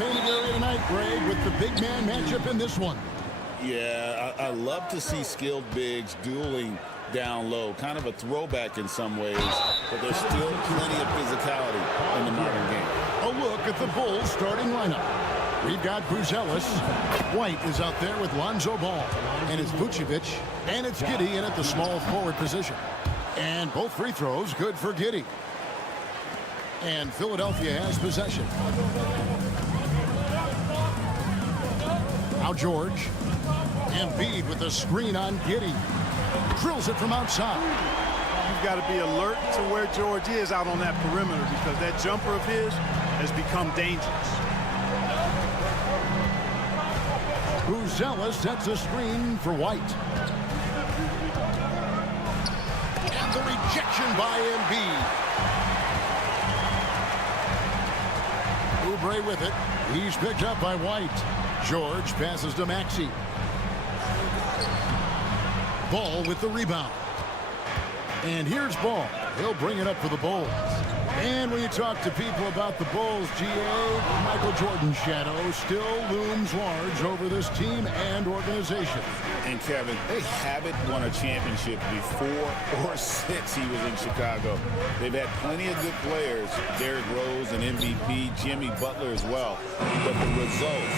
Painting area tonight, Greg, with the big man matchup in this one. Yeah, I love to see skilled bigs dueling down low. Kind of a throwback in some ways, but there's still plenty of physicality in the modern game. A look at the Bulls starting lineup. We've got Bruzelis. White is out there with Lonzo Ball. And it's Vucevic. And it's Giddey in at the small forward position. And both free throws good for Giddey. And Philadelphia has possession. Now George. Embiid with the screen on Giddey. Drills it from outside. You've got to be alert to where George is out on that perimeter, because that jumper of his has become dangerous. Bruzelis sets a screen for White. And the rejection by Embiid. Oubre with it. He's picked up by White. George passes to Maxey. Ball with the rebound. And here's Ball. He'll bring it up for the Bulls. And when you talk to people about the Bulls, GA, Michael Jordan's shadow still looms large over this team and organization. And Kevin, they haven't won a championship before or since he was in Chicago. They've had plenty of good players, Derrick Rose and MVP, Jimmy Butler as well, but the results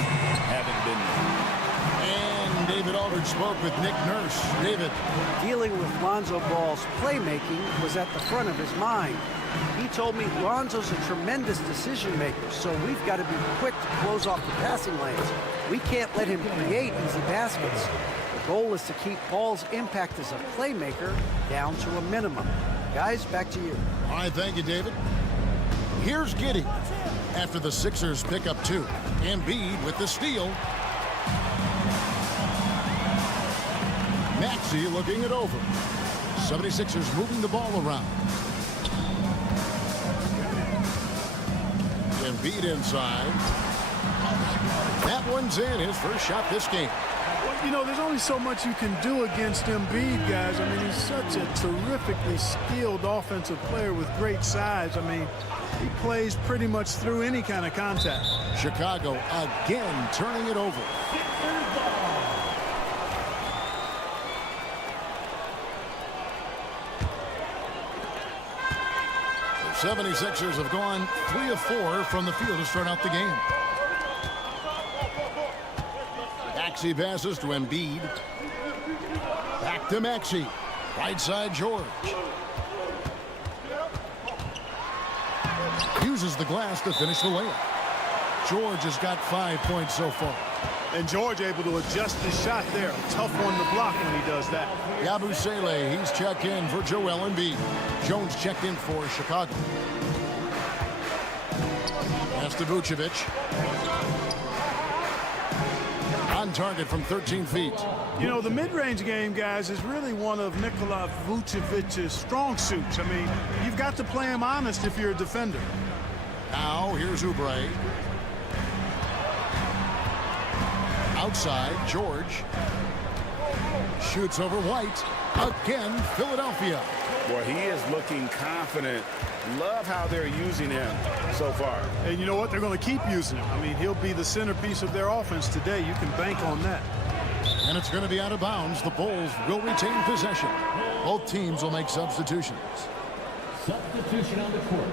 haven't been there. And David Aldridge spoke with Nick Nurse. David. Dealing with Lonzo Ball's playmaking was at the front of his mind. He told me Lonzo's a tremendous decision maker, so we've got to be quick to close off the passing lanes. We can't let him create easy baskets. The goal is to keep Ball's impact as a playmaker down to a minimum. Guys, back to you. All right, thank you, David. Here's Giddey after the Sixers pick up two. Embiid with the steal. Maxey looking it over. 76ers moving the ball around. Embiid inside. That one's in, his first shot this game. Well, you know, there's only so much you can do against Embiid, guys. I mean, he's such a terrifically skilled offensive player with great size. I mean, he plays pretty much through any kind of contact. Chicago again turning it over. The 76ers have gone 3 of 4 from the field to start out the game. Maxey passes to Embiid. Back to Maxey. Right side George. Uses the glass to finish the layup. George has got 5 points so far. And George able to adjust his shot there. Tough one to block when he does that. Yabusele, he's checked in for Joel Embiid. Jones checked in for Chicago. Pass to Vucevic. On target from 13 feet. You know, the mid-range game, guys, is really one of Nikola Vucevic's strong suits. I mean, you've got to play him honest if you're a defender. Now, here's Oubre. Outside, George. Shoots over White. Again, Philadelphia. Boy, he is looking confident. Love how they're using him so far. And you know what? They're going to keep using him. I mean, he'll be the centerpiece of their offense today. You can bank on that. And it's going to be out of bounds. The Bulls will retain possession. Both teams will make substitutions. Substitution on the court.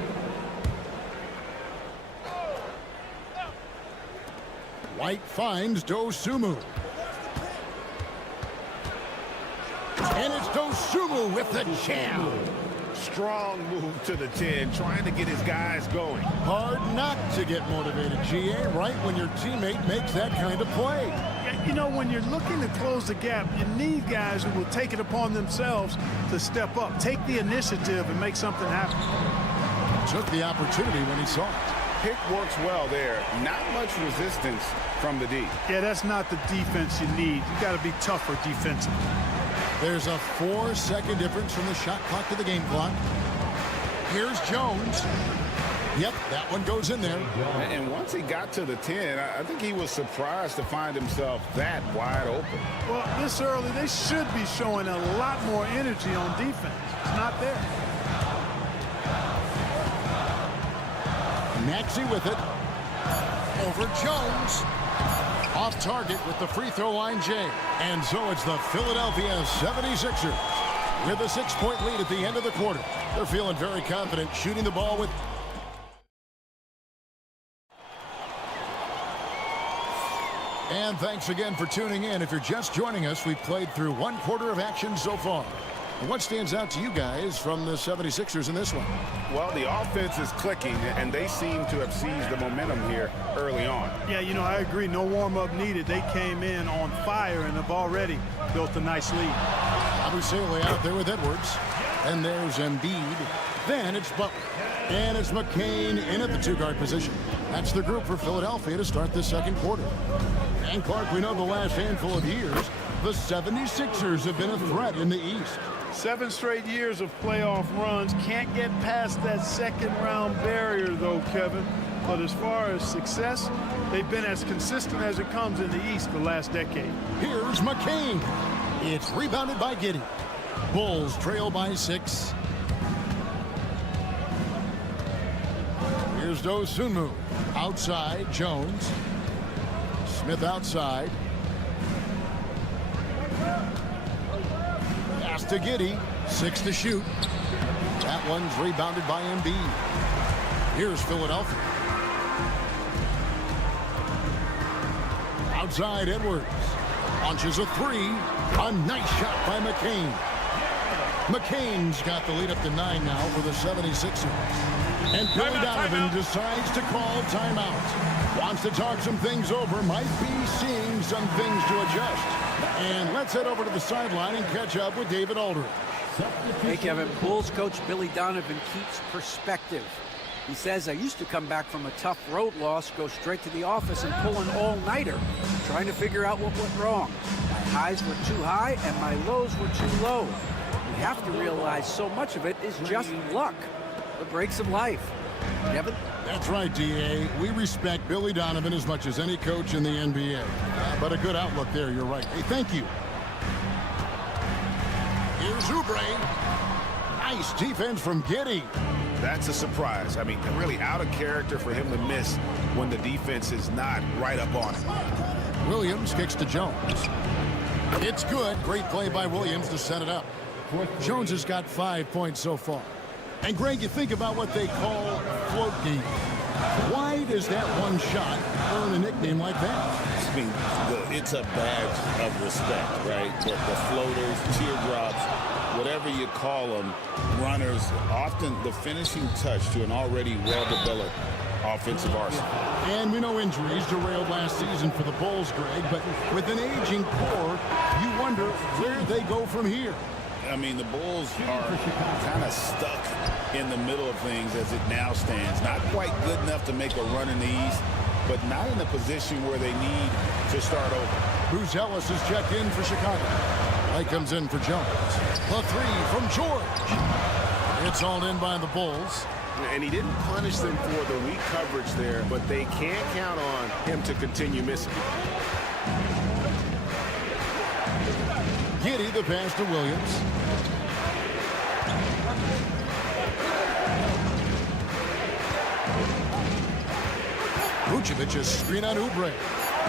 White finds Dosunmu. And it's Dosunmu with the jam. Strong move to the 10, trying to get his guys going. Hard not to get motivated, GA, right when your teammate makes that kind of play. Yeah, you know, when you're looking to close the gap, you need guys who will take it upon themselves to step up, take the initiative, and make something happen. Took the opportunity when he saw it. Pick works well there. Not much resistance from the D. Yeah, that's not the defense you need. You got to be tougher defensively. There's a 4-second difference from the shot clock to the game clock. Here's Jones. Yep, that one goes in there. And once he got to the 10, I think he was surprised to find himself that wide open. Well, this early, they should be showing a lot more energy on defense. It's not there. Maxey with it. Over Jones. Off target with the free throw line, Jay. And so it's the Philadelphia 76ers with a 6-point lead at the end of the quarter. They're feeling very confident shooting the ball with... And thanks again for tuning in. If you're just joining us, we've played through 1 quarter of action so far. And what stands out to you guys from the 76ers in this one? Well, the offense is clicking, and they seem to have seized the momentum here early on. Yeah, you know, I agree. No warm-up needed. They came in on fire and have already built a nice lead. Abusele out there with Edwards. And there's Embiid. Then it's Butler. And it's McCain in at the 2-guard position. That's the group for Philadelphia to start the second quarter. And Clark, we know the last handful of years, the 76ers have been a threat in the East. 7 straight years of playoff runs. Can't get past that second-round barrier, though, Kevin. But as far as success, they've been as consistent as it comes in the East the last decade. Here's McCain. It's rebounded by Giddey. Bulls trail by 6. Here's Dosunmu. Outside, Jones. Smith outside. Pass to Giddey. 6 to shoot. That one's rebounded by Embiid. Here's Philadelphia. Outside, Edwards. Launches a 3. A nice shot by McCain. McCain's got the lead up to 9 now for the 76ers. And Billy Donovan decides to call timeout. Wants to talk some things over. Might be seeing some things to adjust. And let's head over to the sideline and catch up with David Aldridge. Hey, Kevin. Bulls coach Billy Donovan keeps perspective. He says, I used to come back from a tough road loss, go straight to the office and pull an all-nighter, trying to figure out what went wrong. My highs were too high and my lows were too low. We have to realize so much of it is just luck. The breaks of life. Kevin? That's right, D.A. We respect Billy Donovan as much as any coach in the NBA. But a good outlook there, you're right. Hey, thank you. Here's Oubre. Nice defense from Giddey. That's a surprise. I mean, really out of character for him to miss when the defense is not right up on him. Williams kicks to Jones. It's good. Great play by Williams to set it up. Jones has got 5 points so far. And, Greg, you think about what they call float game. Why does that one shot earn a nickname like that? I mean, it's a badge of respect, right? The floaters, teardrops, whatever you call them, runners, often the finishing touch to an already well-developed offensive arsenal. And we know injuries derailed last season for the Bulls, Greg, but with an aging core, you wonder where they go from here. I mean, the Bulls are kind of stuck in the middle of things as it now stands. Not quite good enough to make a run in the East, but not in a position where they need to start over. Bruce Ellis has checked in for Chicago. Light comes in for Jones. The 3 from George. It's all in by the Bulls. And he didn't punish them for the weak coverage there, but they can't count on him to continue missing. Giddey, the pass to Williams. Vucevic's screen on Oubre.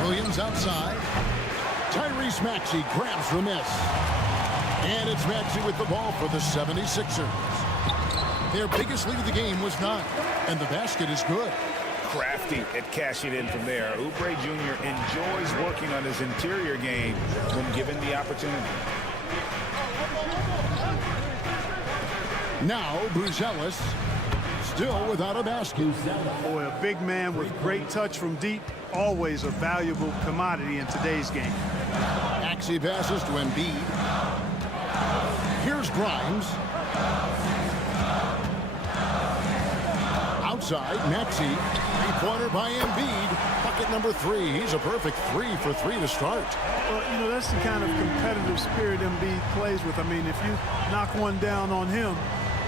Williams outside. Tyrese Maxey grabs the miss. And it's Maxey with the ball for the 76ers. Their biggest lead of the game was 9. And the basket is good. crafty at cashing in from there. Oubre Jr. enjoys working on his interior game when given the opportunity. Now Buzelis still without a basket. Boy, a big man with great touch from deep, always a valuable commodity in today's game. Maxey passes to Embiid. Here's Grimes. Outside, Maxey. Three-pointer by Embiid. Bucket number 3. He's a perfect 3 for 3 to start. Well, you know, that's the kind of competitive spirit Embiid plays with. I mean, if you knock one down on him,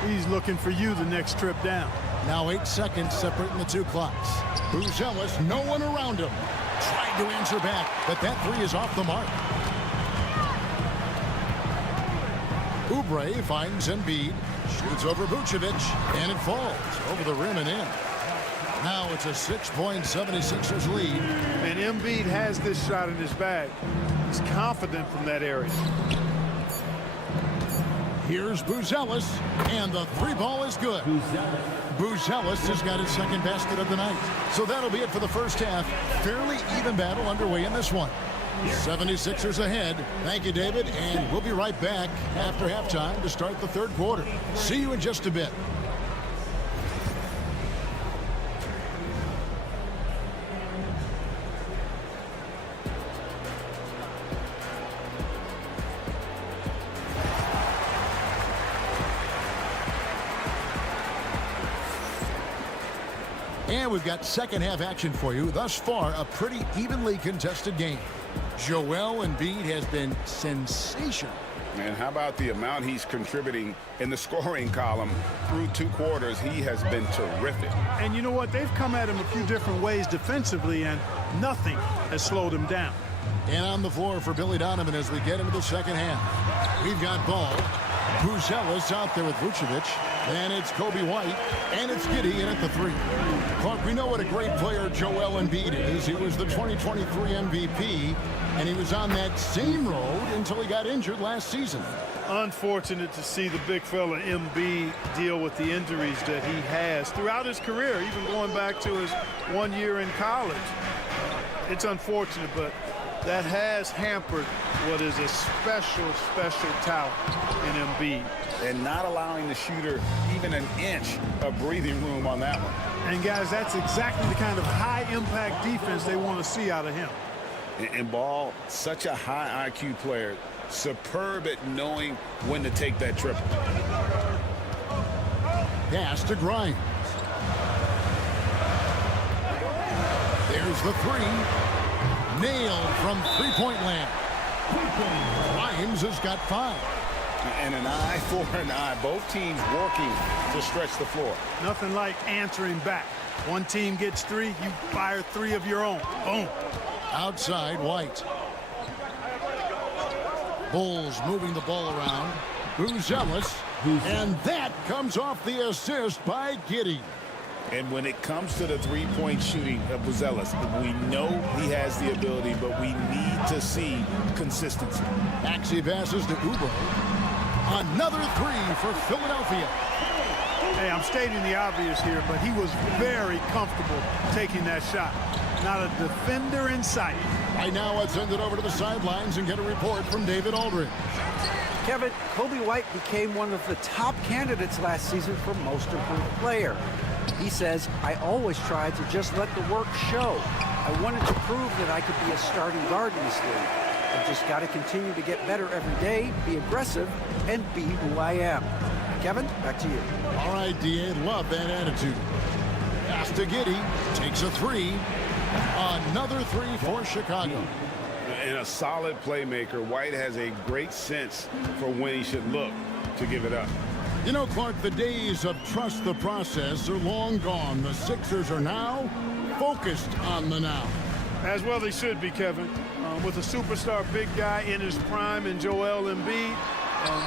he's looking for you the next trip down. Now 8 seconds separating the two clocks. Buzelis, no one around him. Tried to answer back, but that 3 is off the mark. Oubre finds Embiid, shoots over Vucevic, and it falls over the rim and in. Now it's a 6-point 76ers lead. And Embiid has this shot in his bag. He's confident from that area. Here's Buzelis, and the 3-ball is good. Buzelis has got his second basket of the night. So that'll be it for the first half. Fairly even battle underway in this one. 76ers ahead. Thank you, David, and we'll be right back after halftime to start the third quarter. See you in just a bit. And we've got second half action for you. Thus far, a pretty evenly contested game. Joel Embiid has been sensational. And how about the amount he's contributing in the scoring column through 2 quarters? He has been terrific. And you know what? They've come at him a few different ways defensively, and nothing has slowed him down. And on the floor for Billy Donovan as we get into the second half. We've got Ball. Buzelis out there with Vucevic. And it's Kobe White. And it's Giddey in at the 3. Clark, we know what a great player Joel Embiid is. He was the 2023 MVP. And he was on that same road until he got injured last season. Unfortunate to see the big fella Embiid deal with the injuries that he has throughout his career, even going back to his 1 year in college. It's unfortunate, but that has hampered what is a special talent in Embiid. And not allowing the shooter even an inch of breathing room on that one. And guys, that's exactly the kind of high-impact defense they want to see out of him. And Ball, such a high IQ player, superb at knowing when to take that triple. Pass to Grimes. There's the 3. Nailed from three-point land. Grimes has got 5. And an eye for an eye. Both teams working to stretch the floor. Nothing like answering back. One team gets 3, you fire 3 of your own. Boom. Outside, White. Bulls moving the ball around. Buzelis. And that comes off the assist by Giddey. And when it comes to the three-point shooting of Buzelis, we know he has the ability, but we need to see consistency. Maxey passes to Oubre. Another 3 for Philadelphia. Hey, I'm stating the obvious here, but he was very comfortable taking that shot. Not a defender in sight. Right now, let's send it over to the sidelines and get a report from David Aldridge. Kevin, Kobe White became one of the top candidates last season for most improved player. He says, I always tried to just let the work show. I wanted to prove that I could be a starting guard in this league. I've just got to continue to get better every day, be aggressive, and be who I am. Kevin, back to you. All right, D.A., love that attitude. Pass to Giddey, takes a 3. Another 3 for Chicago. And a solid playmaker, White has a great sense for when he should look to give it up. You know, Clark, the days of trust the process are long gone. The Sixers are now focused on the now. As well they should be, Kevin. With a superstar big guy in his prime in Joel Embiid,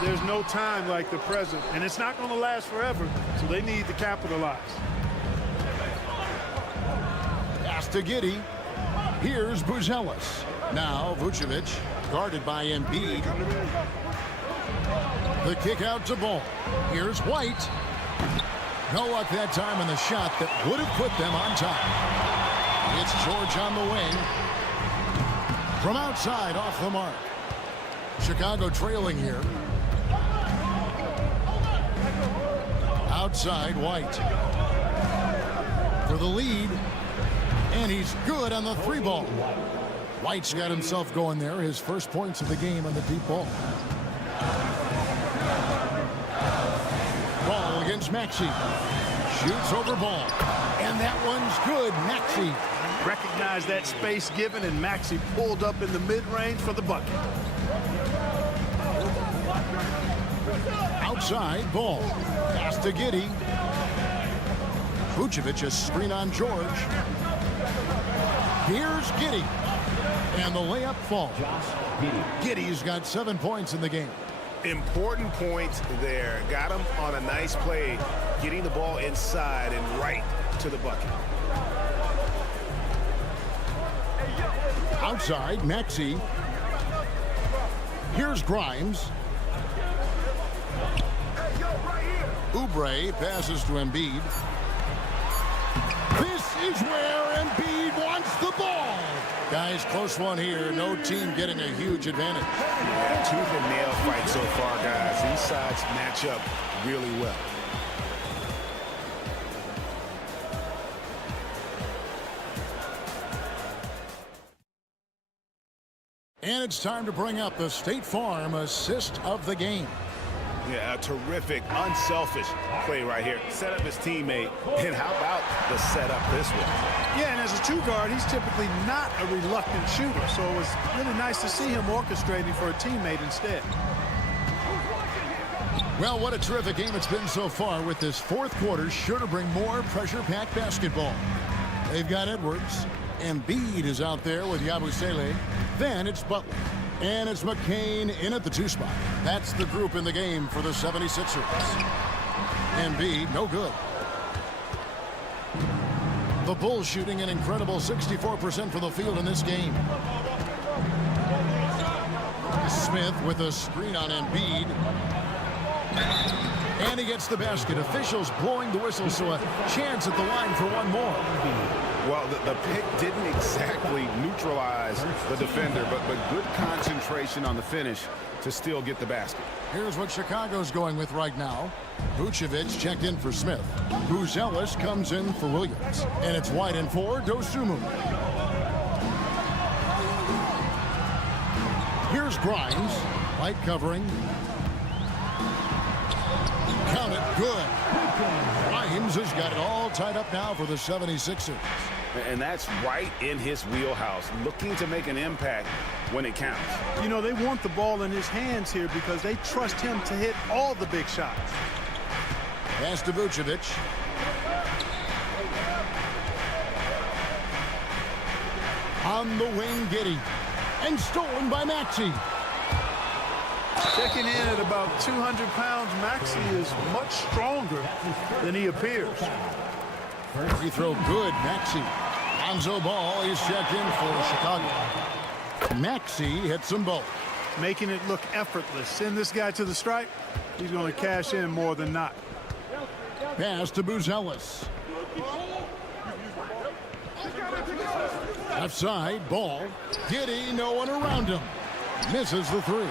there's no time like the present. And it's not going to last forever, so they need to capitalize. Pass to Giddey. Here's Buzelis. Now Vucevic, guarded by Embiid. The kick out to Ball. Here's White. No luck that time in the shot that would have put them on top. It's George on the wing. From outside, off the mark. Chicago trailing here. Outside, White. For the lead. And he's good on the 3-ball. White's got himself going there. His first points of the game on the deep ball. Ball against Maxey. Shoots over Ball. And that one's good. Maxey. Recognize that space given, and Maxey pulled up in the mid-range for the bucket. Outside, Ball. Pass to Giddey. Vucevic a screen on George. Here's Giddey. And the layup falls. Giddey's got 7 points in the game. Important points there. Got him on a nice play, getting the ball inside and right to the bucket. Outside, Maxey. Here's Grimes. Oubre passes to Embiid. This is where Embiid wants the ball. Guys, close one here. No team getting a huge advantage. Yeah, tooth and nail fight so far, guys. These sides match up really well. And it's time to bring up the State Farm assist of the game. Yeah, a terrific, unselfish play right here. Set up his teammate, and how about the setup this way? Yeah, and as a 2-guard, he's typically not a reluctant shooter, so it was really nice to see him orchestrating for a teammate instead. Well, what a terrific game it's been so far, with this fourth quarter sure to bring more pressure-packed basketball. They've got Edwards. Embiid is out there with Yabusele. Then it's Butler. And it's McCain in at the 2 spot. That's the group in the game for the 76ers. Embiid, no good. The Bulls shooting an incredible 64% from the field in this game. Smith with a screen on Embiid. And he gets the basket. Officials blowing the whistle, so a chance at the line for one more. Well, the pick didn't exactly neutralize the defender, but good concentration on the finish to still get the basket. Here's what Chicago's going with right now. Vucevic checked in for Smith. Buzelis comes in for Williams. And it's White in for Dosunmu. Here's Grimes. White covering. Count it. Good. Grimes has got it all tied up now for the 76ers. And that's right in his wheelhouse, looking to make an impact when it counts. You know, they want the ball in his hands here because they trust him to hit all the big shots. Pass to Vucevic. On the wing, Giddey. And stolen by Maxey. Checking in at about 200 pounds, Maxey is much stronger than he appears. Free throw good, Maxey. Lonzo Ball is checked in for Chicago. Maxey hits them both. Making it look effortless. Send this guy to the stripe. He's going to cash in more than not. Pass to Buzelis. Left side, Ball. Giddey, no one around him. Misses the 3.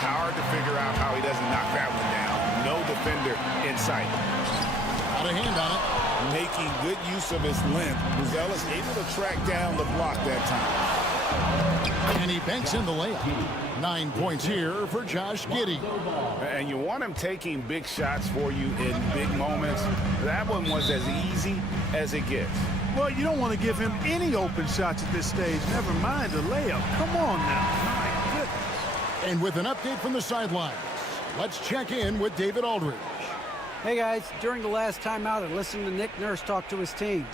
Hard to figure out how he doesn't knock that one down. No defender in sight. Got a hand on it. Making good use of his length. Buzelis able to track down the block that time. And he banks in the layup. 9 points here for Josh Giddey. And you want him taking big shots for you in big moments. That one was as easy as it gets. Well, you don't want to give him any open shots at this stage. Never mind a layup. Come on now. My goodness. And with an update from the sidelines, let's check in with David Aldridge. Hey guys, during the last timeout, I listened to Nick Nurse talk to his team.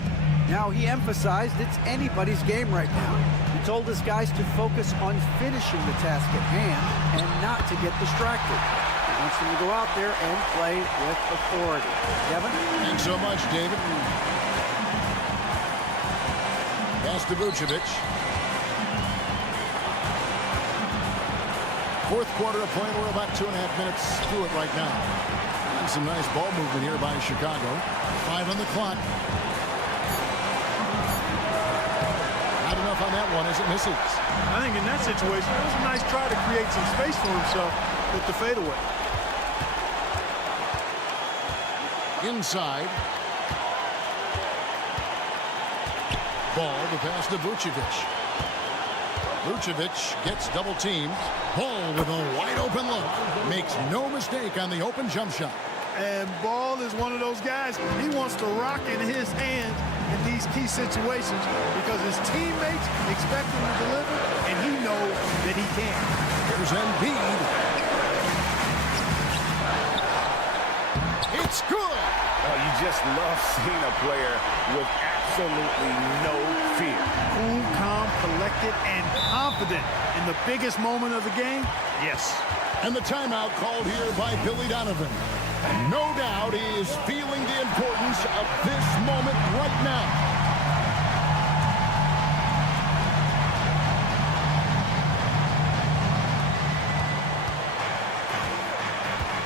Now he emphasized it's anybody's game right now. He told his guys to focus on finishing the task at hand and not to get distracted. He wants them to go out there and play with authority. Kevin? Thanks so much, David. Pass to Vucevic. Fourth quarter of play. We're about 2.5 minutes through it right now. And some nice ball movement here by Chicago. 5 on the clock. Not enough on that one as it misses. I think in that situation, it was a nice try to create some space for himself with the fadeaway. Inside. Ball, the pass to Vucevic. Vucevic gets double teamed. Ball with a wide open look. Makes no mistake on the open jump shot. And Ball is one of those guys, he wants the rock in his hands in these key situations because his teammates expect him to deliver, and he knows that he can. Here's Embiid. It's good. Oh, you just love seeing a player with absolutely no fear. Cool, calm, collected, and confident in the biggest moment of the game. Yes. And the timeout called here by Billy Donovan. No doubt he is feeling the importance of this moment right now.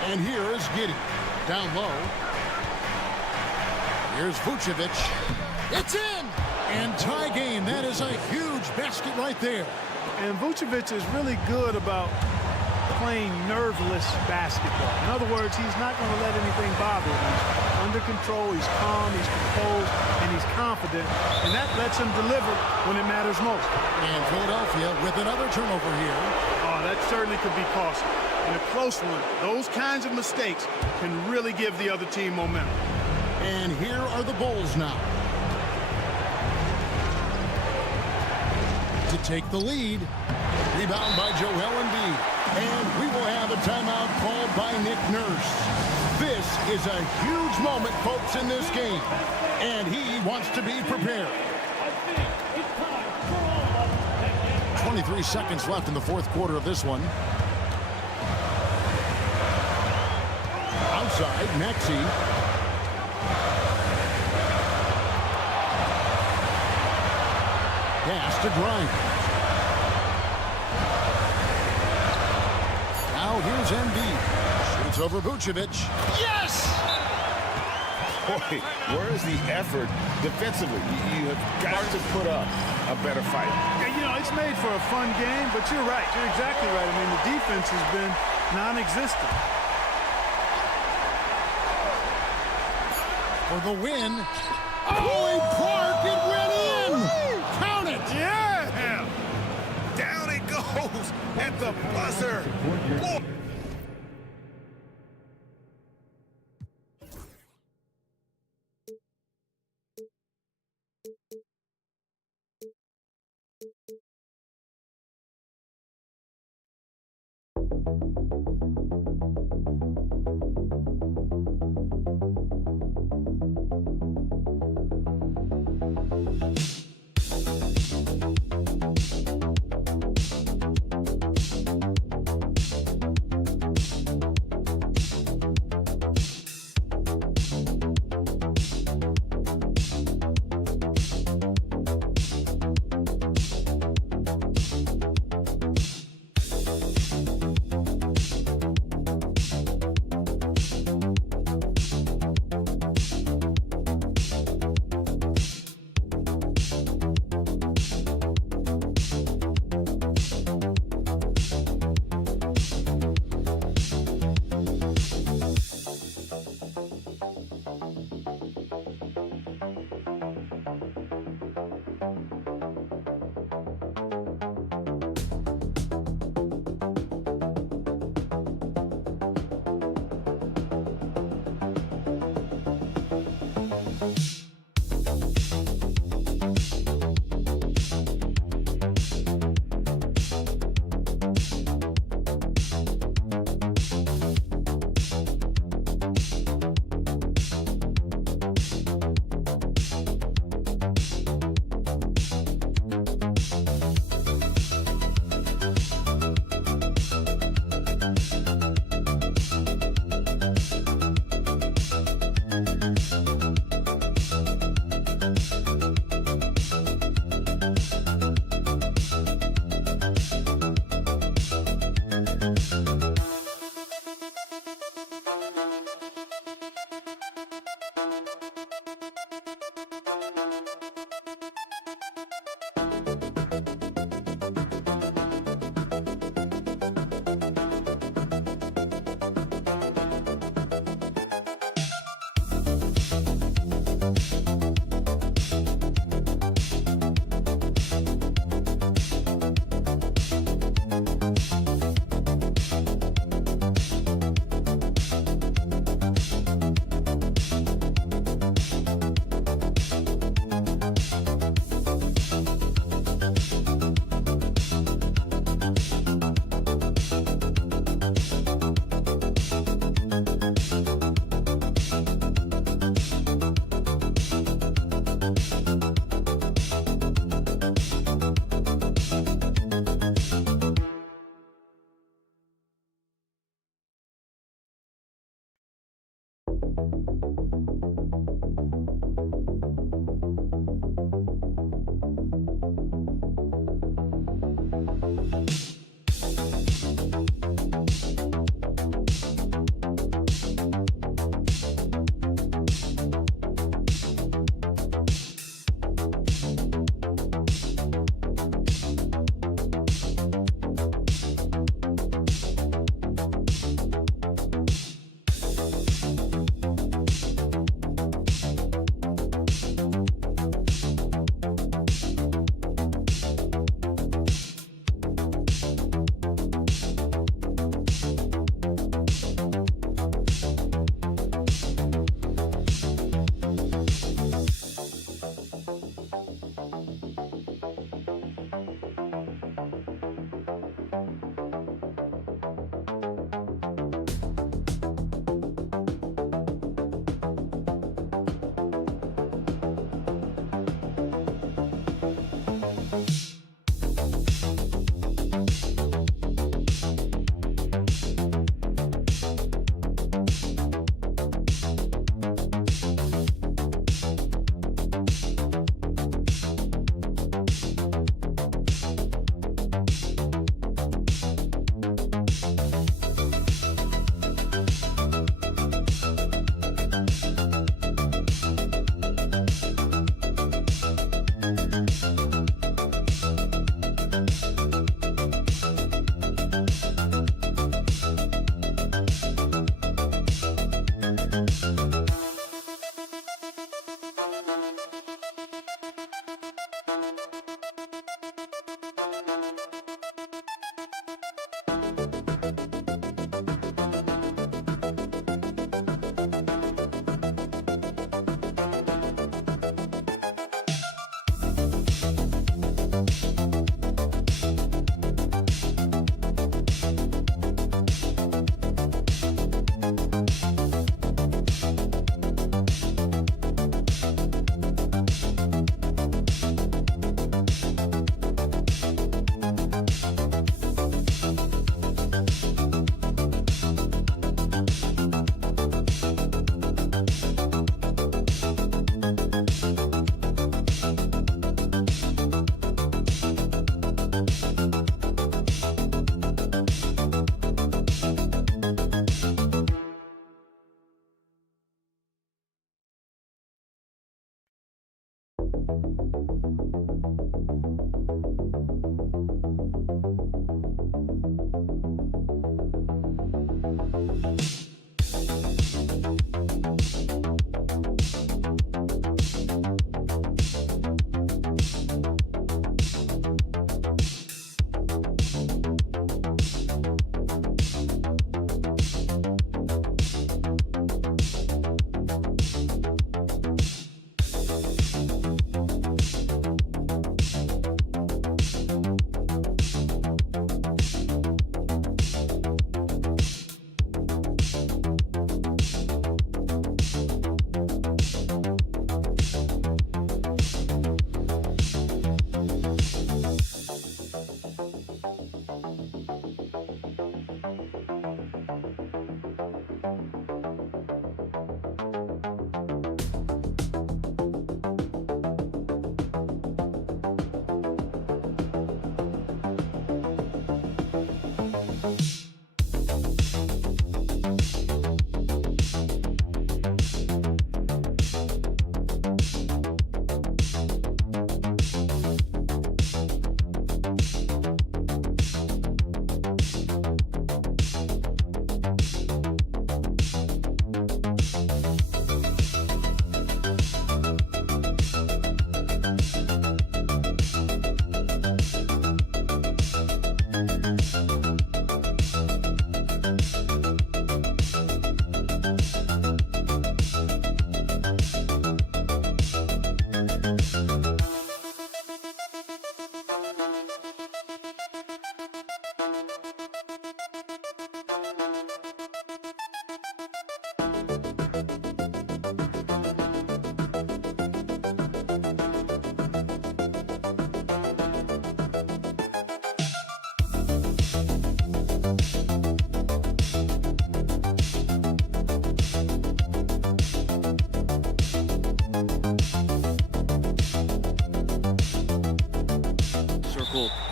And here is Giddey. Down low. Here's Vucevic. It's in! And tie game. That is a huge basket right there. And Vucevic is really good about playing nerveless basketball. In other words, he's not going to let anything bother him. He's under control, he's calm, he's composed, and he's confident. And that lets him deliver when it matters most. And Philadelphia with another turnover here. Oh, that certainly could be costly. In a close one, those kinds of mistakes can really give the other team momentum. And here are the Bulls now. To take the lead. Rebound by Joel Embiid. And we will have a timeout called by Nick Nurse. This is a huge moment, folks, in this game. And he wants to be prepared. 23 seconds left in the fourth quarter of this one. Outside, Maxey. Pass to Grimes. Now here's Embiid. Shoots over Vucevic. Yes! Boy, where is the effort defensively? You have got to put up a better fight. Yeah, you know, it's made for a fun game, but you're right. You're exactly right. I mean, the defense has been non-existent. For the win. Oh, Clark, it went in! Count it! Yeah! Down it goes at the buzzer. Boy.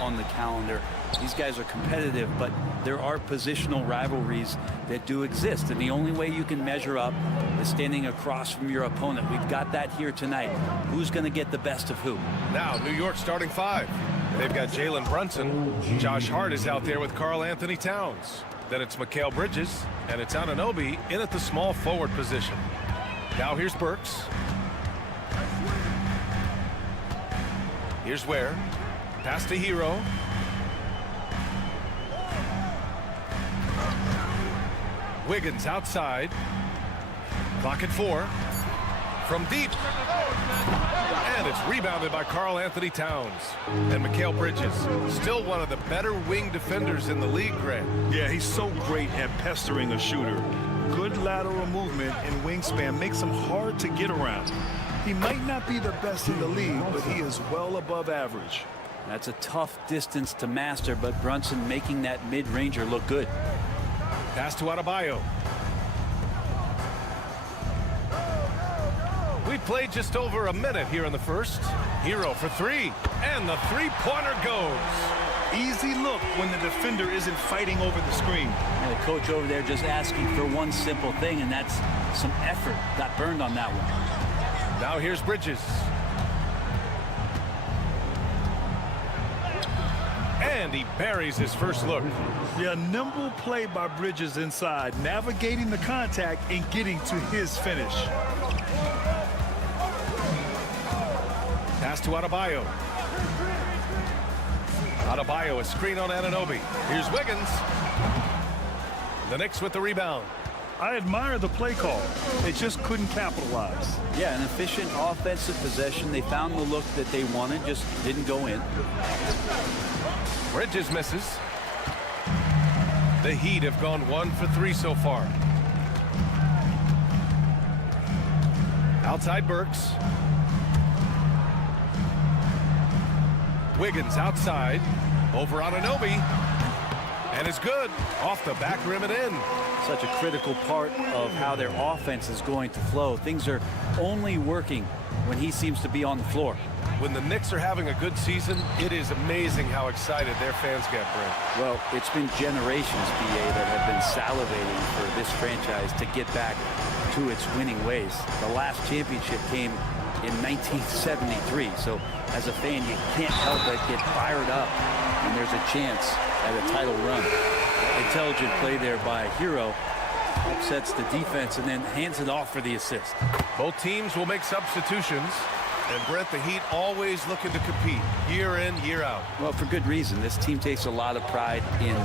On the calendar. These guys are competitive, but there are positional rivalries that do exist, and the only way you can measure up is standing across from your opponent. We've got that here tonight. Who's going to get the best of who? Now, New York starting five. They've got Jalen Brunson. Josh Hart is out there with Karl Anthony Towns. Then it's Mikal Bridges, and it's Anunoby in at the small forward position. Now here's Burks. Here's Ware. Pass to Hero. Wiggins outside. Clock at 4. From deep. And it's rebounded by Karl Anthony Towns. And Mikal Bridges, still one of the better wing defenders in the league, Greg. Yeah, he's so great at pestering a shooter. Good lateral movement and wingspan makes him hard to get around. He might not be the best in the league, but he is well above average. That's a tough distance to master, but Brunson making that mid-ranger look good. Pass to Adebayo. We played just over a minute here in the first. Hero for 3, and the three-pointer goes. Easy look when the defender isn't fighting over the screen. And the coach over there just asking for one simple thing, and that's some effort. Got burned on that one. Now here's Bridges. And he buries his first look. Yeah, nimble play by Bridges inside, navigating the contact and getting to his finish. Pass to Adebayo. Adebayo, a screen on Anunoby. Here's Wiggins. The Knicks with the rebound. I admire the play call. They just couldn't capitalize. Yeah, an efficient offensive possession. They found the look that they wanted, just didn't go in. Bridges misses. The Heat have gone 1 for 3 so far. Outside Burks. Wiggins outside. Over Anunoby. And it's good. Off the back rim and in. Such a critical part of how their offense is going to flow. Things are only working when he seems to be on the floor. When the Knicks are having a good season, it is amazing how excited their fans get, Brent. Well, it's been generations, BA, that have been salivating for this franchise to get back to its winning ways. The last championship came in 1973. So as a fan, you can't help but get fired up when there's a chance at a title run. Intelligent play there by Hero. Upsets the defense and then hands it off for the assist. Both teams will make substitutions. And Brent, the Heat always looking to compete year in, year out. Well, for good reason. This team takes a lot of pride in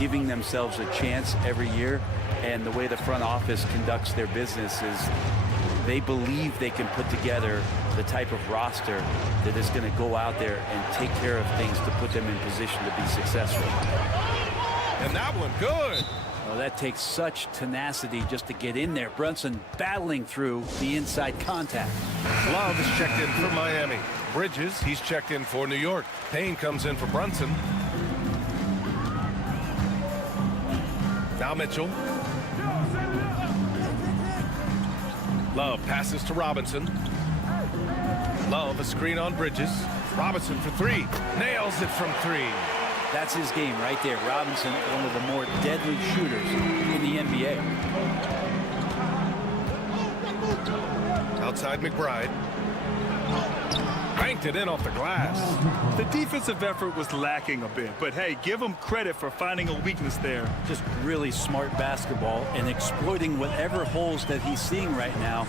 giving themselves a chance every year. And the way the front office conducts their business is they believe they can put together the type of roster that is going to go out there and take care of things to put them in position to be successful. And that one, good. Oh, that takes such tenacity just to get in there. Brunson battling through the inside contact. Love is checked in for Miami. Bridges, he's checked in for New York. Payne comes in for Brunson. Now Mitchell. Love passes to Robinson. Love a screen on Bridges. Robinson for three. Nails it from three. That's his game right there. Robinson, one of the more deadly shooters in the NBA. Outside McBride. Banked it in off the glass. The defensive effort was lacking a bit, but hey, give them credit for finding a weakness there. Just really smart basketball and exploiting whatever holes that he's seeing right now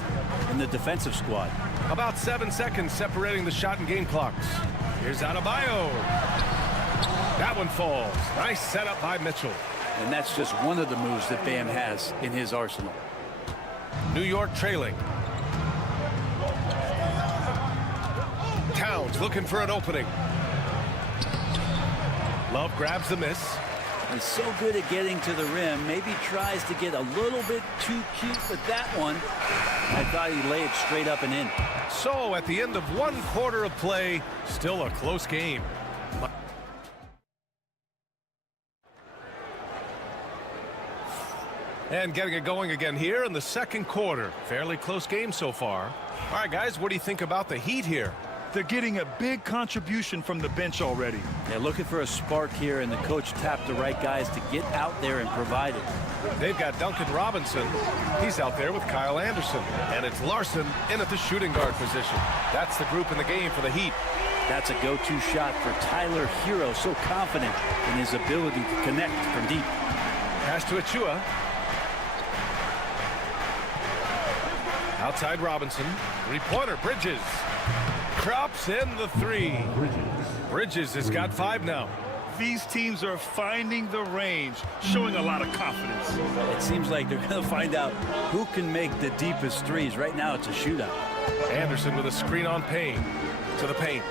in the defensive squad. About 7 seconds separating the shot and game clocks. Here's Adebayo. That one falls. Nice setup by Mitchell. And that's just one of the moves that Bam has in his arsenal. New York trailing. Towns looking for an opening. Love grabs the miss. He's so good at getting to the rim. Maybe tries to get a little bit too cute with that one. I thought he'd lay it straight up and in. So at the end of 1 quarter of play, still a close game. And getting it going again here in the second quarter. Fairly close game so far. All right, guys, what do you think about the Heat here? They're getting a big contribution from the bench already. They're looking for a spark here, and the coach tapped the right guys to get out there and provide it. They've got Duncan Robinson. He's out there with Kyle Anderson. And it's Larson in at the shooting guard position. That's the group in the game for the Heat. That's a go-to shot for Tyler Hero. So confident in his ability to connect from deep. Pass to Achua. Outside Robinson. Three-pointer, Bridges. Drops in the three. Bridges has got 5 now. These teams are finding the range, showing a lot of confidence. It seems like they're going to find out who can make the deepest threes. Right now, it's a shootout. Anderson with a screen on Payne. To the paint.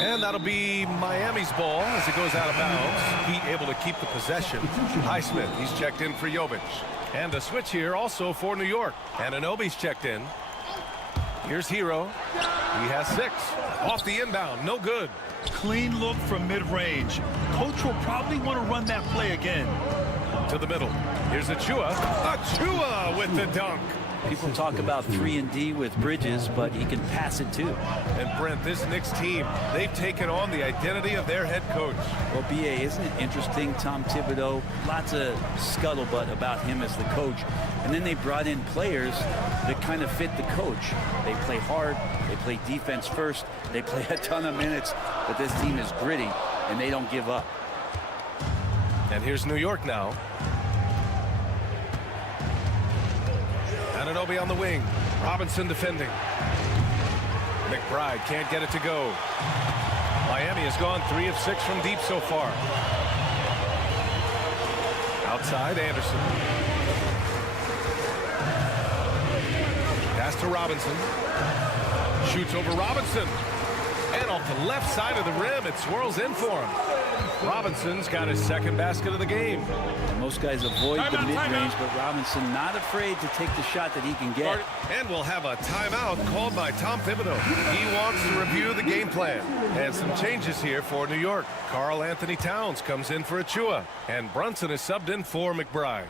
And that'll be Miami's ball as it goes out of bounds. Heat able to keep the possession. Highsmith, he's checked in for Jovic. And a switch here also for New York. And Anunoby's checked in. Here's Hero. He has 6. Off the inbound. No good. Clean look from mid-range. Coach will probably want to run that play again. To the middle. Here's Achua. Achua with the dunk. People talk about 3-and-D with Bridges, but he can pass it too. And Brent, this Knicks team, they've taken on the identity of their head coach. Well, B.A., isn't it interesting? Tom Thibodeau, lots of scuttlebutt about him as the coach. And then they brought in players that kind of fit the coach. They play hard. They play defense first. They play a ton of minutes. But this team is gritty, and they don't give up. And here's New York now. Anunoby on the wing. Robinson defending. McBride can't get it to go. Miami has gone 3 of 6 from deep so far. Outside, Anderson. Pass to Robinson. Shoots over Robinson. And off the left side of the rim, it swirls in for him. Robinson's got his second basket of the game. And most guys avoid the mid-range, but Robinson not afraid to take the shot that he can get. And we'll have a timeout called by Tom Thibodeau. He wants to review the game plan. And some changes here for New York. Karl Anthony Towns comes in for Achua. And Brunson is subbed in for McBride.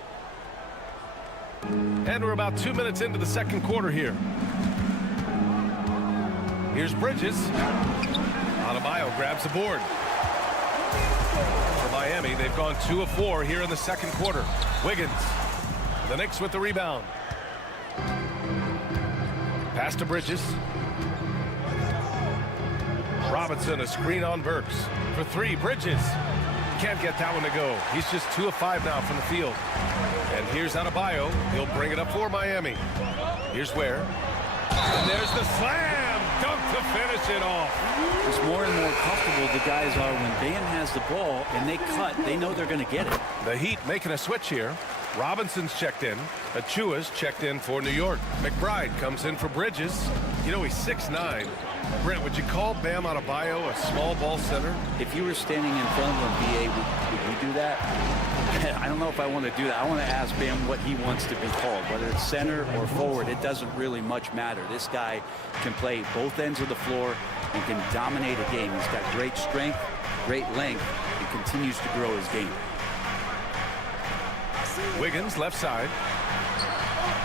And we're about 2 minutes into the second quarter here. Here's Bridges. Adebayo grabs the board. For Miami, they've gone 2 of 4 here in the second quarter. Wiggins. The Knicks with the rebound. Pass to Bridges. Robinson, a screen on Burks. For three, Bridges. Can't get that one to go. He's just 2 of 5 now from the field. And here's Adebayo. He'll bring it up for Miami. Here's Ware. And there's the slam. Dunk to finish it off. It's more and more comfortable the guys are when Bam has the ball and they cut. They know they're going to get it. The Heat making a switch here. Robinson's checked in. Achua's checked in for New York. McBride comes in for Bridges. You know, he's 6'9". Brent, would you call Bam Adebayo a small ball center? If you were standing in front of him, BA, would you do that? I don't know if I want to do that. I want to ask Bam what he wants to be called. Whether it's center or forward, it doesn't really much matter. This guy can play both ends of the floor and can dominate a game. He's got great strength, great length, and continues to grow his game. Wiggins, left side.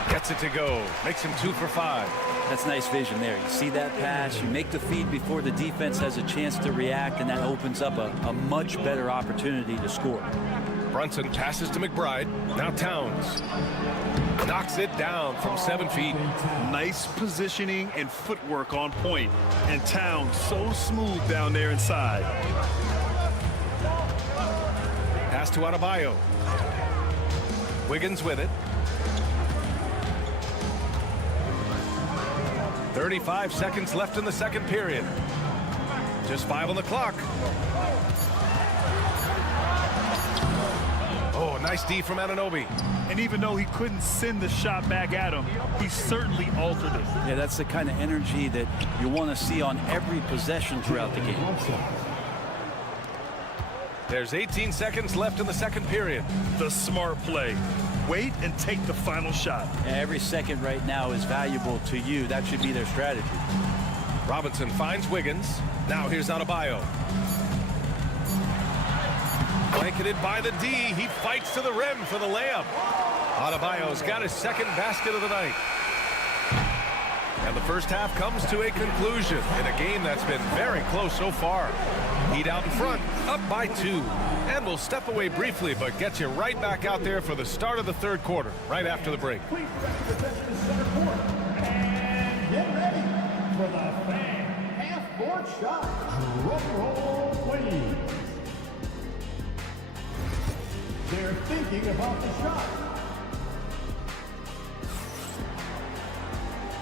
Gets it to go. Makes him 2 for 5. That's nice vision there. You see that pass, you make the feed before the defense has a chance to react, and that opens up a much better opportunity to score. Brunson passes to McBride. Now Towns. Knocks it down from 7 feet. Nice positioning and footwork on point. And Towns so smooth down there inside. Pass to Adebayo. Wiggins with it. 35 seconds left in the second period. Just 5 on the clock. Oh, nice D from Anunoby. And even though he couldn't send the shot back at him, he certainly altered it. Yeah, that's the kind of energy that you want to see on every possession throughout the game. There's 18 seconds left in the second period. The smart play. Wait and take the final shot. Every second right now is valuable to you. That should be their strategy. Robinson finds Wiggins. Now here's Adebayo. Blanketed by the D. He fights to the rim for the layup. Adebayo's got his second basket of the night. And the first half comes to a conclusion in a game that's been very close so far. Heat out in front, up by 2. And we'll step away briefly, but get you right back out there for the start of the third quarter, right after the break. And get ready for the fan half-court shot. Drum roll, please. They're thinking about the shot.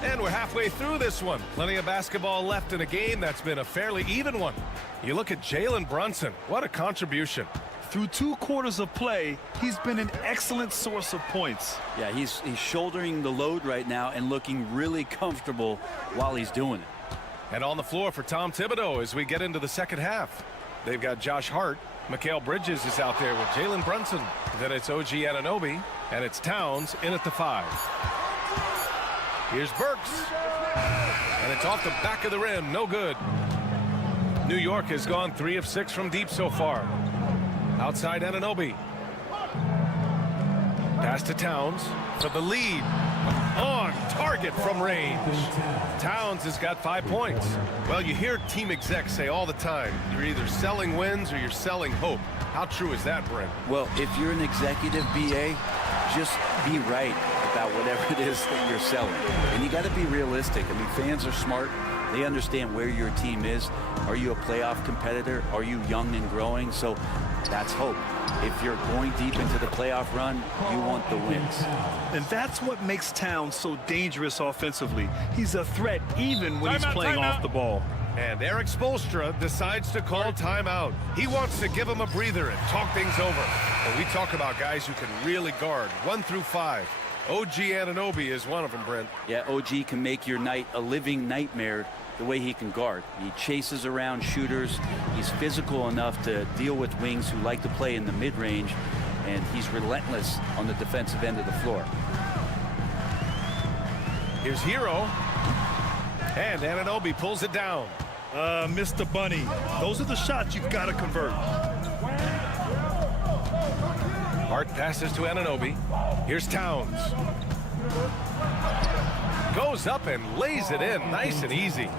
And we're halfway through this one. Plenty of basketball left in a game that's been a fairly even one. You look at Jalen Brunson. What a contribution. Through 2 quarters of play, he's been an excellent source of points. Yeah, he's shouldering the load right now and looking really comfortable while he's doing it. And on the floor for Tom Thibodeau as we get into the second half. They've got Josh Hart. Mikal Bridges is out there with Jalen Brunson. Then it's OG Anunoby. And it's Towns in at the 5. Here's Burks. And it's off the back of the rim. No good. New York has gone 3 of 6 from deep so far. Outside Anunoby. Pass to Towns for the lead. On target from range. Towns has got 5 points. Well, you hear team execs say all the time, you're either selling wins or you're selling hope. How true is that, Brent? Well, if you're an executive BA, just be right about whatever it is that you're selling. And you got to be realistic. I mean, fans are smart. They understand where your team is. Are you a playoff competitor? Are you young and growing? So that's hope. If you're going deep into the playoff run, you want the wins. And that's what makes Towns so dangerous offensively. He's a threat even when he's playing off the ball. And Eric Spoelstra decides to call timeout. He wants to give him a breather and talk things over. And we talk about guys who can really guard 1 through 5. OG Anunoby is one of them, Brent. Yeah, OG can make your night a living nightmare the way he can guard. He chases around shooters. He's physical enough to deal with wings who like to play in the mid-range, and he's relentless on the defensive end of the floor. Here's Hero. And Anunoby pulls it down. Mr. Bunny, those are the shots you've got to convert. Hart passes to Anunoby. Here's Towns. Goes up and lays it in nice and easy.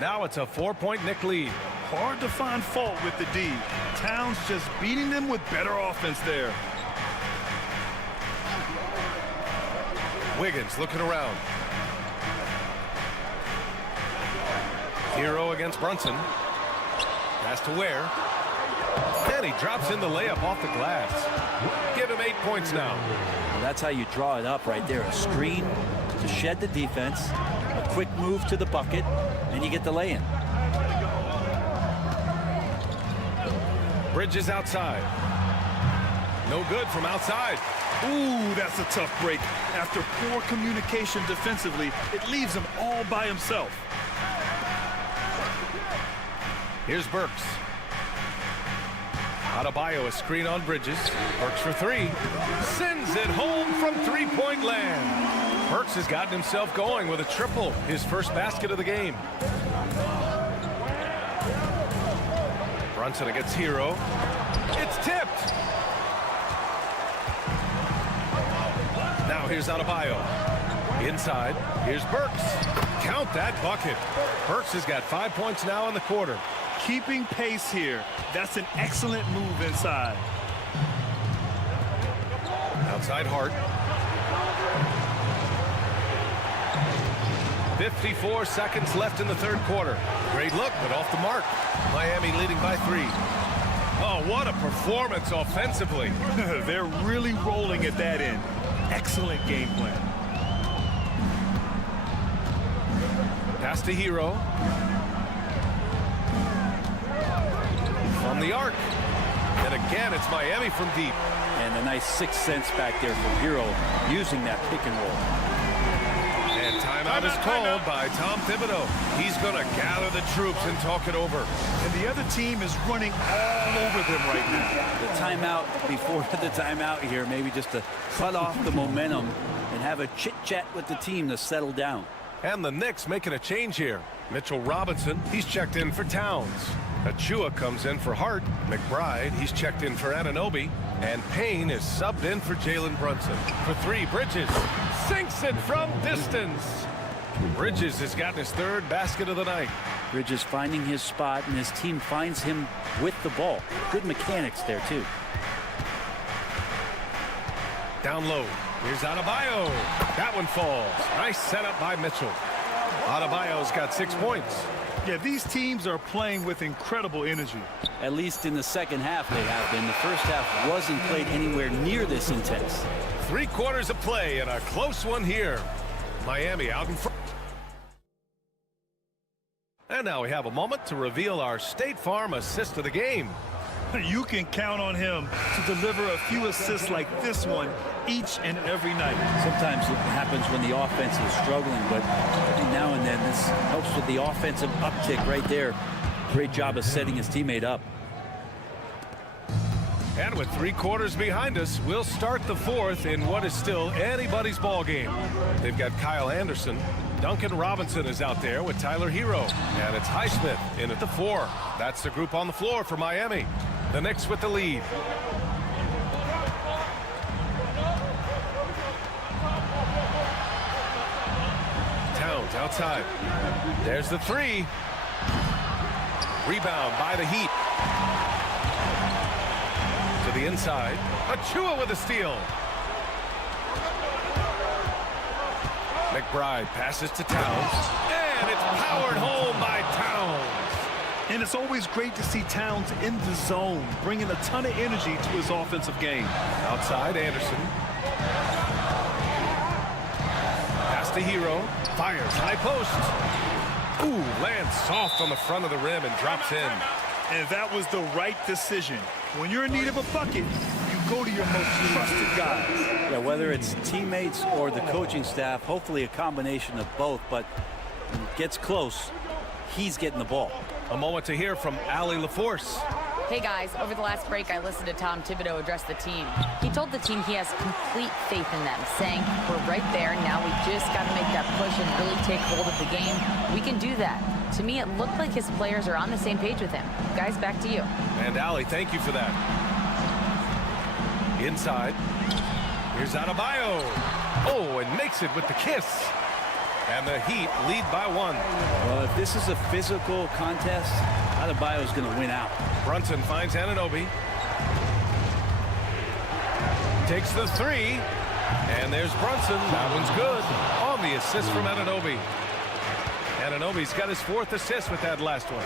Now it's a 4-point Knick lead. Hard to find fault with the D. Towns just beating them with better offense there. Wiggins looking around. Hero against Brunson. Pass to Ware. And he drops in the layup off the glass. Give him 8 points now. Well, that's how you draw it up right there. A screen to shed the defense, a quick move to the bucket, and you get the lay-in. Bridges outside. No good from outside. Ooh, that's a tough break. After poor communication defensively, it leaves him all by himself. Here's Burks. Adebayo, a screen on Bridges. Burks for three. Sends it home from three-point land. Burks has gotten himself going with a triple, his first basket of the game. Brunson against Hero. It's tipped. Now here's Adebayo. Inside. Here's Burks. Count that bucket. Burks has got 5 points now in the quarter. Keeping pace here. That's an excellent move inside. Outside Hart. 54 seconds left in the third quarter. Great look, but off the mark. Miami leading by 3. Oh, what a performance offensively. They're really rolling at that end. Excellent game plan. Pass to Hero. From the arc. And again, it's Miami from deep. And a nice 6 cents back there from Hero using that pick and roll. And timeout is called by Tom Thibodeau. He's going to gather the troops and talk it over. And the other team is running all over them right now. The timeout before the timeout here, maybe just to cut off the momentum and have a chit-chat with the team to settle down. And the Knicks making a change here. Mitchell Robinson, he's checked in for Towns. Achua comes in for Hart. McBride, he's checked in for Anunoby. And Payne is subbed in for Jalen Brunson. For three, Bridges sinks it from distance. Bridges has gotten his third basket of the night. Bridges finding his spot, and his team finds him with the ball. Good mechanics there, too. Down low. Here's Adebayo. That one falls. Nice setup by Mitchell. Adebayo's got 6 points. Yeah, these teams are playing with incredible energy. At least in the second half they have been. The first half wasn't played anywhere near this intense. 3 quarters of play and a close one here. Miami out in front. And now we have a moment to reveal our State Farm assist of the game. You can count on him to deliver a few assists like this one each and every night. Sometimes it happens when the offense is struggling, but every now and then this helps with the offensive uptick right there. Great job of setting his teammate up. And with 3 quarters behind us, we'll start the fourth in what is still anybody's ball game. They've got Kyle Anderson. Duncan Robinson is out there with Tyler Hero. And it's Highsmith in at the 4. That's the group on the floor for Miami. The Knicks with the lead. Towns outside. There's the 3. Rebound by the Heat. To the inside. Achua with a steal. McBride passes to Towns. And it's powered home by Towns. And it's always great to see Towns in the zone, bringing a ton of energy to his offensive game. Outside, Anderson. Pass to Hero. Fires high post. Ooh, lands soft on the front of the rim and drops in. And that was the right decision. When you're in need of a bucket, you go to your most trusted guys. Yeah, whether it's teammates or the coaching staff, hopefully a combination of both, but when it gets close, he's getting the ball. A moment to hear from Allie LaForce. Hey guys, over the last break I listened to Tom Thibodeau address the team. He told the team he has complete faith in them, saying, we're right there, now we just got to make that push and really take hold of the game. We can do that. To me, it looked like his players are on the same page with him. Guys, back to you. And Allie, thank you for that. Inside. Here's Adebayo. Oh, and makes it with the kiss. And the Heat lead by 1. Well, if this is a physical contest, Adebayo's going to win out. Brunson finds Anunoby. Takes the 3. And there's Brunson. That one's good. On the assist from Anunoby. Anunoby's got his 4th assist with that last one.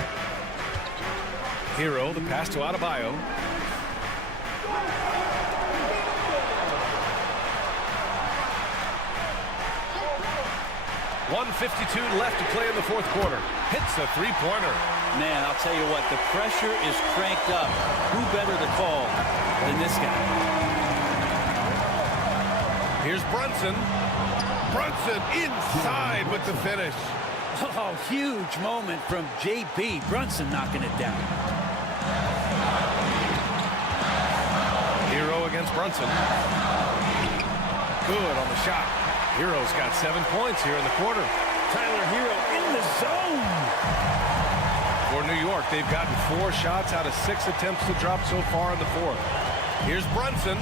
Hero, the pass to Adebayo. 1:52 left to play in the 4th quarter. Hits a three-pointer. Man, I'll tell you what, the pressure is cranked up. Who better to call than this guy? Here's Brunson. Brunson inside with the finish. Oh, huge moment from JB. Brunson knocking it down. Hero against Brunson. Good on the shot. Hero's got 7 points here in the quarter. Tyler Hero in the zone. For New York, they've gotten 4 shots out of 6 attempts to drop so far in the 4th. Here's Brunson.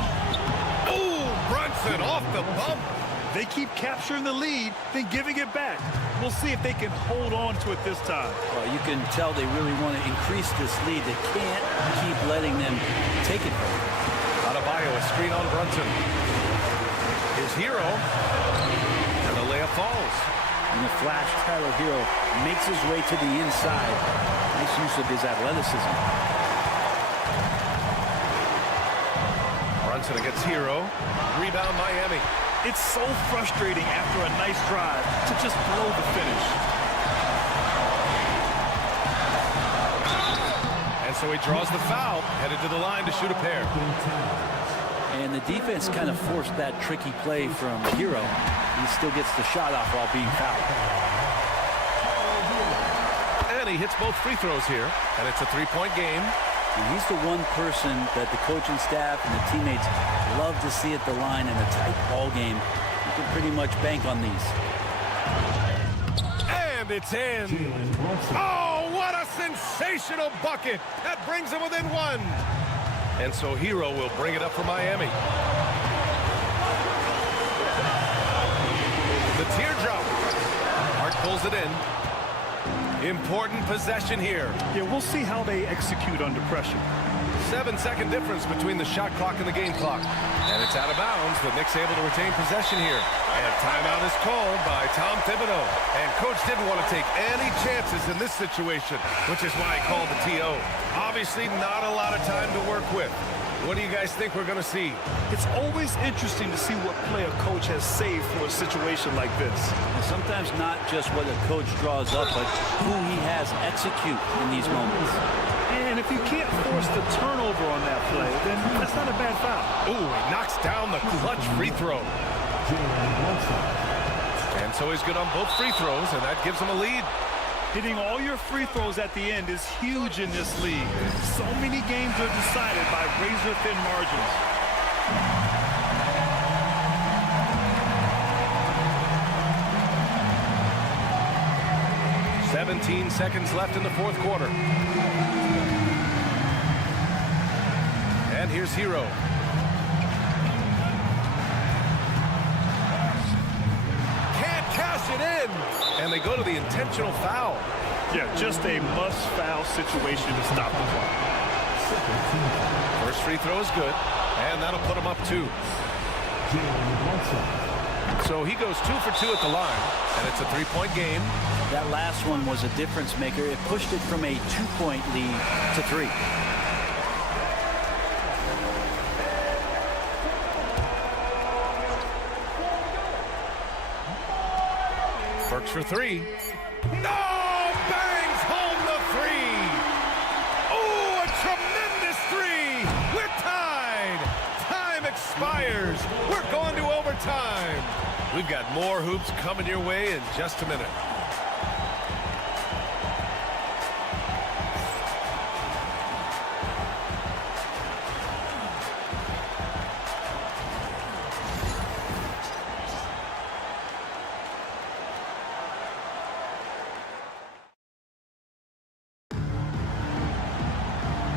Ooh, Brunson off the bump. They keep capturing the lead, then giving it back. We'll see if they can hold on to it this time. Well, you can tell they really want to increase this lead. They can't keep letting them take it from them. Adebayo, a screen on Brunson. Here's Hero. And the layup falls. In the flash, Tyler Hero makes his way to the inside. Nice use of his athleticism. Brunson against Hero. Rebound Miami. It's so frustrating after a nice drive to just blow the finish. And so he draws the foul, headed to the line to shoot a pair. And the defense kind of forced that tricky play from Hero. He still gets the shot off while being fouled. And he hits both free throws here, and it's a 3-point game. And he's the one person that the coaching staff and the teammates love to see at the line in a tight ball game. You can pretty much bank on these. And it's in. Oh, what a sensational bucket. That brings him within 1. And so Hero will bring it up for Miami. The teardrop. Hart pulls it in. Important possession here. Yeah, we'll see how they execute under pressure. 7-second difference between the shot clock and the game clock. And it's out of bounds. The Knicks able to retain possession here. And timeout is called by Tom Thibodeau. And Coach didn't want to take any chances in this situation, which is why he called the TO. Obviously not a lot of time to work with. What do you guys think we're going to see? It's always interesting to see what play a coach has saved for a situation like this. And sometimes not just what a coach draws up, but who he has execute in these moments. And if you can't force the turnover on that play, then that's not a bad foul. Ooh, he knocks down the clutch free throw. And so he's good on both free throws, and that gives him a lead. Hitting all your free throws at the end is huge in this league. So many games are decided by razor-thin margins. "17 seconds left in the 4th quarter. And here's Hero. Can't cash it in. And they go to the intentional foul. Yeah, just a must-foul situation to stop the clock. First free throw is good, and that'll put him up 2. So he goes 2 for 2 at the line, and it's a 3-point game. That last one was a difference maker. It pushed it from a 2-point lead to 3. Burks for 3. No! Bangs home the 3! Oh, a tremendous 3! We're tied! Time expires. We're going to overtime. We've got more hoops coming your way in just a minute.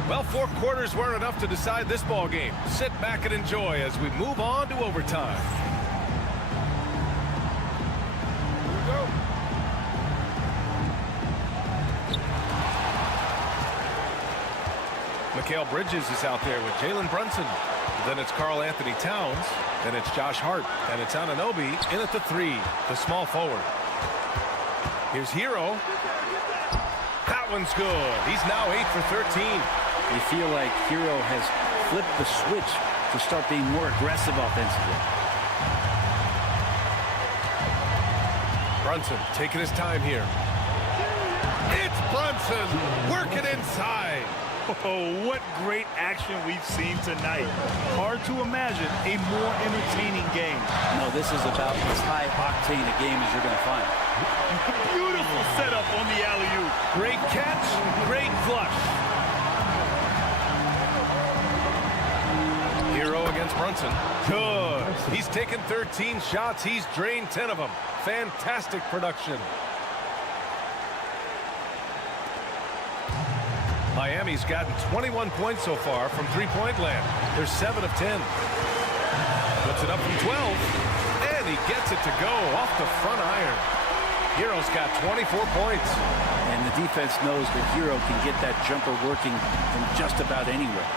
Well, 4 quarters weren't enough to decide this ball game. Sit back and enjoy as we move on to overtime. Here we go. Mikal Bridges is out there with Jalen Brunson. Then it's Karl Anthony Towns. Then it's Josh Hart. And it's Anunoby in at the 3, the small forward. Here's Hero. That one's good. He's now 8 for 13. You feel like Hero has flipped the switch to start being more aggressive offensively. Brunson taking his time here. It's Brunson working inside. Oh, what great action we've seen tonight. Hard to imagine a more entertaining game. No, this is about as high-octane a game as you're going to find. Beautiful setup on the alley-oop. Great catch, great flush. Hero against Brunson. Good. He's taken 13 shots. He's drained 10 of them. Fantastic production. Miami's gotten 21 points so far from three-point land. They're 7 of 10. Puts it up from 12. And he gets it to go off the front iron. Hero's got 24 points. And the defense knows that Hero can get that jumper working from just about anywhere.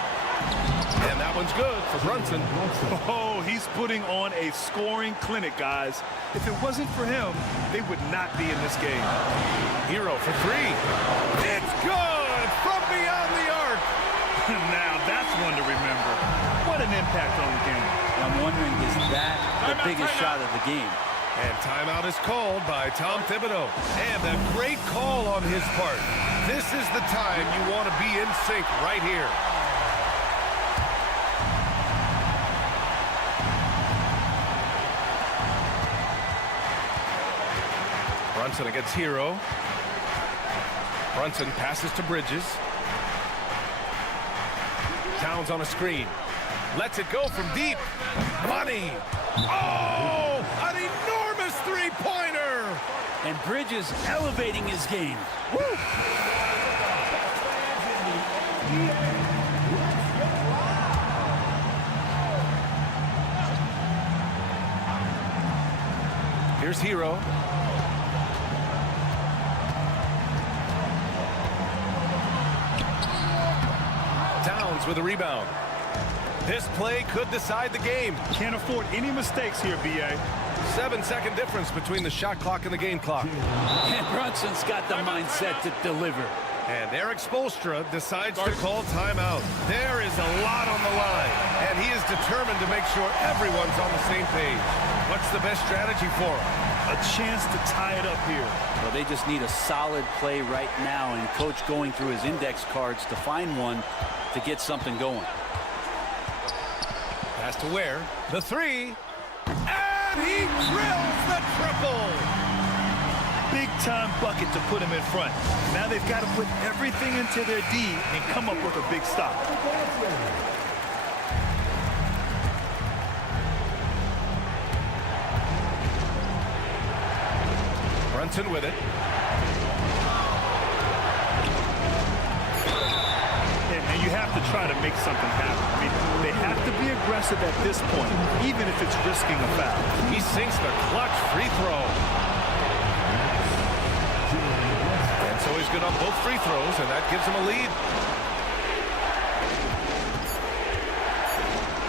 And that one's good for Brunson. Oh, he's putting on a scoring clinic, guys. If it wasn't for him, they would not be in this game. Hero for three. It's good from beyond the arc. Now that's one to remember. What an impact on the game. I'm wondering, is that the biggest shot of the game? And timeout is called by Tom Thibodeau. And a great call on his part. This is the time you want to be in sync right here. Brunson against Hero. Brunson passes to Bridges. Towns on a screen. Lets it go from deep. Money. Oh, an enormous three-pointer. And Bridges elevating his game. Woo! Here's Hero. Towns with a rebound. This play could decide the game. Can't afford any mistakes here, B.A. 7-second difference between the shot clock and the game clock. And Brunson's got the mindset to deliver. And Eric Spoelstra decides to call timeout. There is a lot on the line, and he is determined to make sure everyone's on the same page. What's the best strategy for him? A chance to tie it up here. Well, they just need a solid play right now, and Coach going through his index cards to find one to get something going. Pass to Ware. The three. And he drills the triple. Big-time bucket to put him in front. Now they've got to put everything into their D and come up with a big stop. Brunson with it. And you have to try to make something happen. I mean, they have to be aggressive at this point, even if it's risking a foul. He sinks the clutch free throw. And so he's good on both free throws, and that gives him a lead.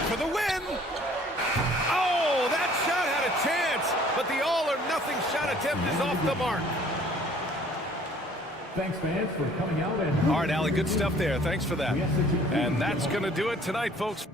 For the win! Oh, that shot had a chance, but the all-or-nothing shot attempt is off the mark. Thanks, fans, for coming out. All right, Allie, good stuff there. Thanks for that. And that's going to do it tonight, folks.